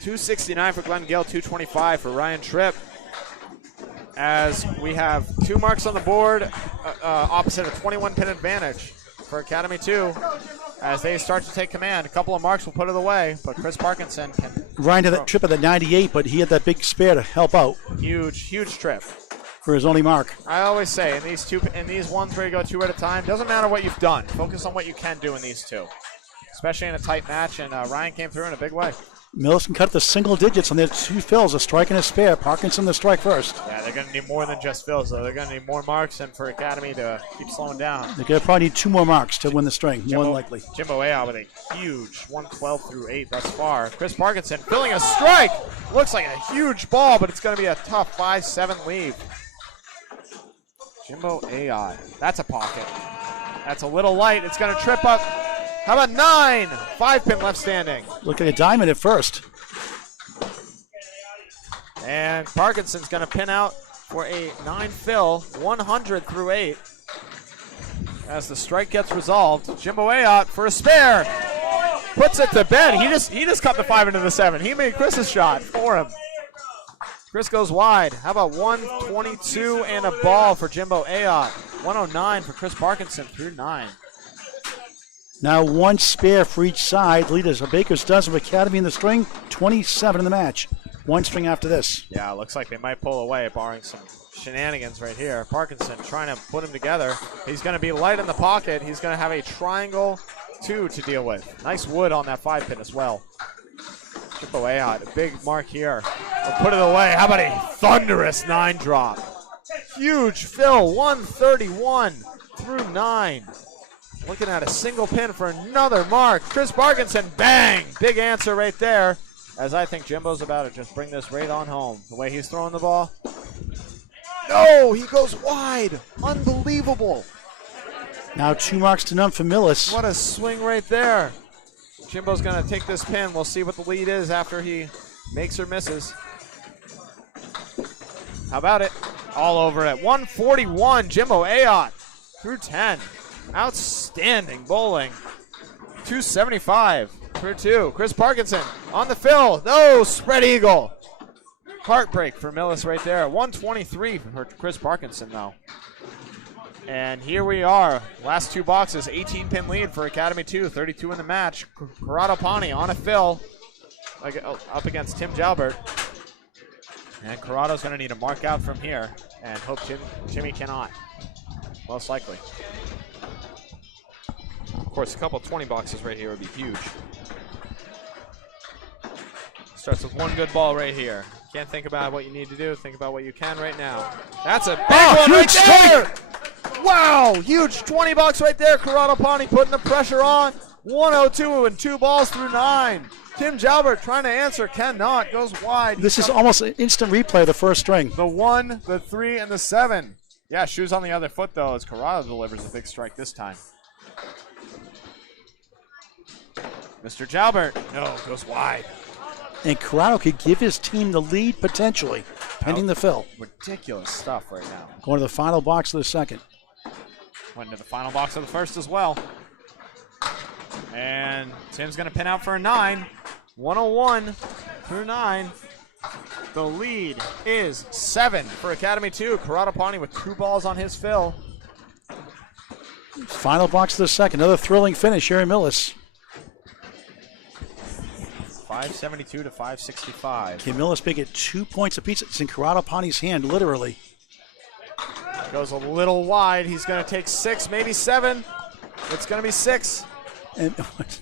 269 for Glen Gill, 225 for Ryan Tripp. As we have 2 marks on the board, opposite a 21 pin advantage for Academy 2. As they start to take command, a couple of marks will put it away, but Chris Parkinson can. Ryan had that trip at the 98, but he had that big spare to help out. Huge trip for his only mark. I always say in these ones where you go 2 at a time, doesn't matter what you've done. Focus on what you can do in these 2, especially in a tight match. And Ryan came through in a big way. Millis can cut the single digits on their 2 fills, a strike and a spare. Parkinson the strike first. Yeah, they're going to need more than just fills, though. They're going to need more marks, and for Academy to keep slowing down. They're going to probably need 2 more marks to win the string, more than likely. Jimbo Ayotte with a huge 112 through 8 thus far. Chris Parkinson filling a strike. Looks like a huge ball, but it's going to be a tough 5-7 leave. Jimbo Ayotte. That's a pocket. That's a little light. It's going to trip up. How about 9? 5 pin left standing. Look at a diamond at first. And Parkinson's going to pin out for a 9 fill, 100 through 8. As the strike gets resolved, Jimbo Ayotte for a spare. Puts it to bed. He just cut the 5 into the 7. He made Chris's shot for him. Chris goes wide. How about 122 and a ball for Jimbo Ayotte. 109 for Chris Parkinson through 9. Now 1 spare for each side. Leaders a baker's dozen of Academy in the string, 27 in the match. 1 string after this. Yeah, looks like they might pull away, barring some shenanigans right here. Parkinson trying to put him together. He's going to be light in the pocket. He's going to have a triangle 2 to deal with. Nice wood on that 5 pin as well. Jimbo Ayotte, a big mark here. Put it away. How about a thunderous 9 drop? Huge fill, 131 through 9. Looking at a single pin for another mark. Chris Parkinson, bang! Big answer right there. As I think Jimbo's about to just bring this right on home. The way he's throwing the ball. No, he goes wide. Unbelievable. Now 2 marks to none for Millis. What a swing right there. Jimbo's going to take this pin. We'll see what the lead is after he makes or misses. How about it? All over it. 141, Jimbo Ayotte through 10. Outstanding bowling. 275 for 2. Chris Parkinson on the fill. No, spread eagle. Heartbreak for Millis right there. 123 for Chris Parkinson, though. And here we are. Last 2 boxes. 18-pin lead for Academy 2. 32 in the match. Corrado Pani on a fill up against Tim Jalbert. And Corrado's going to need a mark out from here. And hope Jimmy cannot. Most likely. Of course, a couple 20 boxes right here would be huge. Starts with 1 good ball right here. Can't think about what you need to do. Think about what you can right now. That's a big one right there! Wow, huge 20 bucks right there. Corrado Pani putting the pressure on. 102 and 2 balls through 9. Tim Jalbert trying to answer, cannot, goes wide. This is almost an instant replay of the first string. The 1, the 3, and the 7. Yeah, shoes on the other foot, though, as Corrado delivers a big strike this time. Mr. Jalbert, no, goes wide. And Corrado could give his team the lead potentially, pending the fill. Ridiculous stuff right now. Going to the final box of the second. Went into the final box of the first as well. And Tim's going to pin out for a 9. 101 through 9. The lead is 7 for Academy 2. Corrado Pani with 2 balls on his fill. Final box of the second. Another thrilling finish here in Millis. 572 to 565. Can Millis make it 2 points apiece? It's in Corrado Pani's hand, literally. Goes a little wide. He's going to take 6, maybe 7. It's going to be 6. And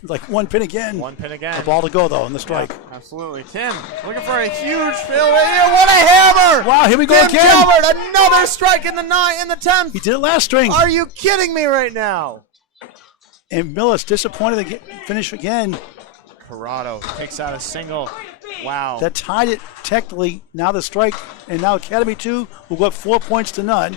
like 1 pin again. 1 pin again. A ball to go, though, on the strike. Yeah, absolutely. Tim looking for a huge fill right here. What a hammer! Wow, here we go Tim again. Jalbert, another strike in the 10th. He did it last string. Are you kidding me right now? And Millis disappointed to finish again. Corrado takes out a single. Wow. That tied it technically. Now the strike, and now Academy 2 will go up 4 points to none.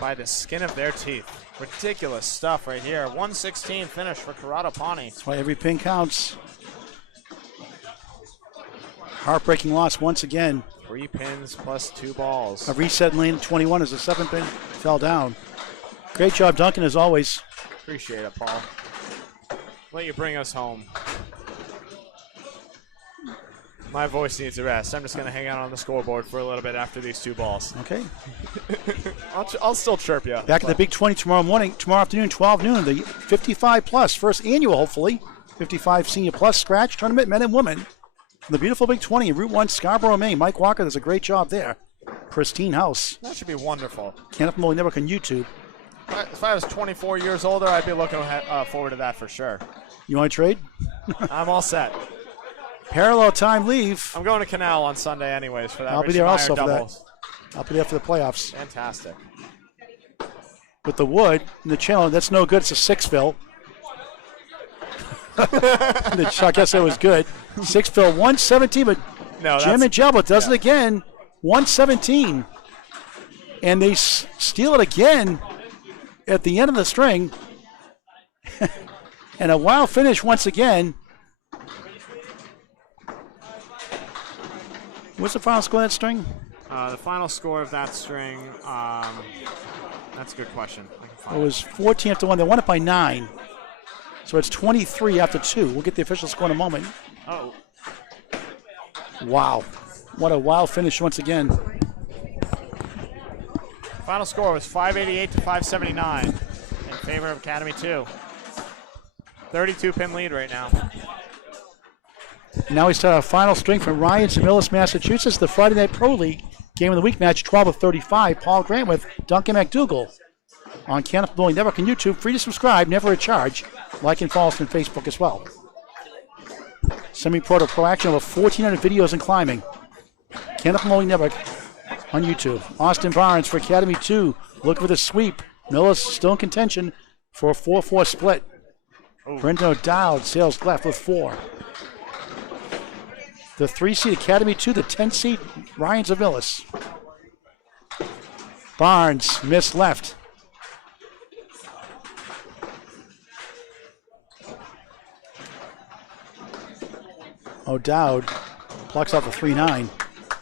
By the skin of their teeth. Ridiculous stuff right here. 116 finish for Corrado Pani. That's why every pin counts. Heartbreaking loss once again. 3 pins plus 2 balls. A reset in lane 21 as the 7th pin fell down. Great job, Duncan, as always. Appreciate it, Paul. Let you bring us home. My voice needs a rest. I'm just going to hang out on the scoreboard for a little bit after these 2 balls. Okay. I'll still chirp you. Back at the Big 20 tomorrow afternoon, 12 noon. The 55 plus, first annual, hopefully. 55 Senior Plus Scratch Tournament, men and women. From the beautiful Big 20 in Route 1, Scarborough, Maine. Mike Walker does a great job there. Pristine house. That should be wonderful. Can't Millie Network on YouTube. If I was 24 years older, I'd be looking forward to that for sure. You want to trade? I'm all set. Parallel time leave. I'm going to Canal on Sunday anyways for that. I'll be there also for that. I'll be there for the playoffs. Fantastic. With the wood and the channel, that's no good. It's a 6 fill. I guess that was good. 6 fill, 117, but no, Jim and Jalbert does it again. 117. And they steal it again at the end of the string. And a wild finish once again. What's the final score of that string? The final score of that string, that's a good question. It was 14 after 1. They won it by 9. So it's 23 after 2. We'll get the official score in a moment. Oh. Wow. What a wild finish once again. Final score was 588 to 579 in favor of Academy 2. 32-pin lead right now. Now we start our final string from Ryan's in Millis, Massachusetts. The Friday Night Pro League Game of the Week match, 12 of 35. Paul Grant with Duncan MacDougall on Canopy Bowling Network and YouTube. Free to subscribe, never a charge. Like and follow us on Facebook as well. Semi-Pro to Pro action, over 1,400 videos in climbing. Kenneth Maloney Network on YouTube. Austin Barnes for Academy 2. Looking for the sweep. Millis still in contention for a 4-4 split. Brendan O'Dowd sails left with 4. The 3-seed Academy 2, the 10-seed Ryans of Millis. Barnes missed left. O'Dowd plucks off a 3-9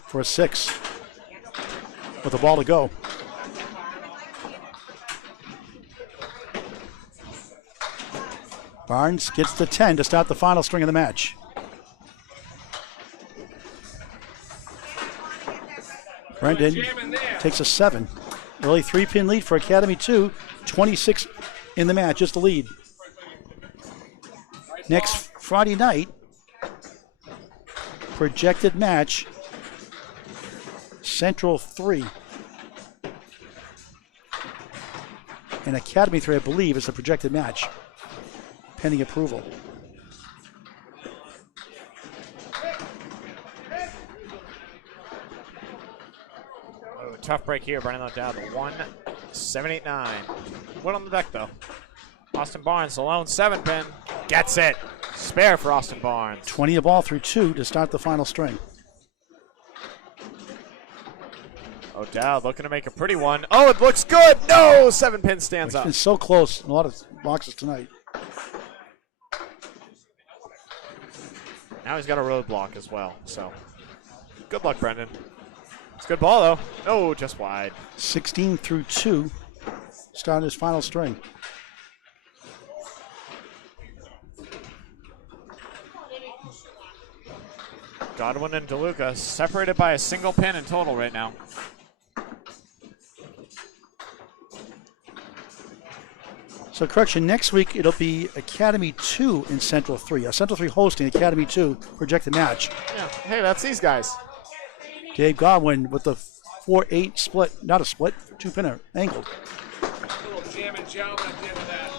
for a 6 with the ball to go. Barnes gets the 10 to start the final string of the match. Brendan takes a 7. Early 3-pin lead for Academy 2. 26 in the match, just the lead. Next Friday night, projected match, Central 3. And Academy 3, I believe, is the projected match, pending approval. Oh, tough break here. Brendan O'Dowd, 1-7-8-9. One on the deck, though. Austin Barnes, the lone 7-pin. Gets it. Spare for Austin Barnes. 20 a ball through 2 to start the final string. O'Dowd looking to make a pretty one. Oh, it looks good. No, 7-pin stands up. It's so close in a lot of boxes tonight. Now he's got a roadblock as well, so good luck, Brendan. It's a good ball, though. No, just wide. 16 through 2, start his final string. Godwin and Deluca separated by a single pin in total right now. So correction, next week it'll be Academy 2 in Central 3. Central 3 hosting Academy 2 projected match. Yeah. Hey, that's these guys. Dave Godwin with the 4-8 split, not a split, 2-pinner, angled. Little jam and Jalbert at the end of that.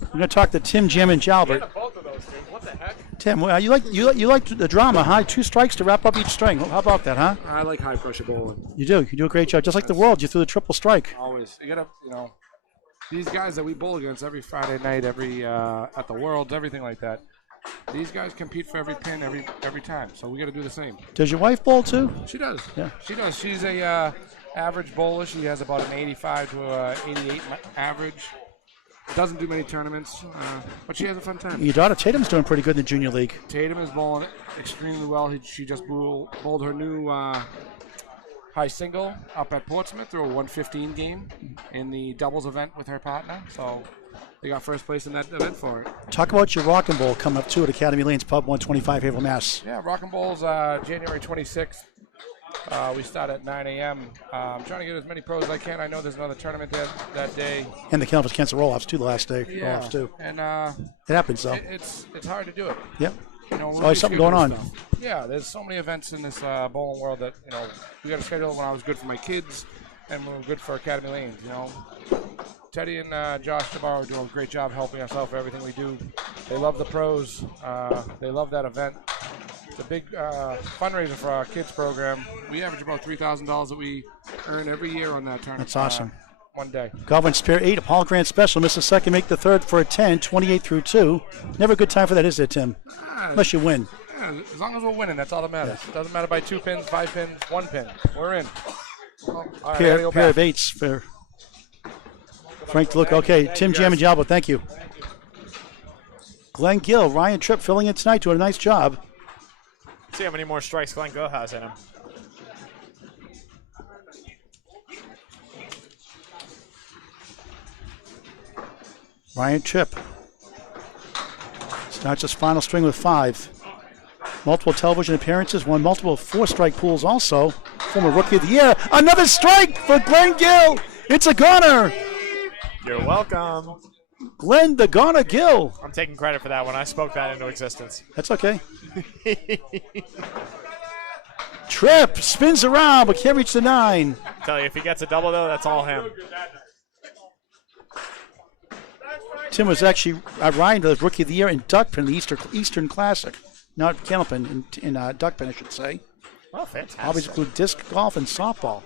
We're going to talk to Tim, Jim, and Jalbert. Both of those things. What the heck? Tim, well, you like the drama, huh? 2 strikes to wrap up each string. How about that, huh? I like high pressure bowling. You do. You do a great job. Just like the world, you threw the triple strike. Always. You gotta, these guys that we bowl against every Friday night, every at the Worlds, everything like that. These guys compete for every pin every time, so we got to do the same. Does your wife bowl too? She does. Yeah. She does. She's a average bowler. She has about an 85 to a 88 average. Doesn't do many tournaments, but she has a fun time. Your daughter Tatum's doing pretty good in the junior league. Tatum is bowling extremely well. She just bowled her new high single up at Portsmouth through a 115 game in the doubles event with her partner. So they got first place in that event for it. Talk about your Rock and Bowl coming up too at Academy Lanes Pub 125 Haverhill, Mass. Yeah, Rock and Bowl's January 26th. We start at 9 a.m. I'm trying to get as many pros as I can. I know there's another tournament there that day. And the Canvas Cancer Roll-Offs too, the last day. Yeah, Roll-offs too. and It happens though. it's hard to do it. Yep. We're always something going on. stuff. Yeah, there's so many events in this bowling world that we got to schedule when I was good for my kids and when we were good for Academy Lanes. Teddy and Josh Navarro do a great job helping us out for everything we do. They love the pros. They love that event. It's a big fundraiser for our kids program. We average about $3,000 that we earn every year on that tournament. That's awesome. One day. Godwin spare 8, a Paul Grant special. Miss the second, make the third for a 10, 28 through 2. Never a good time for that, is it, Tim? Unless you win. Yeah, as long as we're winning, that's all that matters. It doesn't matter by 2 pins, 5 pins, 1 pin. We're in. All right, Pair of 8s for Frank to look. Okay, Tim, Jam, and Jalbert, thank you. Glen Gill, Ryan Tripp filling in tonight, doing a nice job. See how many more strikes Glen Gill has in him. Ryan Tripp starts his final string with 5. Multiple television appearances, won multiple 4-strike pools also. Former Rookie of the Year. Another strike for Glen Gill. It's a goner. You're welcome. Glen the Goner Gill. I'm taking credit for that one. I spoke that into existence. That's okay. Tripp spins around but can't reach the 9. Tell you, if he gets a double, though, that's all him. Tim was actually Ryan was Rookie of the Year in Duckpin, the Eastern Classic. Not Candlepin, in Duckpin, I should say. Oh, fantastic. Hobbies include disc golf and softball.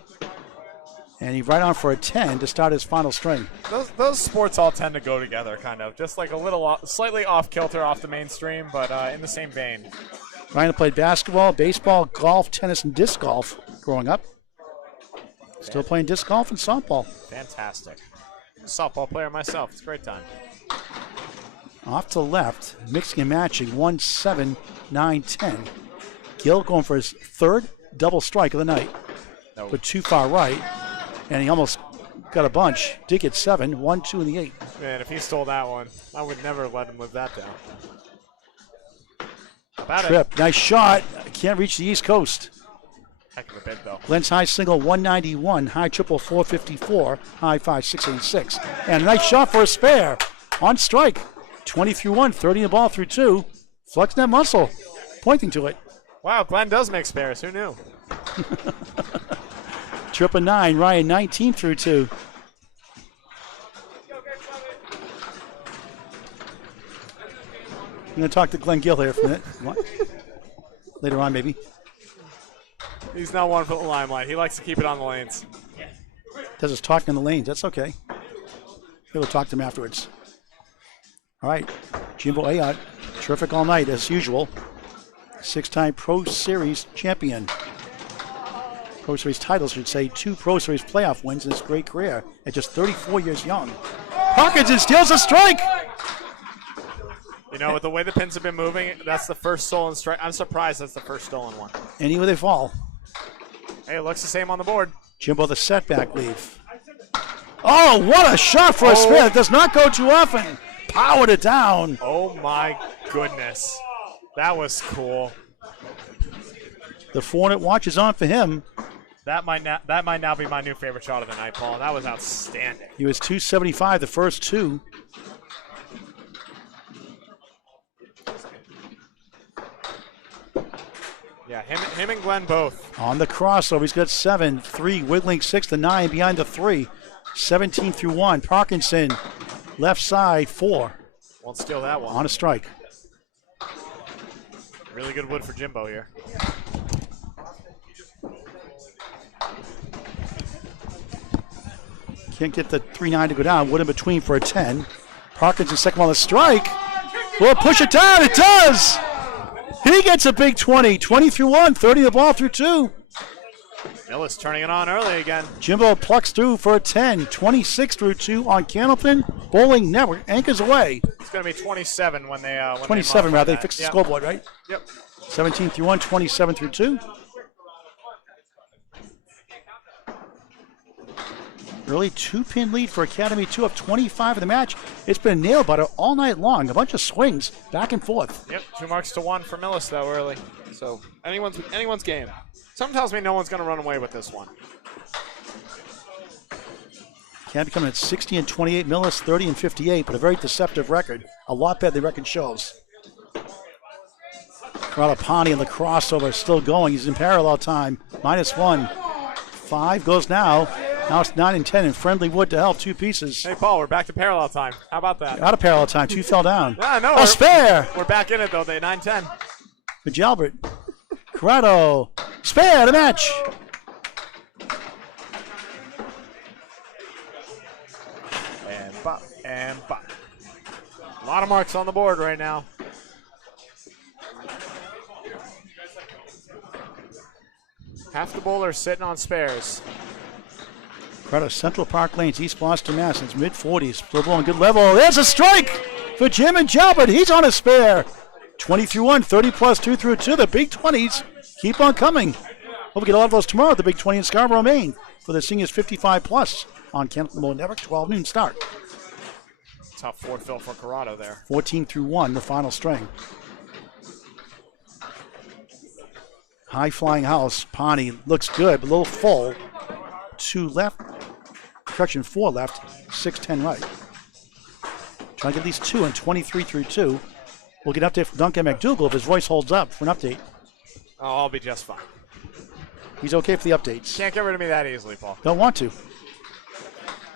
And he's right on for a 10 to start his final string. Those sports all tend to go together, kind of. Just like a little, slightly off kilter off the mainstream, but in the same vein. Ryan played basketball, baseball, golf, tennis, and disc golf growing up. Still playing disc golf and softball. Fantastic. Softball player myself. It's a great time. Off to left, mixing and matching, 1, 7, 9, 10. Gill going for his third double strike of the night. No. But too far right. And he almost got a bunch. Did get 7, 1, 2, and the 8. Man, if he stole that one, I would never let him live that down. About Tripp, nice shot. Can't reach the East Coast. Heck of a bid, though. Glenn's high single 191, high triple 454, high 5 686. And a nice shot for a spare. On strike. 20 through 1, 30 the ball through 2. Flexing that muscle. Pointing to it. Wow, Glenn does make spares. Who knew? Tripp a 9, Ryan 19 through 2. I'm going to talk to Glen Gill here for a minute. What? Later on, maybe. He's not one for the limelight. He likes to keep it on the lanes. Does his talking in the lanes. That's okay. We'll talk to him afterwards. All right. Jimbo Ayotte, terrific all night as usual. 6-time Pro Series champion. Pro Series titles, should say. 2 Pro Series playoff wins in his great career at just 34 years young. Parkinson steals a strike. You know, with the way the pins have been moving, that's the first stolen strike. I'm surprised that's the first stolen one. Anywhere they fall. Hey, it looks the same on the board. Jimbo the setback leave. Oh, what a shot for a spin. It does not go too often. Powered it down. Oh, my goodness. That was cool. The 4-minute watch is on for him. That might now be my new favorite shot of the night, Paul. That was outstanding. He was 275 the first 2. Yeah, him and Glenn both. On the crossover, he's got 7, 3, wiggling 6 to 9 behind the 3. 17 through 1. Parkinson, left side, 4. Won't steal that one. On a strike. Really good wood for Jimbo here. Can't get the 3-9 to go down. Wood in between for a 10. Parkinson second on the strike. Will it push it down? It does! He gets a big 20. 20 through 1, 30 the ball through 2. Millis turning it on early again. Jimbo plucks through for a 10. 26 through 2 on Candlepin. Bowling Network anchors away. It's going to be 27 when they 27 rather. They that. fixed the Yep. scoreboard, right? Yep. 17 through 1, 27 through 2. Early 2-pin lead for Academy 2 of 25 of the match. It's been a nail biter all night long. A bunch of swings back and forth. Yep. 2 marks to 1 for Millis though early. So anyone's game. Something tells me no one's going to run away with this one. Academy coming at 60 and 28. Millis 30 and 58, but a very deceptive record. A lot better than the record shows. Corrado Pani in the crossover still going. He's in parallel time. -1. 5 goes now. Now it's 9 and 10, and Friendly Wood to help. 2 pieces. Hey, Paul, we're back to parallel time. How about that? Out of parallel time. 2 fell down. Yeah, no. A spare We're back in it, though. They 9-10. for Jalbert. Corrado. Spare the match. And bop, and bop. A lot of marks on the board right now. Half the bowlers sitting on spares. Corrado, Central Park Lanes, East Boston, Mass. It's mid-40s. Still blowing good level. There's a strike for Jim and Jalbert. He's on a spare. 20 through 1, 30 plus 2 through 2. The big 20s keep on coming. Hope we get a lot of those tomorrow at the Big 20 in Scarborough, Maine for the seniors 55 plus on Candlepin Network, 12 noon start. Tough fourth fill for Corrado there. 14 through 1, the final string. High flying house. Pani looks good, but a little full. 2 left. Correction, 4 left. 6-10 right. Trying to get these 2 and 23 through 2. We'll get an update from Duncan MacDougall if his voice holds up for an update. Oh, I'll be just fine. He's okay for the updates. Can't get rid of me that easily, Paul. Don't want to.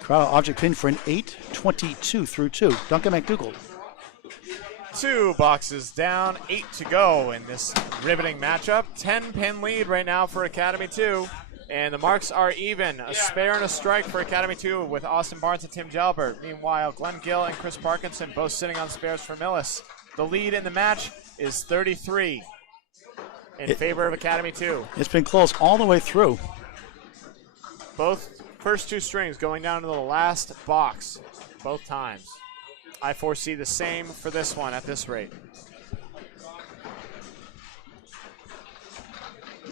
Corrado object pin for an 8, 22 through 2. Duncan MacDougall. 2 boxes down, 8 to go in this riveting matchup. 10-pin lead right now for Academy 2. And the marks are even. A spare and a strike for Academy 2 with Austin Barnes and Tim Jalbert. Meanwhile, Glen Gill and Chris Parkinson both sitting on spares for Millis. The lead in the match is 33 in favor of Academy 2. It's been close all the way through. Both first 2 strings going down to the last box, both times. I foresee the same for this one at this rate.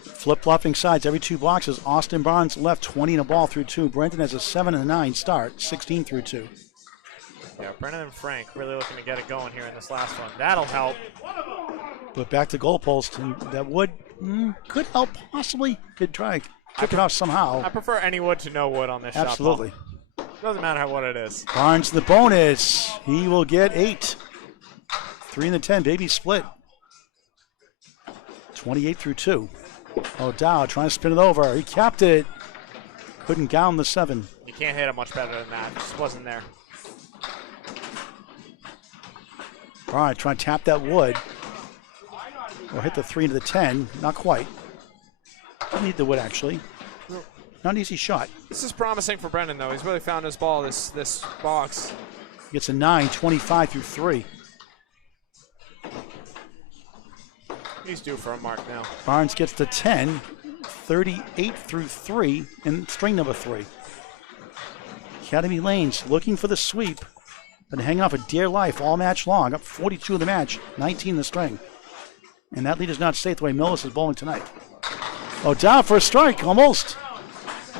Flip-flopping sides every 2 boxes. Austin Barnes left 20 in a ball through 2. Brendan has a 7 and a 9 start, 16 through 2. Yeah, Brendan and Frank really looking to get it going here in this last one. That'll help. But back to goalpost, and that would could help possibly. Could try kick it off somehow. I prefer any wood to no wood on this shot. Absolutely. Doesn't matter what it is. Barnes the bonus. He will get 8. 3 in the 10, baby split. 28 through 2. O'Dowd trying to spin it over. He capped it. Couldn't gown the 7. You can't hit it much better than that. It just wasn't there. All right, trying to tap that wood. Or hit the 3 into the 10. Not quite. Didn't need the wood, actually. Not an easy shot. This is promising for Brendan, though. He's really found his ball this box. Gets a 9, 25 through 3. He's due for a mark now. Barnes gets the 10, 38 through 3 in string number 3. Academy Lanes looking for the sweep. Been hanging off a dear life all match long. Up 42 in the match, 19 in the string. And that lead is not safe the way Millis is bowling tonight. Oh, down for a strike, almost.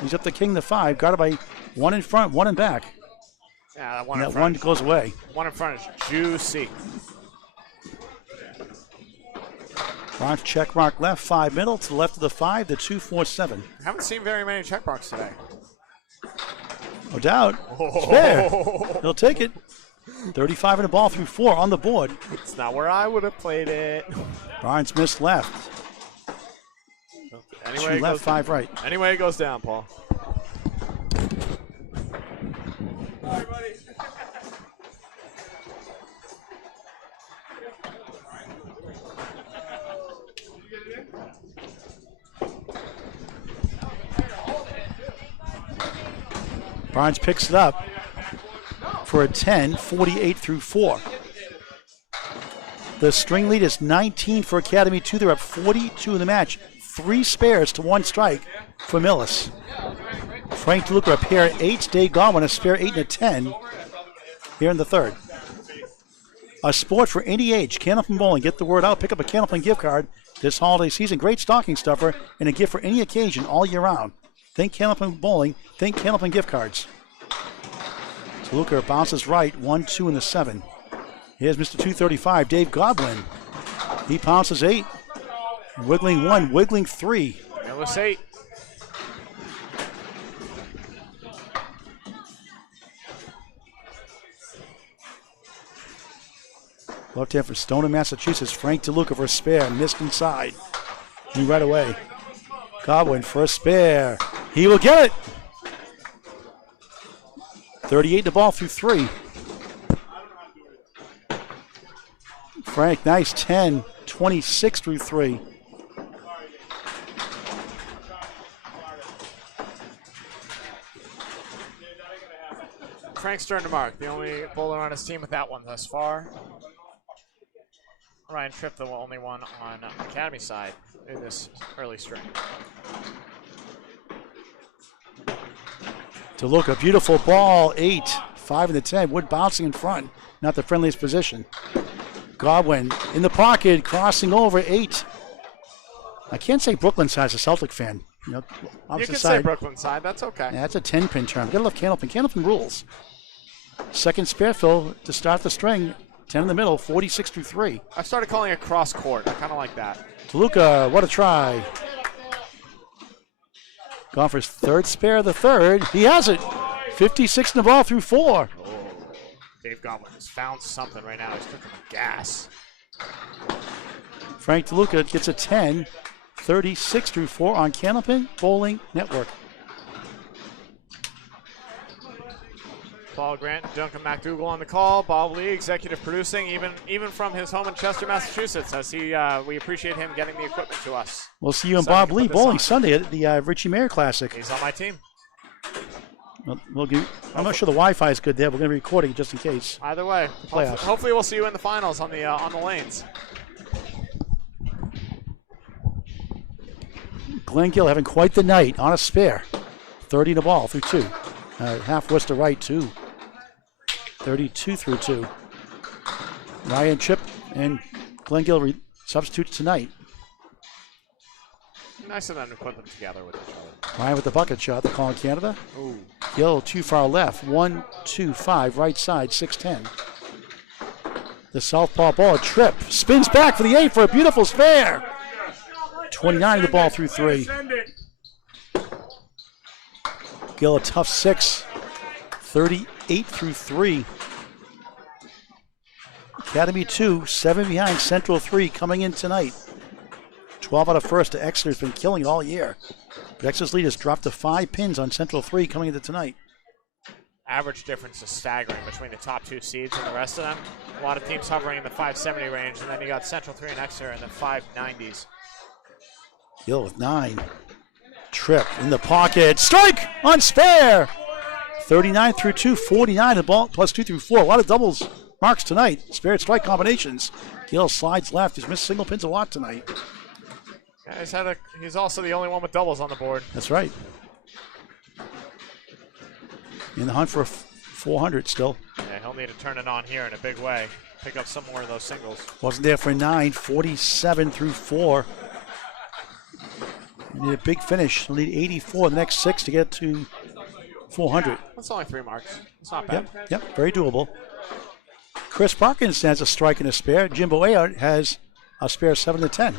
He's up the king, the 5, guarded by 1 in front, 1 in back. Yeah, that one And in that front. 1 goes away. One in front is juicy. Barnes check mark left, 5 middle, to the left of the 5, the 2, 4, 7. Haven't seen very many check marks today. O'Dowd, spare. He'll take it. 35 in the ball through 4 on the board. It's not where I would have played it. Barnes missed left. Anyway, 2 it left, goes, 5 right. anyway, it goes down, Paul. Barnes picks it up for a 10, 48 through 4. The string lead is 19 for Academy 2. They're up 42 in the match. 3 spares to 1 strike for Millis. Frank Deluca a pair 8. Dave Godwin a spare 8 and a 10 here in the 3rd. A sport for any age. Candlepin Bowling. Get the word out. Pick up a Candlepin gift card this holiday season. Great stocking stuffer and a gift for any occasion all year round. Think Candlepin Bowling. Think Candlepin gift cards. Deluca bounces right. 1, 2 in the 7. Here's Mr. 235, Dave Godwin. He pounces 8. Wiggling 1, wiggling 3. Millis 8. Left hand for Stone in Massachusetts. Frank Deluca for a spare. Missed inside. Knew right away. Godwin for a spare. He will get it. 38 the ball through 3. Frank, nice 10, 26 through 3. Frank's turn to mark. The only bowler on his team with that one thus far. Ryan Tripp, the only one on Academy side in this early string. Deluca, beautiful ball, 8, 5 in the 10. Wood bouncing in front, not the friendliest position. Godwin in the pocket, crossing over 8. I can't say Brooklyn side's a Celtic fan. You know, You can say Brooklyn side. That's okay. Yeah, that's a 10-pin term. Gotta love Candlepin. Candlepin rules. Second spare fill to start the string. 10 in the middle, 46 through 3. I started calling it cross court. I kind of like that. Deluca, what a try. Gone for his 3rd spare of the 3rd. He has it. 56 in the ball through 4. Dave Godwin has found something right now. He's cooking with gas. Frank Deluca gets a 10, 36 through 4 on Candlepin Bowling Network. Paul Grant, Duncan MacDougall on the call. Bob Lee, executive producing, even from his home in Chester, Massachusetts, as we appreciate him getting the equipment to us. We'll see you and Bob Lee bowling Sunday at the Richie Mayer Classic. He's on my team. I'm not sure the Wi-Fi is good there. We're going to be recording it just in case. Either way, hopefully we'll see you in the finals on the lanes. Glen Gill having quite the night on a spare. 30 in the ball through 2. Half west to right, 2. 32 through 2. Ryan, Tripp, and Glen Gill substitutes tonight. Nice of them to put them together with each other. Ryan with the bucket shot. They're calling Canada. Ooh. Gill too far left. 1, 2, 5. Right side, 6-10. The southpaw ball. Tripp spins back for the 8 for a beautiful spare. 29 in the ball through 3. Gill a tough 6. 38 through 3. Academy 2, 7 behind. Central 3 coming in tonight. 12 out of first to Exeter's been killing it all year. But Exeter's lead has dropped to 5 pins on Central 3 coming into tonight. Average difference is staggering between the top 2 seeds and the rest of them. A lot of teams hovering in the 570 range, and then you got Central 3 and Exeter in the 590s. Gill with 9. Tripp in the pocket. Strike on spare. 39 through 2, 49 the ball, plus 2 through 4. A lot of doubles marks tonight. Spare strike combinations. Gill slides left. He's missed single pins a lot tonight. Yeah, he's also the only one with doubles on the board. That's right. In the hunt for 400 still. Yeah, he'll need to turn it on here in a big way. Pick up some more of those singles. Wasn't there for 9, 47 through 4. You need a big finish. He'll need 84 the next 6 to get to 400. That's only 3 marks. It's not bad. Yep, very doable. Chris Parkinson has a strike and a spare. Jimbo Ayotte has a spare 7 to 10.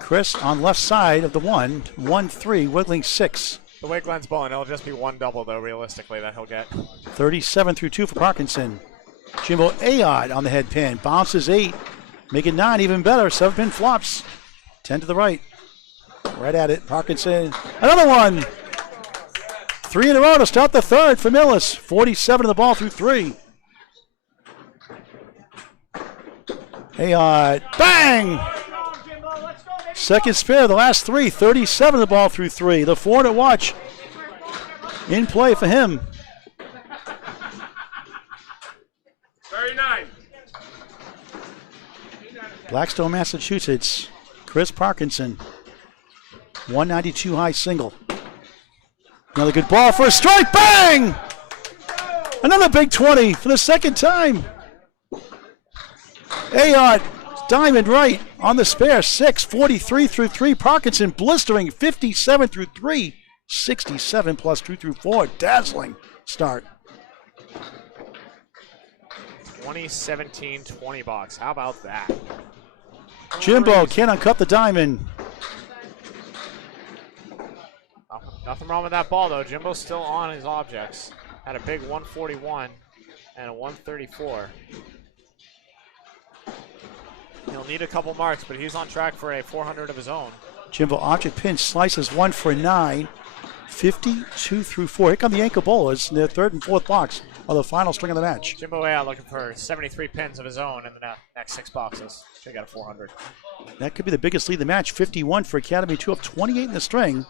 Chris on left side of the 1, 1-3, wiggling 6. The way Glen's bowling, it'll just be 1 double, though, realistically, that he'll get. 37 through 2 for Parkinson. Jimbo Ayotte on the head pin. Bounces 8. Make it 9, even better. 7 pin flops. 10 to the right. Right at it. Parkinson. Another one. 3 in a row to start the third for Millis. 47 in the ball through 3. Ayotte. Bang! Second spare, the last 3. 37 in the ball through 3. The 4 to watch. In play for him. 39. Blackstone, Massachusetts. Chris Parkinson. 192 high single. Another good ball for a strike. Bang! Another big 20 for the second time. Ayotte, diamond right on the spare. 6, 43 through 3. Parkinson blistering 57 through 3. 67 plus 2 through 4. Dazzling start. 2017-20 box. How about that? Jimbo can't uncut the diamond. Nothing wrong with that ball, though. Jimbo's still on his objects. Had a big 141 and a 134. He'll need a couple marks, but he's on track for a 400 of his own. Jimbo object pin slices 1 for 9. 52 through 4. Here come the ankle bowlers in their 3rd and 4th box of the final string of the match. Jimbo Ayotte looking for 73 pins of his own in the next 6 boxes. Should got a 400. That could be the biggest lead of the match. 51 for Academy 2 up 28 in the string.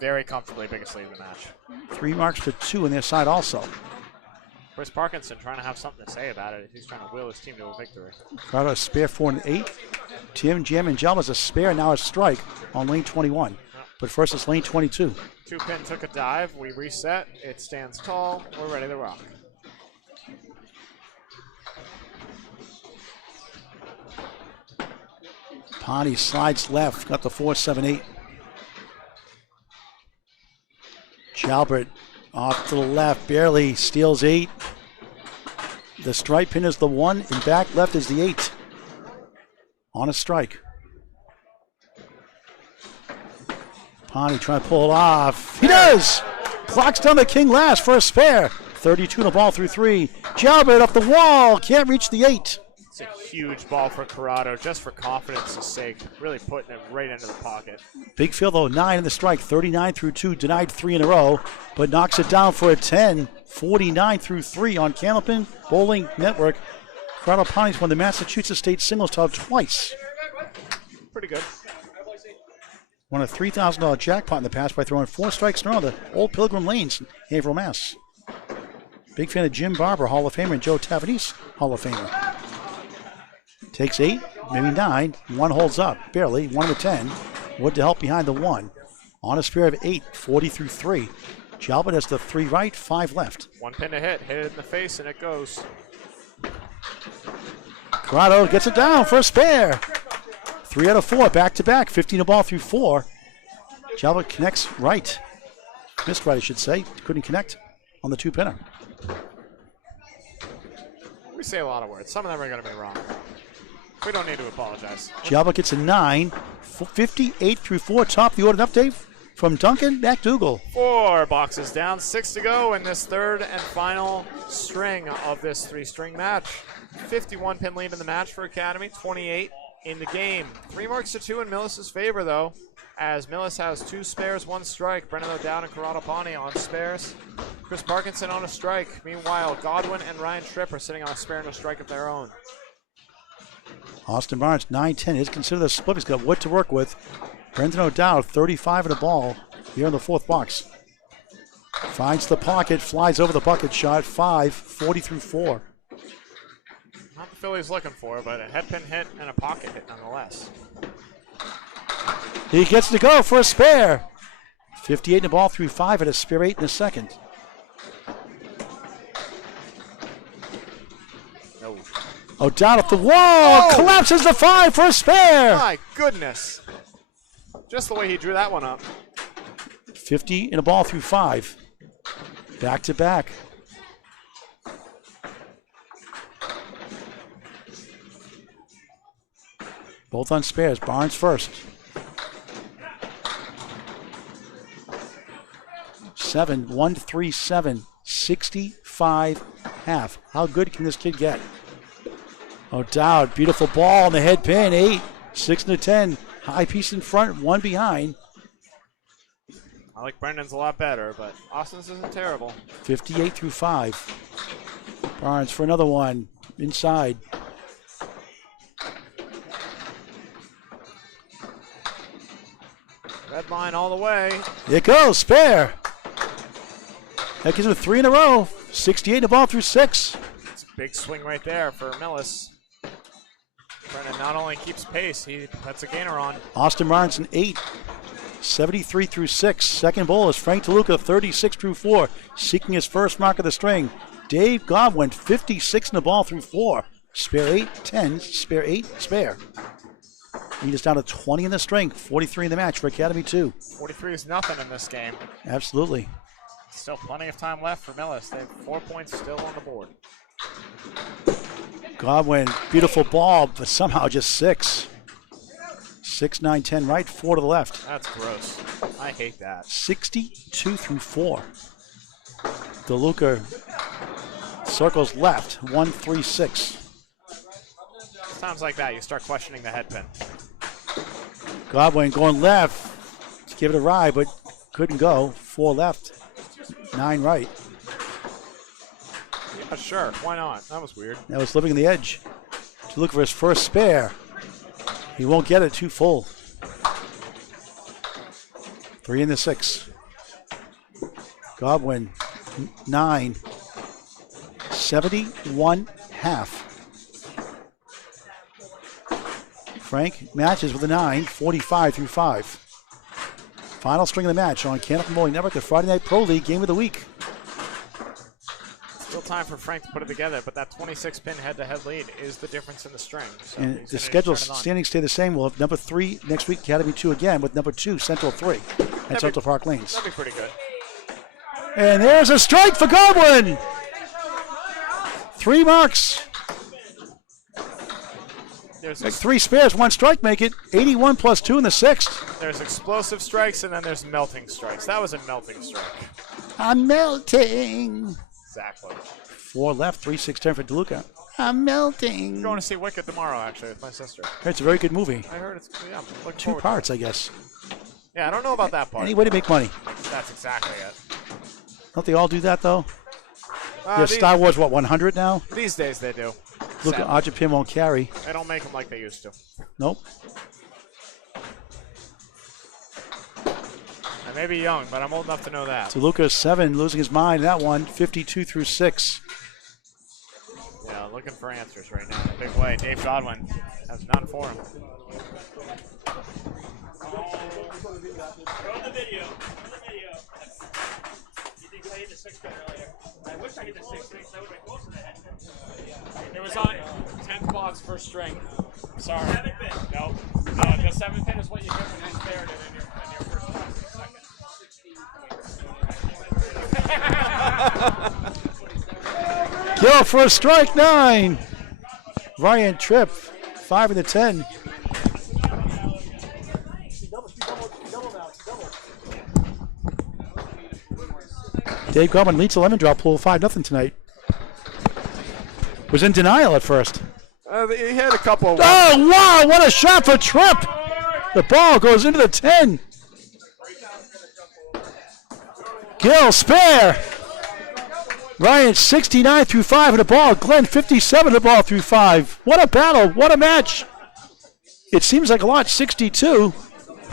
Very comfortably biggest lead of the match. 3 marks to 2 on their side also. Chris Parkinson trying to have something to say about it. He's trying to wheel his team to a victory. Corrado a spare 4 and 8. Tim, Jam, and Jalbert a spare, now a strike on lane 21. Yep. But first it's lane 22. 2 pin took a dive. We reset. It stands tall. We're ready to rock. Pani slides left. Got the 4, 7, 8. Jalbert off to the left. Barely steals 8. The strike pin is the 1. And back left is the 8. On a strike. Pani trying to pull it off. He does! Clocks down the king last for a spare. 32 in the ball through 3. Jalbert up the wall. Can't reach the 8. It's a huge ball for Corrado, just for confidence's sake. Really putting it right into the pocket. Big field, though, 9 in the strike, 39 through 2, denied 3 in a row, but knocks it down for a 10, 49 through 3 on Candlepin Bowling Network. Corrado Pani's won the Massachusetts State Singles Title twice. Pretty good. Won a $3,000 jackpot in the past by throwing 4 strikes in a row to Old Pilgrim Lanes in Haverhill, Mass. Big fan of Jim Barber, Hall of Famer, and Joe Tavanese, Hall of Famer. Takes 8, maybe 9. 1 holds up, barely. 1 to 10. Wood to help behind the 1. On a spare of 8, 40 through 3. Jalbert has the 3 right, 5 left. 1 pin to hit. Hit it in the face, and it goes. Corrado gets it down for a spare. 3 out of 4, back-to-back. 15 a ball through 4. Jalbert connects right. Missed right, I should say. Couldn't connect on the 2-pinner. We say a lot of words. Some of them are going to be wrong. We don't need to apologize. Jalbert gets a 9. 58 through 4. Top the order update from Duncan MacDougall. 4 boxes down, 6 to go in this third and final string of this 3-string match. 51 pin lead in the match for Academy, 28 in the game. 3 marks to 2 in Millis' favor, though, as Millis has 2 spares, 1 strike. Brennan O'Dowd and Corrado Pani on spares. Chris Parkinson on a strike. Meanwhile, Godwin and Ryan Tripp are sitting on a spare and a strike of their own. Austin Barnes, 9-10. Is considered a split. He's got wood to work with. Brendan O'Dowd, 35 in the ball here in the 4th box. Finds the pocket, flies over the bucket shot. 5, 40 through 4. Not the Phillies looking for, but a head pin hit and a pocket hit nonetheless. He gets to go for a spare. 58 in the ball through 5 at a spare 8 in a second. No. O'Dowd off the wall, collapses the 5 for a spare. My goodness. Just the way he drew that one up. 50 in a ball through 5. Back to back. Both on spares. Barnes first. 7, 1, 3, 7, 65 half. How good can this kid get? O'Dowd, beautiful ball on the head pin. 8, 6 to 10. High piece in front, 1 behind. I like Brendan's a lot better, but Austin's isn't terrible. 58 through 5. Barnes for another one. Inside. Red line all the way. It goes, spare. That gives him 3 in a row. 68 in the ball through 6. It's a big swing right there for Millis. Brendan not only keeps pace, he puts a gainer on. Austin Barnes an 8. 73 through 6. Second bowl is Frank Deluca, 36 through 4. Seeking his first mark of the string. Dave Godwin, 56 in the ball through 4. Spare 8, 10, spare 8, spare. Lead is down to 20 in the string. 43 in the match for Academy 2. 43 is nothing in this game. Absolutely. Still plenty of time left for Millis. They have 4 points still on the board. Godwin, beautiful ball, but somehow just 6. 6, 9, 10 right, 4 to the left. That's gross. I hate that. 62 through 4. Deluca circles left, 1, 3, 6. Times like that, you start questioning the head pin. Godwin going left to give it a ride, but couldn't go. 4 left, 9 right. Yeah, sure. Why not? That was weird. That was living on the edge to look for his first spare. He won't get it, too full. 3 in the 6. Godwin, 9. 71 half. Frank matches with a 9, 45 through 5. Final string of the match on Candlepin Bowling Network, the Friday Night Pro League Game of the Week. Still time for Frank to put it together, but that 26-pin head-to-head lead is the difference in the string. So And the schedule standings stay the same. We'll have number 3 next week, Academy 2 again, with number 2, Central 3 at Central Park Lanes. That'd be pretty good. And there's a strike for Godwin. 3 marks. There's Like 3 spares, 1 strike make it. 81 plus 2 in the 6th. There's explosive strikes, and then there's melting strikes. That was a melting strike. I'm melting. Exactly. 4 left, 3, 6, 10 for Deluca. I'm melting. Going to see Wicked tomorrow, actually, with my sister. It's a very good movie. I heard it's, yeah, I'm looking 2 forward to parts, I guess. it. Yeah, I don't know about that part. Any way to make money. That's exactly it. Don't they all do that, though? These, Star Wars, what, 100 now? these days they do. Look, Sadly. Japan won't carry. They don't make them like they used to. Nope. I may be young, but I'm old enough to know that. Deluca 7, losing his mind in that one. 52 through 6. Yeah, looking for answers right now in a big way. Dave Godwin has none for him. Throw the video. You think I hit the 6 earlier? I wish I hit the 6 things. That would have been close to that. It was on 10th box, first string. Sorry. 7th pin. No. The 7th pin is what you get when you spared it in your first box. Gill for a strike, 9. Ryan Tripp, 5 of the 10. Dave Godwin leads the lemon drop pool 5-0 tonight. Was in denial at first. He had a couple of... Oh, wow, what a shot for Tripp. The ball goes into the 10. Gill, spare. Ryan 69 through 5 of the ball. Glenn 57 of the ball through 5. What a battle. What a match. It seems like a lot, 62.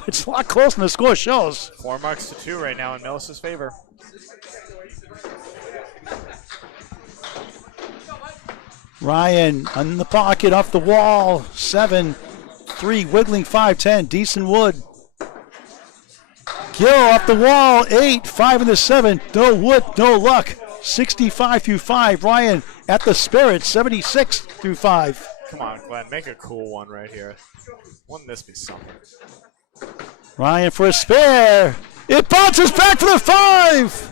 It's a lot closer than the score shows. 4 marks to 2 right now in Millis' favor. Ryan on the pocket, off the wall, 7, 3, wiggling 5-10, decent wood. Gill off the wall, 8, 5 in the 7, no wood, no luck. 65 through 5, Ryan at the spirit, 76 through 5. Come on, Glenn, make a cool one right here. Wouldn't this be something? Ryan for a spare. It bounces back for the 5.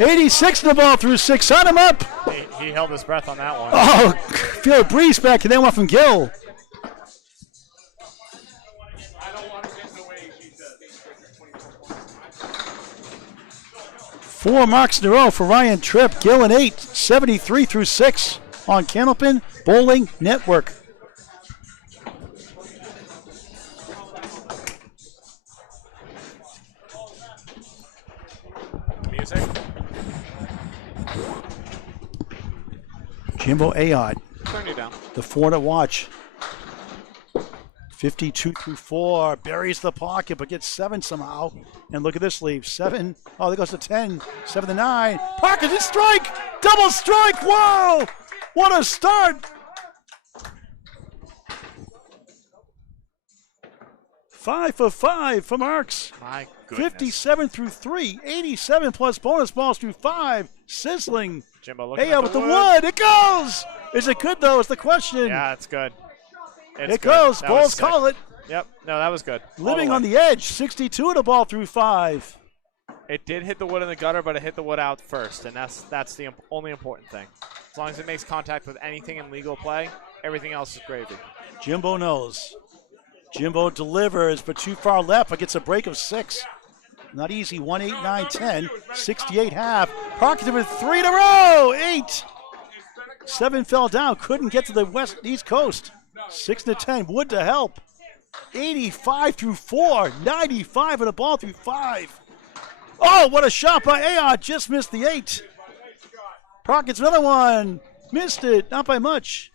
86 in the ball through 6, sign him up. He held his breath on that one. Oh, feel a breeze back and then one from Gill. Four marks in a row for Ryan Tripp. Gill an 8, 73 through 6 on Candlepin Bowling Network. Music. Jimbo Ayotte, Turn you down. the 4 to watch. 52 through 4, buries the pocket, but gets 7 somehow. And look at this leave, 7. Oh, there goes to 10, 7 to 9. Parkinson strike, double strike. Whoa, what a start! 5 for 5 from Arcs. My goodness. 57 through 3, 87 plus bonus balls through 5. Sizzling. Jimbo looking Hey, at with the the wood. wood. It goes. Is it good, though, is the question. Yeah, it's good. It's It good. goes. That was Bulls sick. call it. Yep. No, that was good. All Living way. on the edge. 62 of the ball through 5. It did hit the wood in the gutter, but it hit the wood out first, and that's the only important thing. As long as it makes contact with anything in legal play, everything else is gravy. Jimbo knows. Jimbo delivers, but too far left, but gets a break of 6. Not easy. 1, 8, 9, 10. 68 half. Parkinson with 3 in a row. 8. 7 fell down. Couldn't get to the east coast. 6 to 10. Wood to help. 85 through 4. 95 of the ball through 5. Oh, what a shot by Ayotte. Just missed the 8. Parkinson, another one. Missed it. Not by much.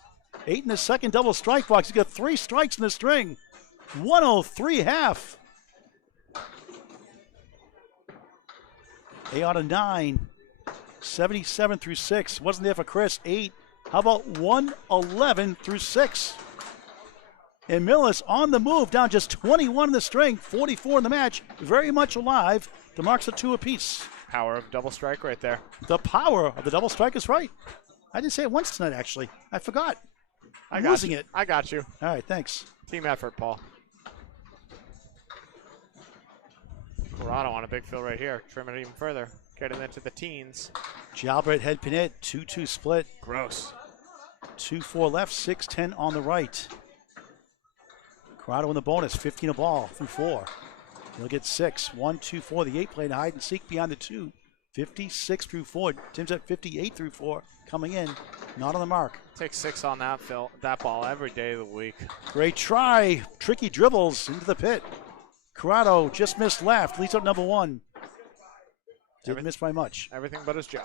8 in the second double strike box. He's got 3 strikes in the string. 103 half. Ayotte a 9. 77 through 6. Wasn't there for Chris. 8. How about 111 through 6? And Millis on the move, down just 21 in the string, 44 in the match. Very much alive. The marks are 2 apiece. Power of double strike right there. The power of the double strike is right. I didn't say it once tonight, actually. I forgot. I'm got losing you. it. I got you. All right, thanks. Team effort, Paul. Corrado on a big fill right here. Trim it even further. Getting into the teens. Jalbert head pin it. 2-2 split. Gross. 2-4 left, 6-10 on the right. Corrado in the bonus, 15 a ball through 4. He'll get 6. 1, 2, 4. The 8 playing hide and seek beyond the 2. 56 through 4. Tim's at 58 through 4. Coming in, not on the mark. Take 6 on that, Phil. That ball every day of the week. Great try. Tricky dribbles into the pit. Corrado just missed left. Leads up number 1. Didn't miss by much. Everything but his job.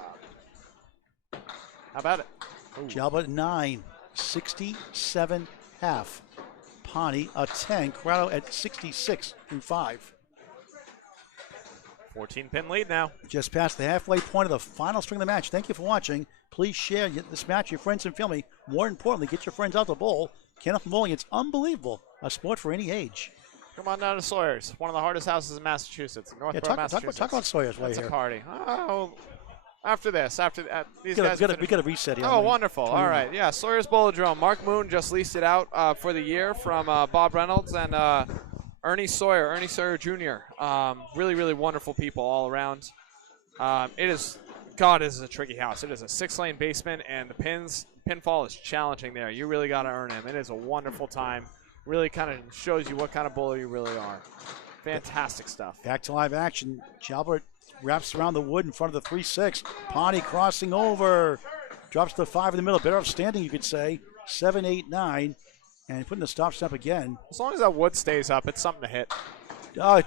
How about it? Jalbert 9, 67 half. Pani a 10. Corrado at 66 through 5. 14-pin lead now. Just past the halfway point of the final string of the match. Thank you for watching. Please share this match with your friends and family. More importantly, get your friends out to bowl. Kenneth Bowling, it's unbelievable. A sport for any age. Come on down to Sawyer's, one of the hardest houses in Massachusetts, Northborough, Massachusetts. Talk about Sawyer's while It's you're a here. party. Oh, after these We guys. got a reset here. Oh, wonderful. All right. Yeah, Sawyer's Bowlodrome. Mark Moon just leased it out for the year from Bob Reynolds and Ernie Sawyer Jr. Really, really wonderful people all around. It is a tricky house. It is a 6-lane basement, and the pinfall is challenging there. You really got to earn him. It is a wonderful time. Really kind of shows you what kind of bowler you really are. Fantastic stuff. Back to live action. Jalbert wraps around the wood in front of the 3-6. Pani crossing over. Drops the 5 in the middle. Better off standing, you could say. 7, 8, 9. And putting the stop step again. As long as that wood stays up, it's something to hit.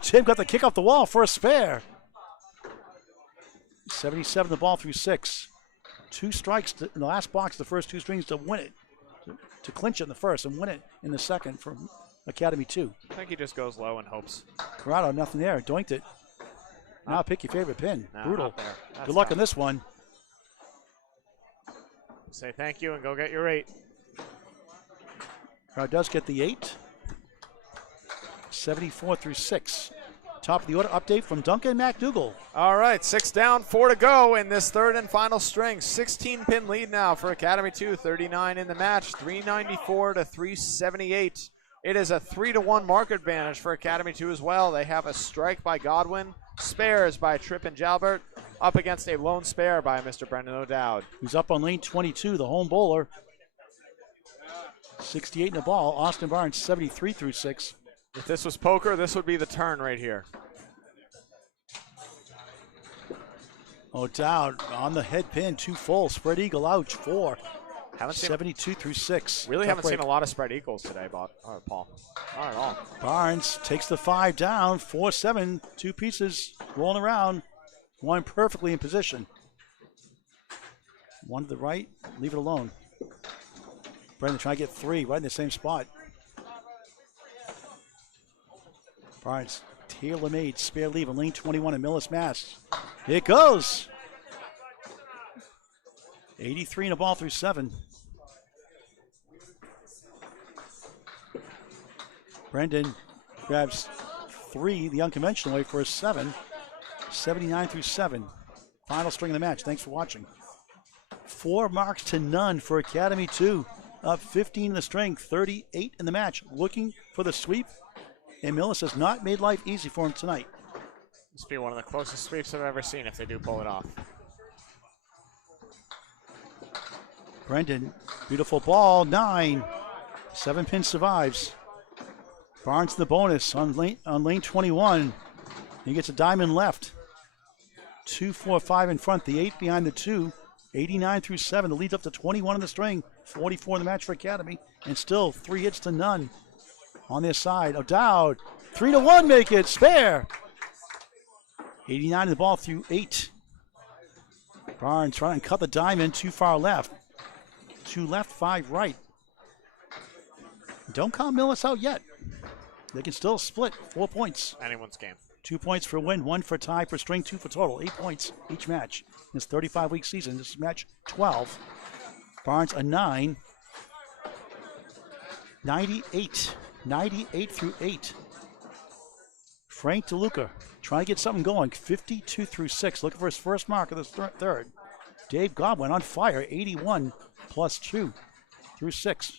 Tim got the kick off the wall for a spare. 77 the ball through 6. 2 strikes in the last box, the first 2 strings to win it. To clinch it in the first and win it in the second from Academy 2. I think he just goes low and hopes. Corrado, nothing there. Doinked it. Now pick your favorite pin. No, Brutal. not there. That's Good luck tough. on this one. Say thank you and go get your 8. Corrado does get the 8. 74 through 6. Top of the order update from Duncan and MacDougall. All right, 6 down, 4 to go in this third and final string. 16-pin lead now for Academy 2, 39 in the match, 394 to 378. It is a 3-1 mark advantage for Academy 2 as well. They have a strike by Godwin, spares by Tripp and Jalbert, up against a lone spare by Mr. Brendan O'Dowd. Who's up on lane 22, the home bowler. 68 in the ball. Austin Barnes, 73 through 6. If this was poker, this would be the turn right here. O'Dowd on the head pin, 2 full. Spread eagle out, 4. Haven't seen 72 through 6. Really Tough haven't break. seen a lot of spread equals today, Paul. Not at all. Barnes takes the 5 down, 4-7, 2 pieces rolling around. 1 perfectly in position. 1 to the right, leave it alone. Brendan trying to get 3 right in the same spot. Barnes, tailor-made spare leave on lane 21 in Millis, Mass. It goes. 83 in a ball through 7. Brendan grabs 3 the unconventional way for a 7. 79 through 7. Final string of the match. Thanks for watching. 4 marks to none for Academy 2. Up 15 in the string, 38 in the match. Looking for the sweep. And Millis has not made life easy for him tonight. This will be one of the closest sweeps I've ever seen if they do pull it off. Brendan, beautiful ball, 9. 7 pin survives. Barnes the bonus on lane 21. He gets a diamond left. 2, 4, 5 in front, the 8 behind the 2. 89 through 7, the lead's up to 21 in the string. 44 in the match for Academy. And still 3 hits to none. On their side, O'Dowd, 3-1 make it, spare. 89 in the ball through 8. Barnes trying to cut the diamond, too far left. 2 left, 5 right. Don't count Millis out yet. They can still split 4 points. Anyone's game. 2 points for win, 1 for tie, for string, 2 for total. 8 points each match. In this 35-week season, this is match 12. Barnes a 9. 98 through 8. Frank Deluca trying to get something going. 52 through 6. Looking for his first mark of the third. Dave Godwin on fire. 81 plus 2 through 6.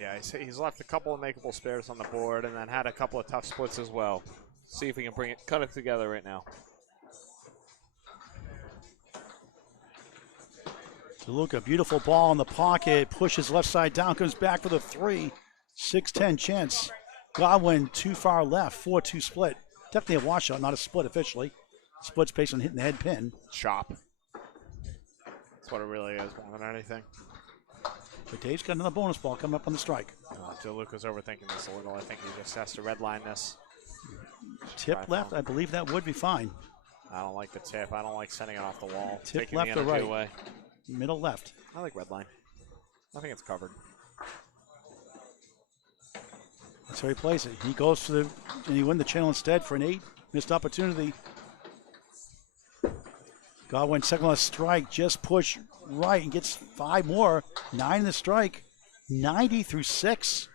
Yeah, he's left a couple of makeable spares on the board and then had a couple of tough splits as well. See if we can cut it together right now. Deluca, beautiful ball in the pocket. Pushes left side down. Comes back for the 3. 6-10 chance. Godwin too far left. 4-2 split. Definitely a washout, not a split officially. Splits based on hitting the head pin. Chop. That's what it really is more than anything. But Dave's got another bonus ball coming up on the strike. Deluca's overthinking this a little. I think he just has to redline this. Tip left, I believe that would be fine. I don't like the tip. I don't like sending it off the wall. Tip Taking left the or energy right? away. Middle left. I like red line. I think it's covered. That's how he plays it. He goes for the, and he win the channel instead for an 8. Missed opportunity. Godwin second on a strike, just push right and gets 5 more. 9 in the strike. 90 through 6.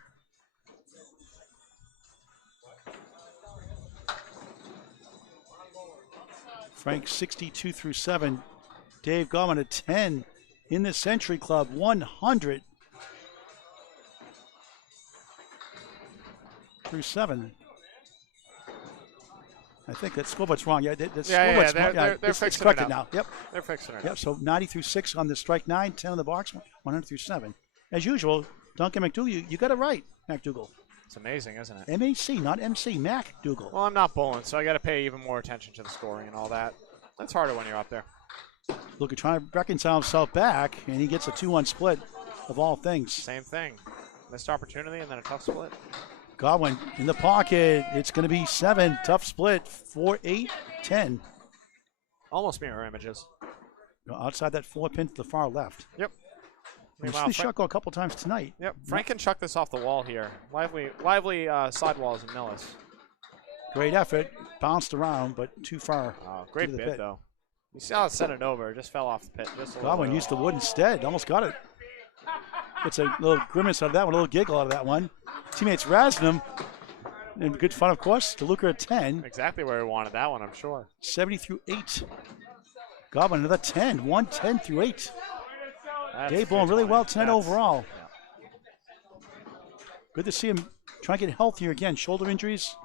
Frank 62 through 7. Dave Godwin at 10 in the Century Club. 100 through 7. I think that scoreboard's wrong. Yeah, They're it's fixing corrected it now. Yep. They're fixing it. Yep. So 90 through 6 on the strike 9, 10 on the box, 100 through 7. As usual, Duncan MacDougall, you got it right, MacDougall. It's amazing, isn't it? M-A-C, not M-C, MacDougall. Well, I'm not bowling, so I got to pay even more attention to the scoring and all that. That's harder when you're up there. Look at trying to reconcile himself back, and he gets a 2-1 split of all things. Same thing. Missed opportunity and then a tough split. Godwin in the pocket. It's going to be 7. Tough split. 4, 8, 10. Almost mirror images. Outside that 4 pin to the far left. Yep. We've seen the shot go a couple times tonight. Yep. Frank can chuck this off the wall here. Lively sidewalls in Millis. Great effort. Bounced around, but too far. Great bid, pit. though. You see how it sent it over. It just fell off the pit. Godwin used the wood instead. Almost got it. It's a little grimace out of that one, a little giggle out of that one. Teammates razzing him. And good fun, of course. Deluca at 10. Exactly where he wanted that one, I'm sure. 70 through 8. Godwin another 10. 110 through 8. Dave bowling really well tonight overall. Yeah. Good to see him trying to get healthier again. Shoulder injuries,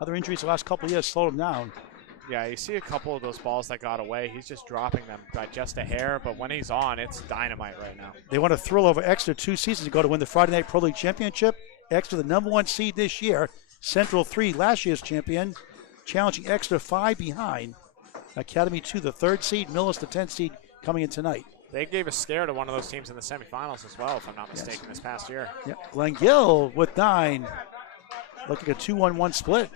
other injuries the last couple of years slowed him down. Yeah, you see a couple of those balls that got away. He's just dropping them by just a hair, but when he's on, it's dynamite right now. They want to thrill over Exeter 2 seasons ago to win the Friday Night Pro League Championship. Exeter, the #1 seed this year. Central 3, last year's champion. Challenging Exeter 5 behind. Academy 2, the 3rd seed. Millis, the 10th seed, coming in tonight. They gave a scare to one of those teams in the semifinals as well, if I'm not mistaken, this past year. Yep. Glen Gill with 9. Looking at a 2-1-1 split.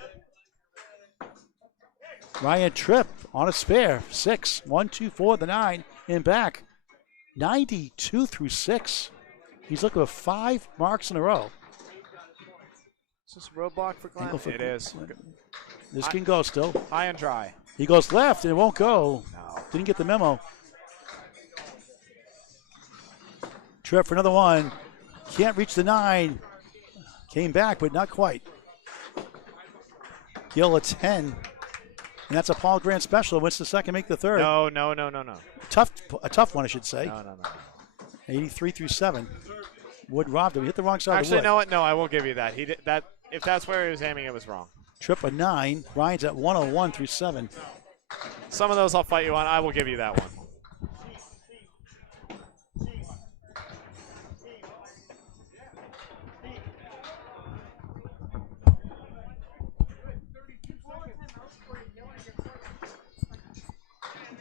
Ryan Tripp on a spare. 6. 1, 2, 4, the 9 in back. 92 through 6. He's looking for 5 marks in a row. Is this a roadblock for Glenn? It is. This can go still. High and dry. He goes left and it won't go. No. Didn't get the memo. Tripp for another one. Can't reach the 9. Came back, but not quite. Gill at 10. And that's a Paul Grant special. Wins the second, make the third. No. A tough one, I should say. No. 83 through 7. Wood robbed him. He hit the wrong side of the Actually, wood. know what? No, I will give you that. He did that. If that's where he was aiming, it was wrong. Tripp a 9. Ryan's at 101 through 7. Some of those I'll fight you on. I will give you that one.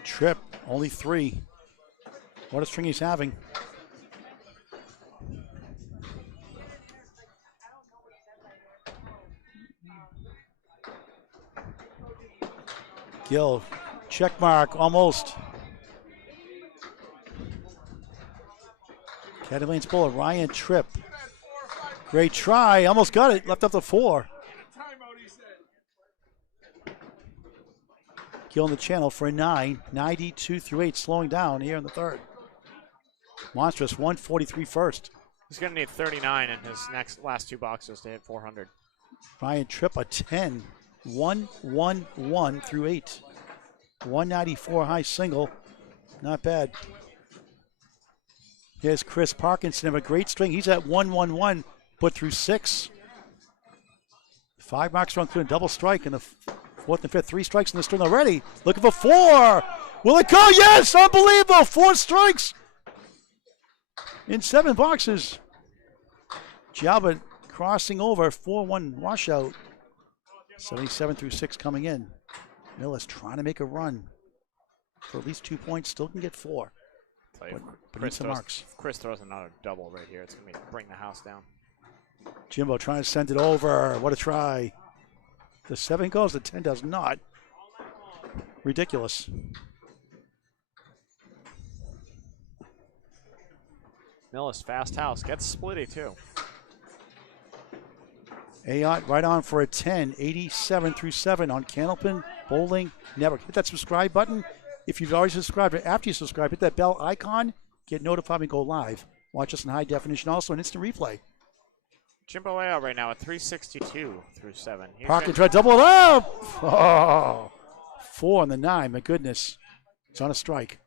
Tripp, only 3. What a string he's having. Gill, check mark, almost. Academy Lane's bowler, Ryan Tripp. Great try, almost got it, left up to 4. Gill in the channel for a 9, 92 through 8, slowing down here in the third. Monstrous, 143 first. He's going to need 39 in his last 2 boxes to hit 400. Ryan Tripp a 10, 111 through 8. 194 high single, not bad. Here's Chris Parkinson, have a great string. He's at 111, put through 6. 5 marks run through a double strike in the 4th and 5th. 3 strikes in the string already. Looking for 4. Will it go? Yes, unbelievable. 4 strikes in 7 boxes. Jalbert crossing over, 4-1 washout. 77 through 6 coming in. Millis trying to make a run for at least 2 points. Still can get 4. Tell you, But needs some marks. if Chris throws another double right here, it's going to bring the house down. Jimbo trying to send it over. What a try. The 7 goes, the 10 does not. Ridiculous. Millis, fast house. Gets splitty, too. Ayotte right on for a 10, 87 through 7 on Candlepin Bowling Network. Hit that subscribe button. If you've already subscribed or after you subscribe, hit that bell icon. Get notified when we go live. Watch us in high definition, also an instant replay. Jimbo Ayotte right now at 362 through 7. Parkinson tried to double it up. Oh, 4 on the 9. My goodness. It's on a strike.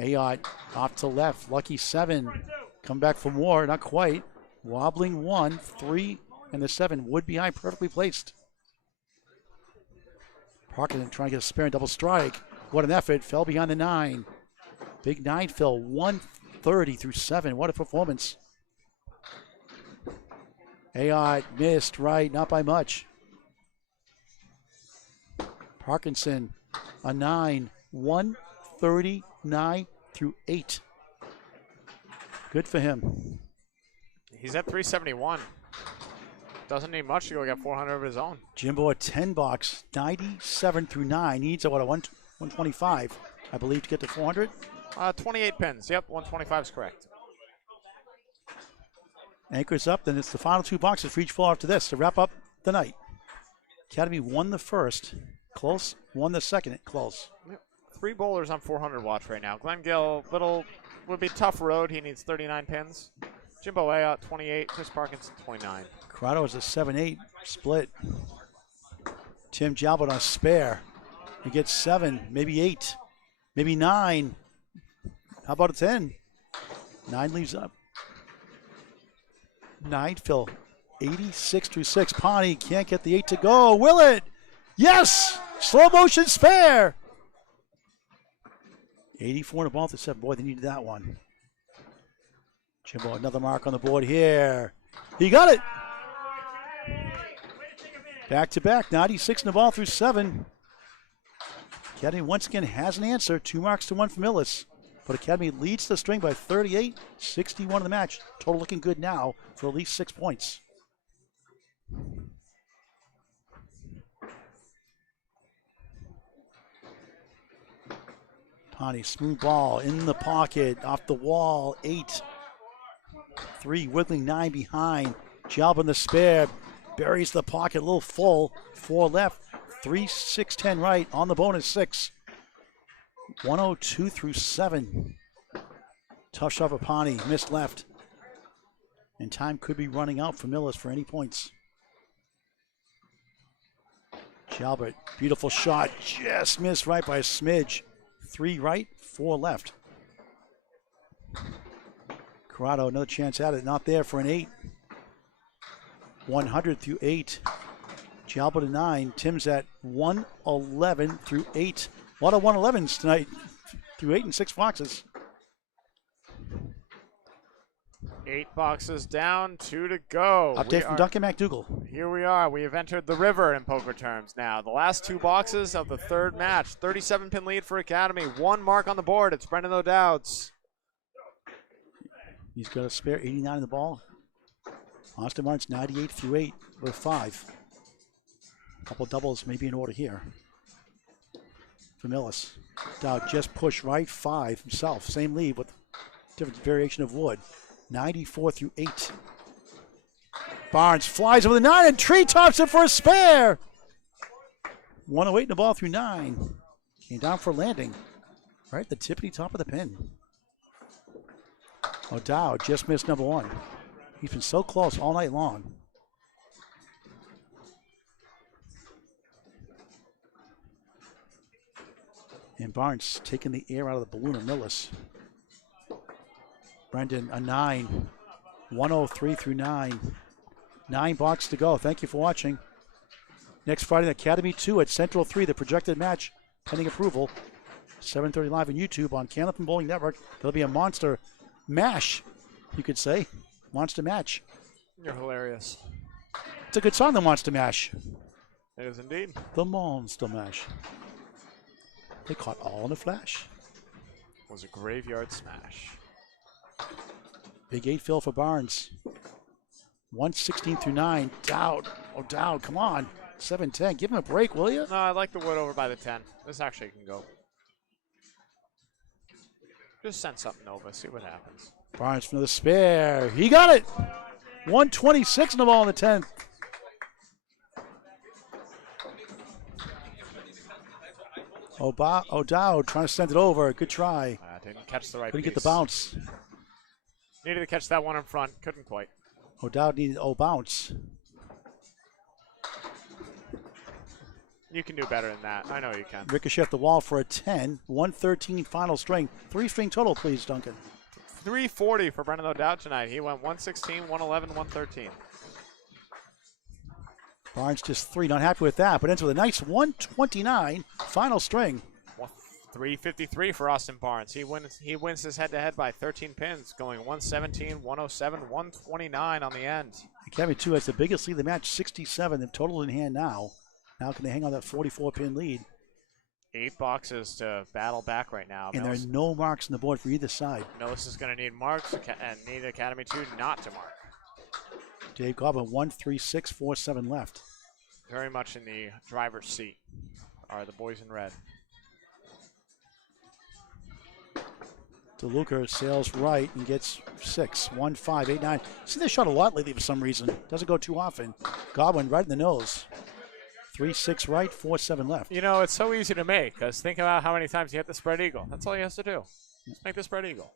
Ayotte off to left. Lucky 7. Come back for more. Not quite. Wobbling 1, 3, and the 7 would be high, perfectly placed. Parkinson trying to get a spare and double strike. What an effort. Fell behind the 9. Big 9 fill. 130 through 7. What a performance. Ayotte missed right, not by much. Parkinson, a 9. 139 through 8. Good for him. He's at 371. Doesn't need much to go get 400 of his own. Jimbo a 10 box, 97 through 9. Needs a 125, I believe, to get to 400. 28 pins. Yep, 125 is correct. Anchors up, then it's the final 2 boxes for each fall after this to wrap up the night. Academy won the first, close. Won the second, close. Yep. 3 bowlers on 400 watch right now. Glen Gill, would be tough road. He needs 39 pins. Jimbo Ayotte, 28. Chris Parkinson, 29. Corrado is a 7-8 split. Tim Jalbert on a spare. He gets 7, maybe 8, maybe 9. How about a 10? 9 leaves up. 9 fill. 86 through 6. Pani can't get the 8 to go. Will it? Yes! Slow motion spare. 84 and a ball to 7. Boy, they needed that one. Jimbo, another mark on the board here. He got it. Back to back, 96 in the ball through 7. Academy once again has an answer. 2 marks to 1 for Millis. But Academy leads the string by 38, 61 in the match. Total looking good now for at least 6 points. Pani, smooth ball in the pocket, off the wall, 8. 3, whittling 9 behind. Jalbert in the spare, buries the pocket a little full. 4 left, 3, 6, 10 right, on the bonus 6. 102 through 7. Tough shot for Pani, missed left. And time could be running out for Millis for any points. Jalbert, beautiful shot, just missed right by a smidge. 3 right, 4 left. Corrado, another chance at it, not there for an 8. 100 through 8. Jalbert at 9. Tim's at 111 through 8. A lot of 111s tonight through 8 and 6 boxes. 8 boxes down, 2 to go. Update from Duncan MacDougall. Here we are. We have entered the river in poker terms now. The last 2 boxes of the 3rd match. 37-pin lead for Academy. 1 mark on the board. It's Brendan O'Dowd's. He's got a spare 89 in the ball. Austin Martin's 98 through 8 with 5. A couple doubles maybe in order here for Millis. Dowd just pushed right, 5 himself. Same lead with different variation of wood. 94 through 8. Barnes flies over the 9 and tree tops it for a spare. 108 in the ball through 9. Came down for a landing. Right at the tippity top of the pin. O'Dowd just missed number 1. He's been so close all night long. And Barnes taking the air out of the balloon of Millis. Brendan, a 9. 103 through 9. 9 boxes to go. Thank you for watching. Next Friday, Academy 2 at Central 3, the projected match, pending approval. 7:30 live on YouTube on Candlepin Bowling Network. There'll be a monster mash, you could say. Monster match. You're hilarious. It's a good song, the Monster Mash. It is indeed. The Monster Mash. They caught all in a flash. Was a graveyard smash. Big 8 fill for Barnes. 116 through 9. Dowd. Oh, Dowd, come on. 7-10. Give him a break, will you? No, I like the wood over by the 10. This actually can go. Just send something over, see what happens. Barnes for the spare. He got it. 126 in the ball in the 10th. O'Dowd trying to send it over. Good try. Didn't catch the right Couldn't piece. get the bounce. Needed to catch that one in front. Couldn't quite. O'Dowd needed bounce. You can do better than that. I know you can. Ricochet off the wall for a 10. 113 final string. 3-string total, please, Duncan. 340 for Brendan O'Dowd tonight. He went 116, 111, 113. Barnes just 3. Not happy with that, but ends with a nice 129 final string. 353 for Austin Barnes. He wins his head-to-head by 13 pins, going 117, 107, 129 on the end. Academy 2 has the biggest lead of the match, 67. The total in hand now. Now can they hang on that 44-pin lead? 8 boxes to battle back right now. And there are no marks on the board for either side. Millis is going to need marks and need Academy 2 not to mark. Dave Godwin, 1-3-6-4-7 left. Very much in the driver's seat are the boys in red. Deluca sails right and gets 6. 1-5-8-9. See, they shot a lot lately for some reason. Doesn't go too often. Godwin right in the nose. 3-6 right, 4-7 left. You know, it's so easy to make, because think about how many times you hit the spread eagle. That's all he has to do. Just make the spread eagle.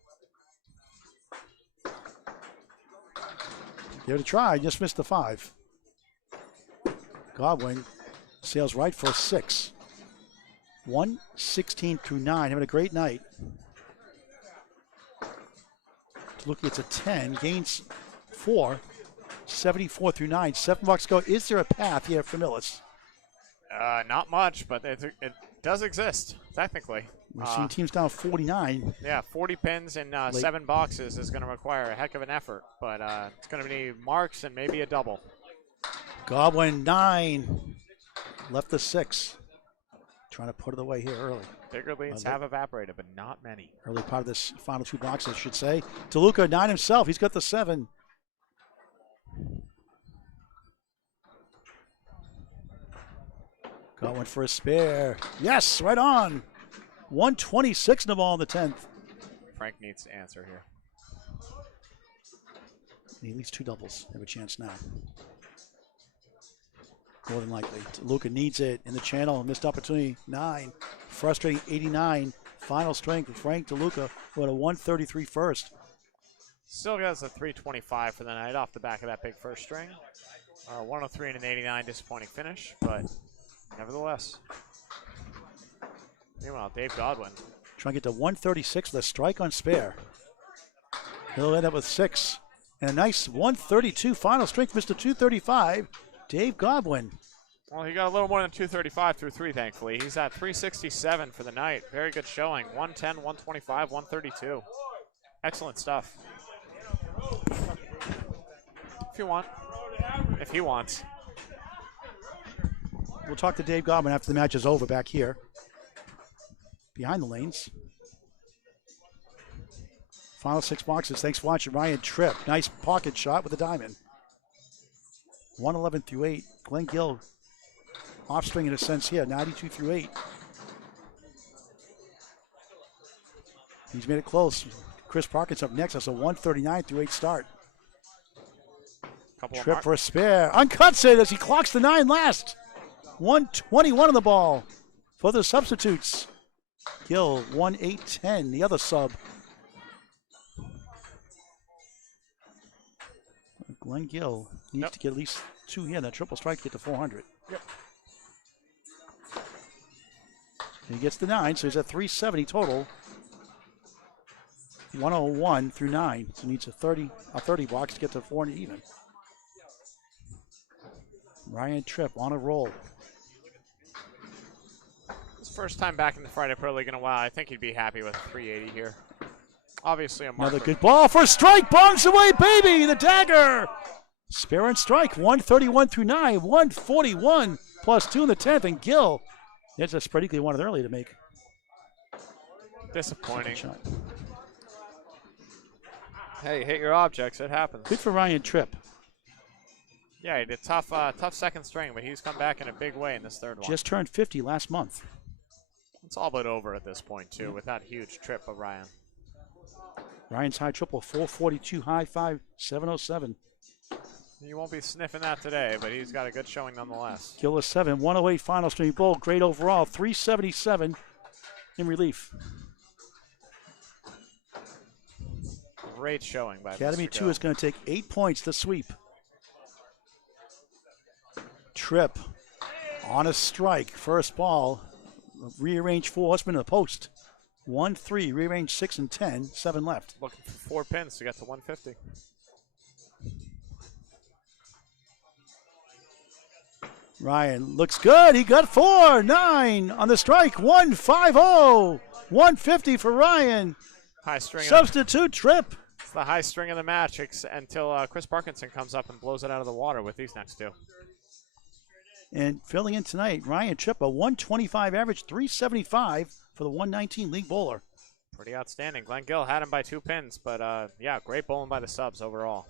Give it a try, just missed the 5. Godwin sails right for 6. 116 through 9, having a great night. Look, it's a 10, gains 4, 74 through 9, $7 go. Is there a path here for Millis? Not much, but it does exist, technically. We've seen teams down 49. Yeah, 40 pins in 7 boxes is going to require a heck of an effort, but it's going to need marks and maybe a double. Godwin 9, left the 6. Trying to put it away here early. Bigger leads have evaporated, but not many. Early part of this final 2 boxes, I should say. Deluca 9 himself, he's got the 7. Going for a spare. Yes, right on. 126 in the ball in the 10th. Frank needs to answer here. He needs 2 doubles. Have a chance now. More than likely. Deluca needs it in the channel. Missed opportunity. 9. Frustrating 89. Final strength for Frank Deluca with a 133 first. Still gets a 325 for the night off the back of that big first string. 103 and an 89, disappointing finish, but nevertheless. Meanwhile, Dave Godwin. Trying to get to 136 with a strike on spare. He'll end up with 6. And a nice 132 final strength, Mr. 235, Dave Godwin. Well, he got a little more than 235 through 3, thankfully. He's at 367 for the night. Very good showing. 110, 125, 132. Excellent stuff. If you want. If he wants. We'll talk to Dave Godwin after the match is over back here. Behind the lanes. Final 6 boxes. Thanks for watching. Ryan Tripp. Nice pocket shot with a diamond. 111 through 8. Glen Gill offspring in a sense here. 92 through 8. He's made it close. Chris Parkinson up next. That's a 139 through 8 start. Tripp for a spare. Uncuts it as he clocks the 9 last. 121 on the ball for the substitutes. Gill 1-8-10. The other sub. Glen Gill needs to get at least 2 here. That triple strike to get to 400. Yep. And he gets the 9, so he's at 370 total. 101 through 9, so needs a 30 box to get to 400 even. Ryan Tripp on a roll. His first time back in the Friday Pro League in a while. I think he'd be happy with 380 here. Obviously a marker. Another good ball for a strike. Bongs away, baby. The dagger. Spare and strike. 131 through 9. 141 +2 in the 10th, and Gill. That's a spread he wanted early to make. Disappointing. Shot. Hey, hit your objects. It happens. Good for Ryan Tripp. Yeah, he did tough second string, but he's come back in a big way in this third one. Just turned 50 last month. It's all but over at this point, too, with that huge trip of Ryan. Ryan's high triple, 442, high 5, 707. He won't be sniffing that today, but he's got a good showing nonetheless. Gill is 7, 108 final string bowl, great overall, 377 in relief. Great showing by Academy Mr. 2 Gill. is going to take 8 points to sweep. Tripp on a strike, first ball, rearrange 4 horsemen in the post. 1-3, rearrange 6 and 10, 7 left. Looking for 4 pins to get to 150. Ryan looks good. He got 4, 9 on the strike. 150, 150 for Ryan. High string. Substitute Tripp. It's the high string of the match until Chris Parkinson comes up and blows it out of the water with these next two. And filling in tonight, Ryan Tripp, a 125 average, 375 for the 119 league bowler. Pretty outstanding. Glen Gill had him by 2 pins, but yeah, great bowling by the subs overall.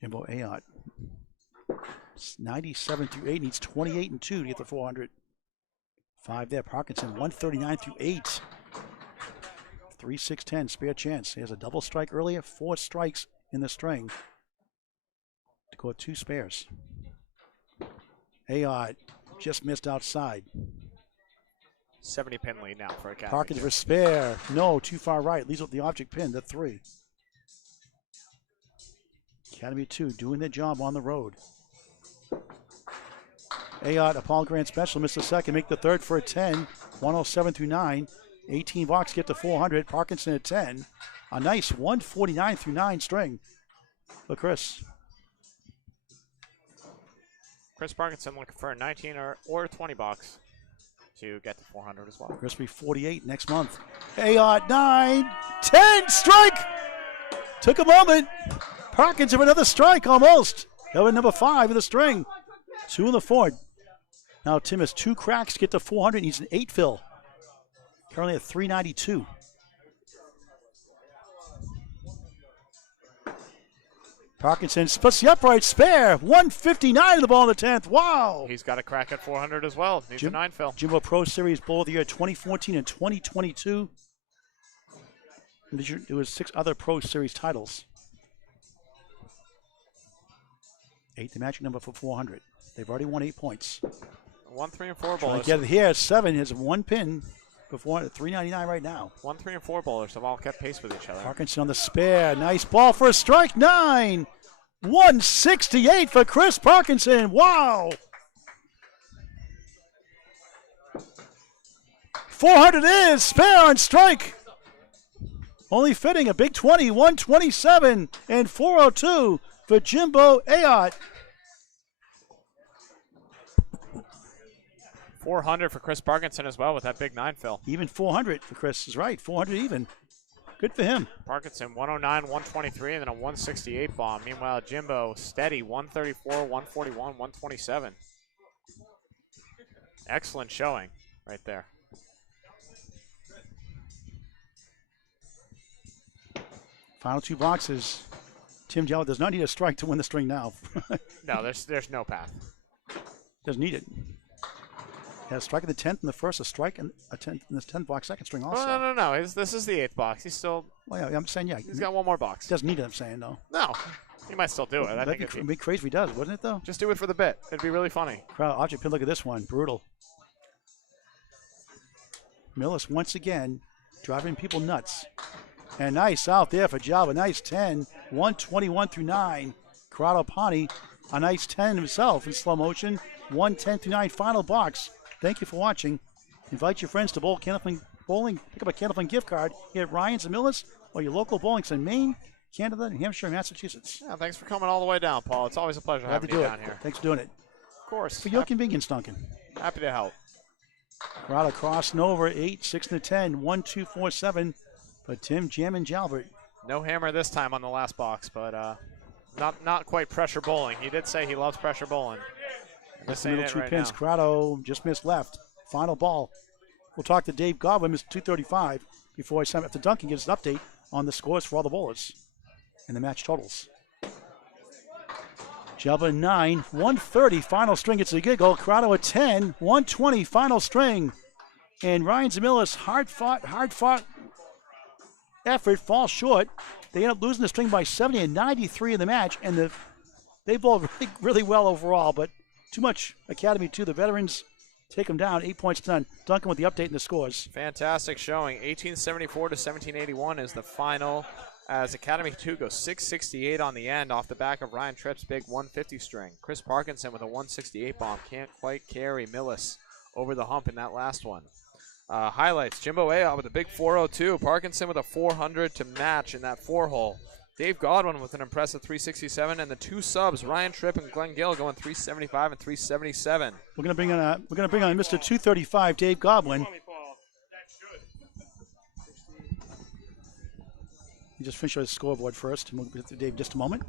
Jimbo Ayotte, 97 through 8, needs 28 and 2 to get the 400. 5 there. Parkinson, 139 through 8. 3, 6, 10, spare chance. He has a double strike earlier, 4 strikes in the string to go with 2 spares. Ayotte just missed outside. 70 pin lead now for Academy. Parkinson for spare. No, too far right. Leaves with the object pin to 3. Academy 2 doing their job on the road. Ayotte, a Paul Grant special, missed the second, make the third for a 10. 107 through 9. 18 box, get to 400. Parkinson at 10. A nice 149 through 9 string for Chris. Chris Parkinson looking for a 19 or 20 box to get to 400 as well. Chris will be 48 next month. Ayotte 9, 10, strike! Took a moment. Parkinson with another strike almost. That was number 5 in the string. 2 in the 4. Now Tim has 2 cracks to get to 400. Needs an 8 fill. Currently at 392. Parkinson splits the upright, spare. 159 of the ball in the 10th. Wow. He's got a crack at 400 as well. Needs a 9 fill. Jimbo Pro Series Bowl of the Year 2014 and 2022. And there was 6 other Pro Series titles. 8, the magic number for 400. They've already won 8 points. 1, 3, and 4 Trying bowlers. to get it here. 7 has 1 pin before 399 right now. 1, 3, and 4 bowlers have all kept pace with each other. Parkinson on the spare. Nice ball for a strike. 9. 168 for Chris Parkinson. Wow. 400 is spare on strike. Only fitting a big 20. 127 and 402 for Jimbo Ayotte. 400 for Chris Parkinson as well with that big 9 fill. Even 400 for Chris is right. 400 even. Good for him. Parkinson 109, 123, and then a 168 bomb. Meanwhile, Jimbo steady 134, 141, 127. Excellent showing right there. Final 2 boxes. Tim Jalbert does not need a strike to win the string now. No, there's no path. Doesn't need it. Has a strike in the 10th and the first, a strike in a 10th in the 10th box second string also. Oh, no. This is the 8th box. He's still. Well, yeah, I'm saying, yeah. He's got 1 more box. Doesn't need it, I'm saying, though. No, he might still do it. I think It'd be crazy if he does, wouldn't it, though? just do it for the bit. It'd be really funny. Crowd object pin, look at this one. Brutal. Millis once again driving people nuts. And nice out there for Jalbert. Nice 10. 121 through 9. Corrado Pani, a nice 10 himself in slow motion. 110 through 9. Final box. Thank you for watching. Invite your friends to bowl Candlepin Bowling. Pick up a Candlepin gift card here at Ryan's and Millis or your local bowlings in Maine, Canada, New Hampshire, and Massachusetts. Yeah, thanks for coming all the way down, Paul. It's always a pleasure having you down here. Thanks for doing it. Of course. For your convenience, Duncan. Happy to help. Corrado crossing over 8, 6 to 10, 1, 2, 4, 7. But Tim jamming Jalbert. No hammer this time on the last box, but Not quite pressure bowling. He did say he loves pressure bowling. This ain't Middle it two right pins. now. Corrado just missed left. Final ball. We'll talk to Dave Godwin, Mr. 235, before I send after Duncan gives an update on the scores for all the bowlers and the match totals. Jalbert 9, 130 final string. It's a giggle. Corrado at 10, 120 final string. And Ryan Zamillis, hard fought effort, falls short. They end up losing the string by 70 and 93 in the match, and they bowled really well overall, but too much Academy 2. The veterans take them down, 8 points to none. Duncan with the update and the scores. Fantastic showing. 1874 to 1781 is the final, as Academy 2 goes 668 on the end off the back of Ryan Tripp's big 150 string. Chris Parkinson with a 168 bomb can't quite carry Millis over the hump in that last one. Highlights, Jimbo Ayotte with a big 402. Parkinson with a 400 to match in that 4-hole. Dave Godwin with an impressive 367, and the two subs, Ryan Tripp and Glen Gill, going 375 and 377. We're gonna bring on Mr. 235, Dave Godwin. You just finish our scoreboard first, and we'll get to Dave in just a moment.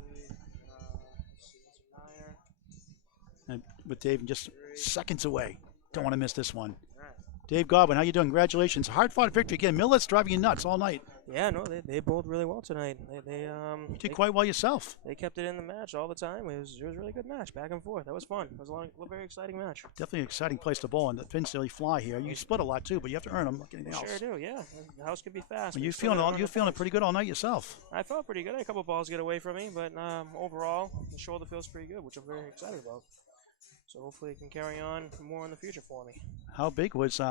And with Dave in just seconds away. Don't want to miss this one. Dave Godwin, how you doing? Congratulations. Hard-fought victory. Again, Millis driving you nuts all night. Yeah, no, they bowled really well tonight. You did quite well yourself. They kept it in the match all the time. It was a really good match, back and forth. That was fun. It was a very exciting match. Definitely an exciting place to bowl, and the pins really fly here. You split a lot too, but you have to earn them like anything else. Sure do, yeah. The house can be fast. Well, you feeling pretty good all night yourself? I felt pretty good. I had a couple balls get away from me, but overall, the shoulder feels pretty good, which I'm very excited about. So hopefully it can carry on more in the future for me. How big was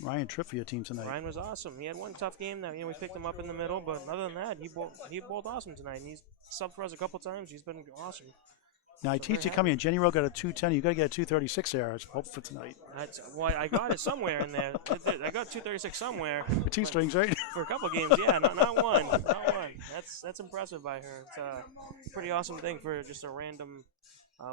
Ryan Tripp for your team tonight? Ryan was awesome. He had one tough game that we picked him up in the middle, but other than that, he bowled awesome tonight. And he's subbed for us a couple times. He's been awesome. Now I teach you coming in. Jenny Rowe got a 210. You got to get a 236 there. I hope for tonight. I got it somewhere in there. I got 236 somewhere. Two strings, right? For a couple games, yeah. Not one. Not one. That's impressive by her. It's a pretty awesome thing for just a random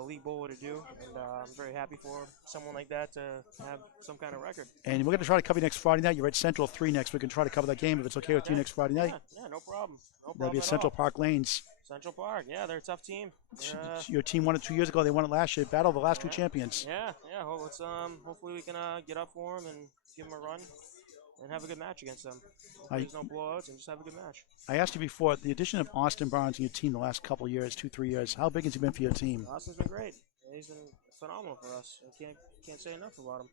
league bowler to do, and I'm very happy for someone like that to have some kind of record. And we're going to try to cover you next Friday night. You're at Central 3 next. We can try to cover that game if it's okay with you next Friday night. Yeah, no problem. That'll be at Central Park Lanes. Central Park, yeah, they're a tough team. Your team won it 2 years ago. They won it last year. Battle of the last two champions. Yeah. Hopefully we can get up for them and give them a run and have a good match against them. There's no blowouts and just have a good match. I asked you before, the addition of Austin Barnes in your team the last couple of years, 2-3 years, how big has he been for your team? Austin's been great. He's been phenomenal for us. I can't say enough about him.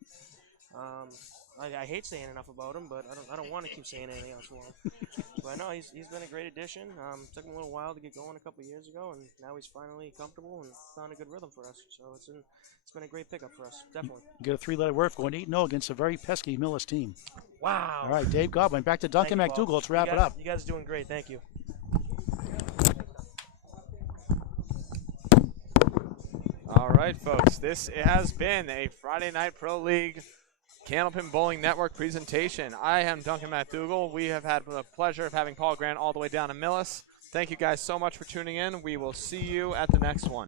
I hate saying enough about him, but I don't want to keep saying anything else for him. But no, he's been a great addition. Took him a little while to get going a couple of years ago, and now he's finally comfortable and found a good rhythm for us. So it's been a great pickup for us, definitely. You get a 3-letter word going 8-0 against a very pesky Millis team. Wow. All right, Dave Godwin. Back to Duncan MacDougall. Let's wrap it up. You guys are doing great. Thank you. All right, folks. This has been a Friday Night Pro League Candlepin Bowling Network presentation. I am Duncan MacDougall. We have had the pleasure of having Paul Grant all the way down to Millis. Thank you guys so much for tuning in. We will see you at the next one.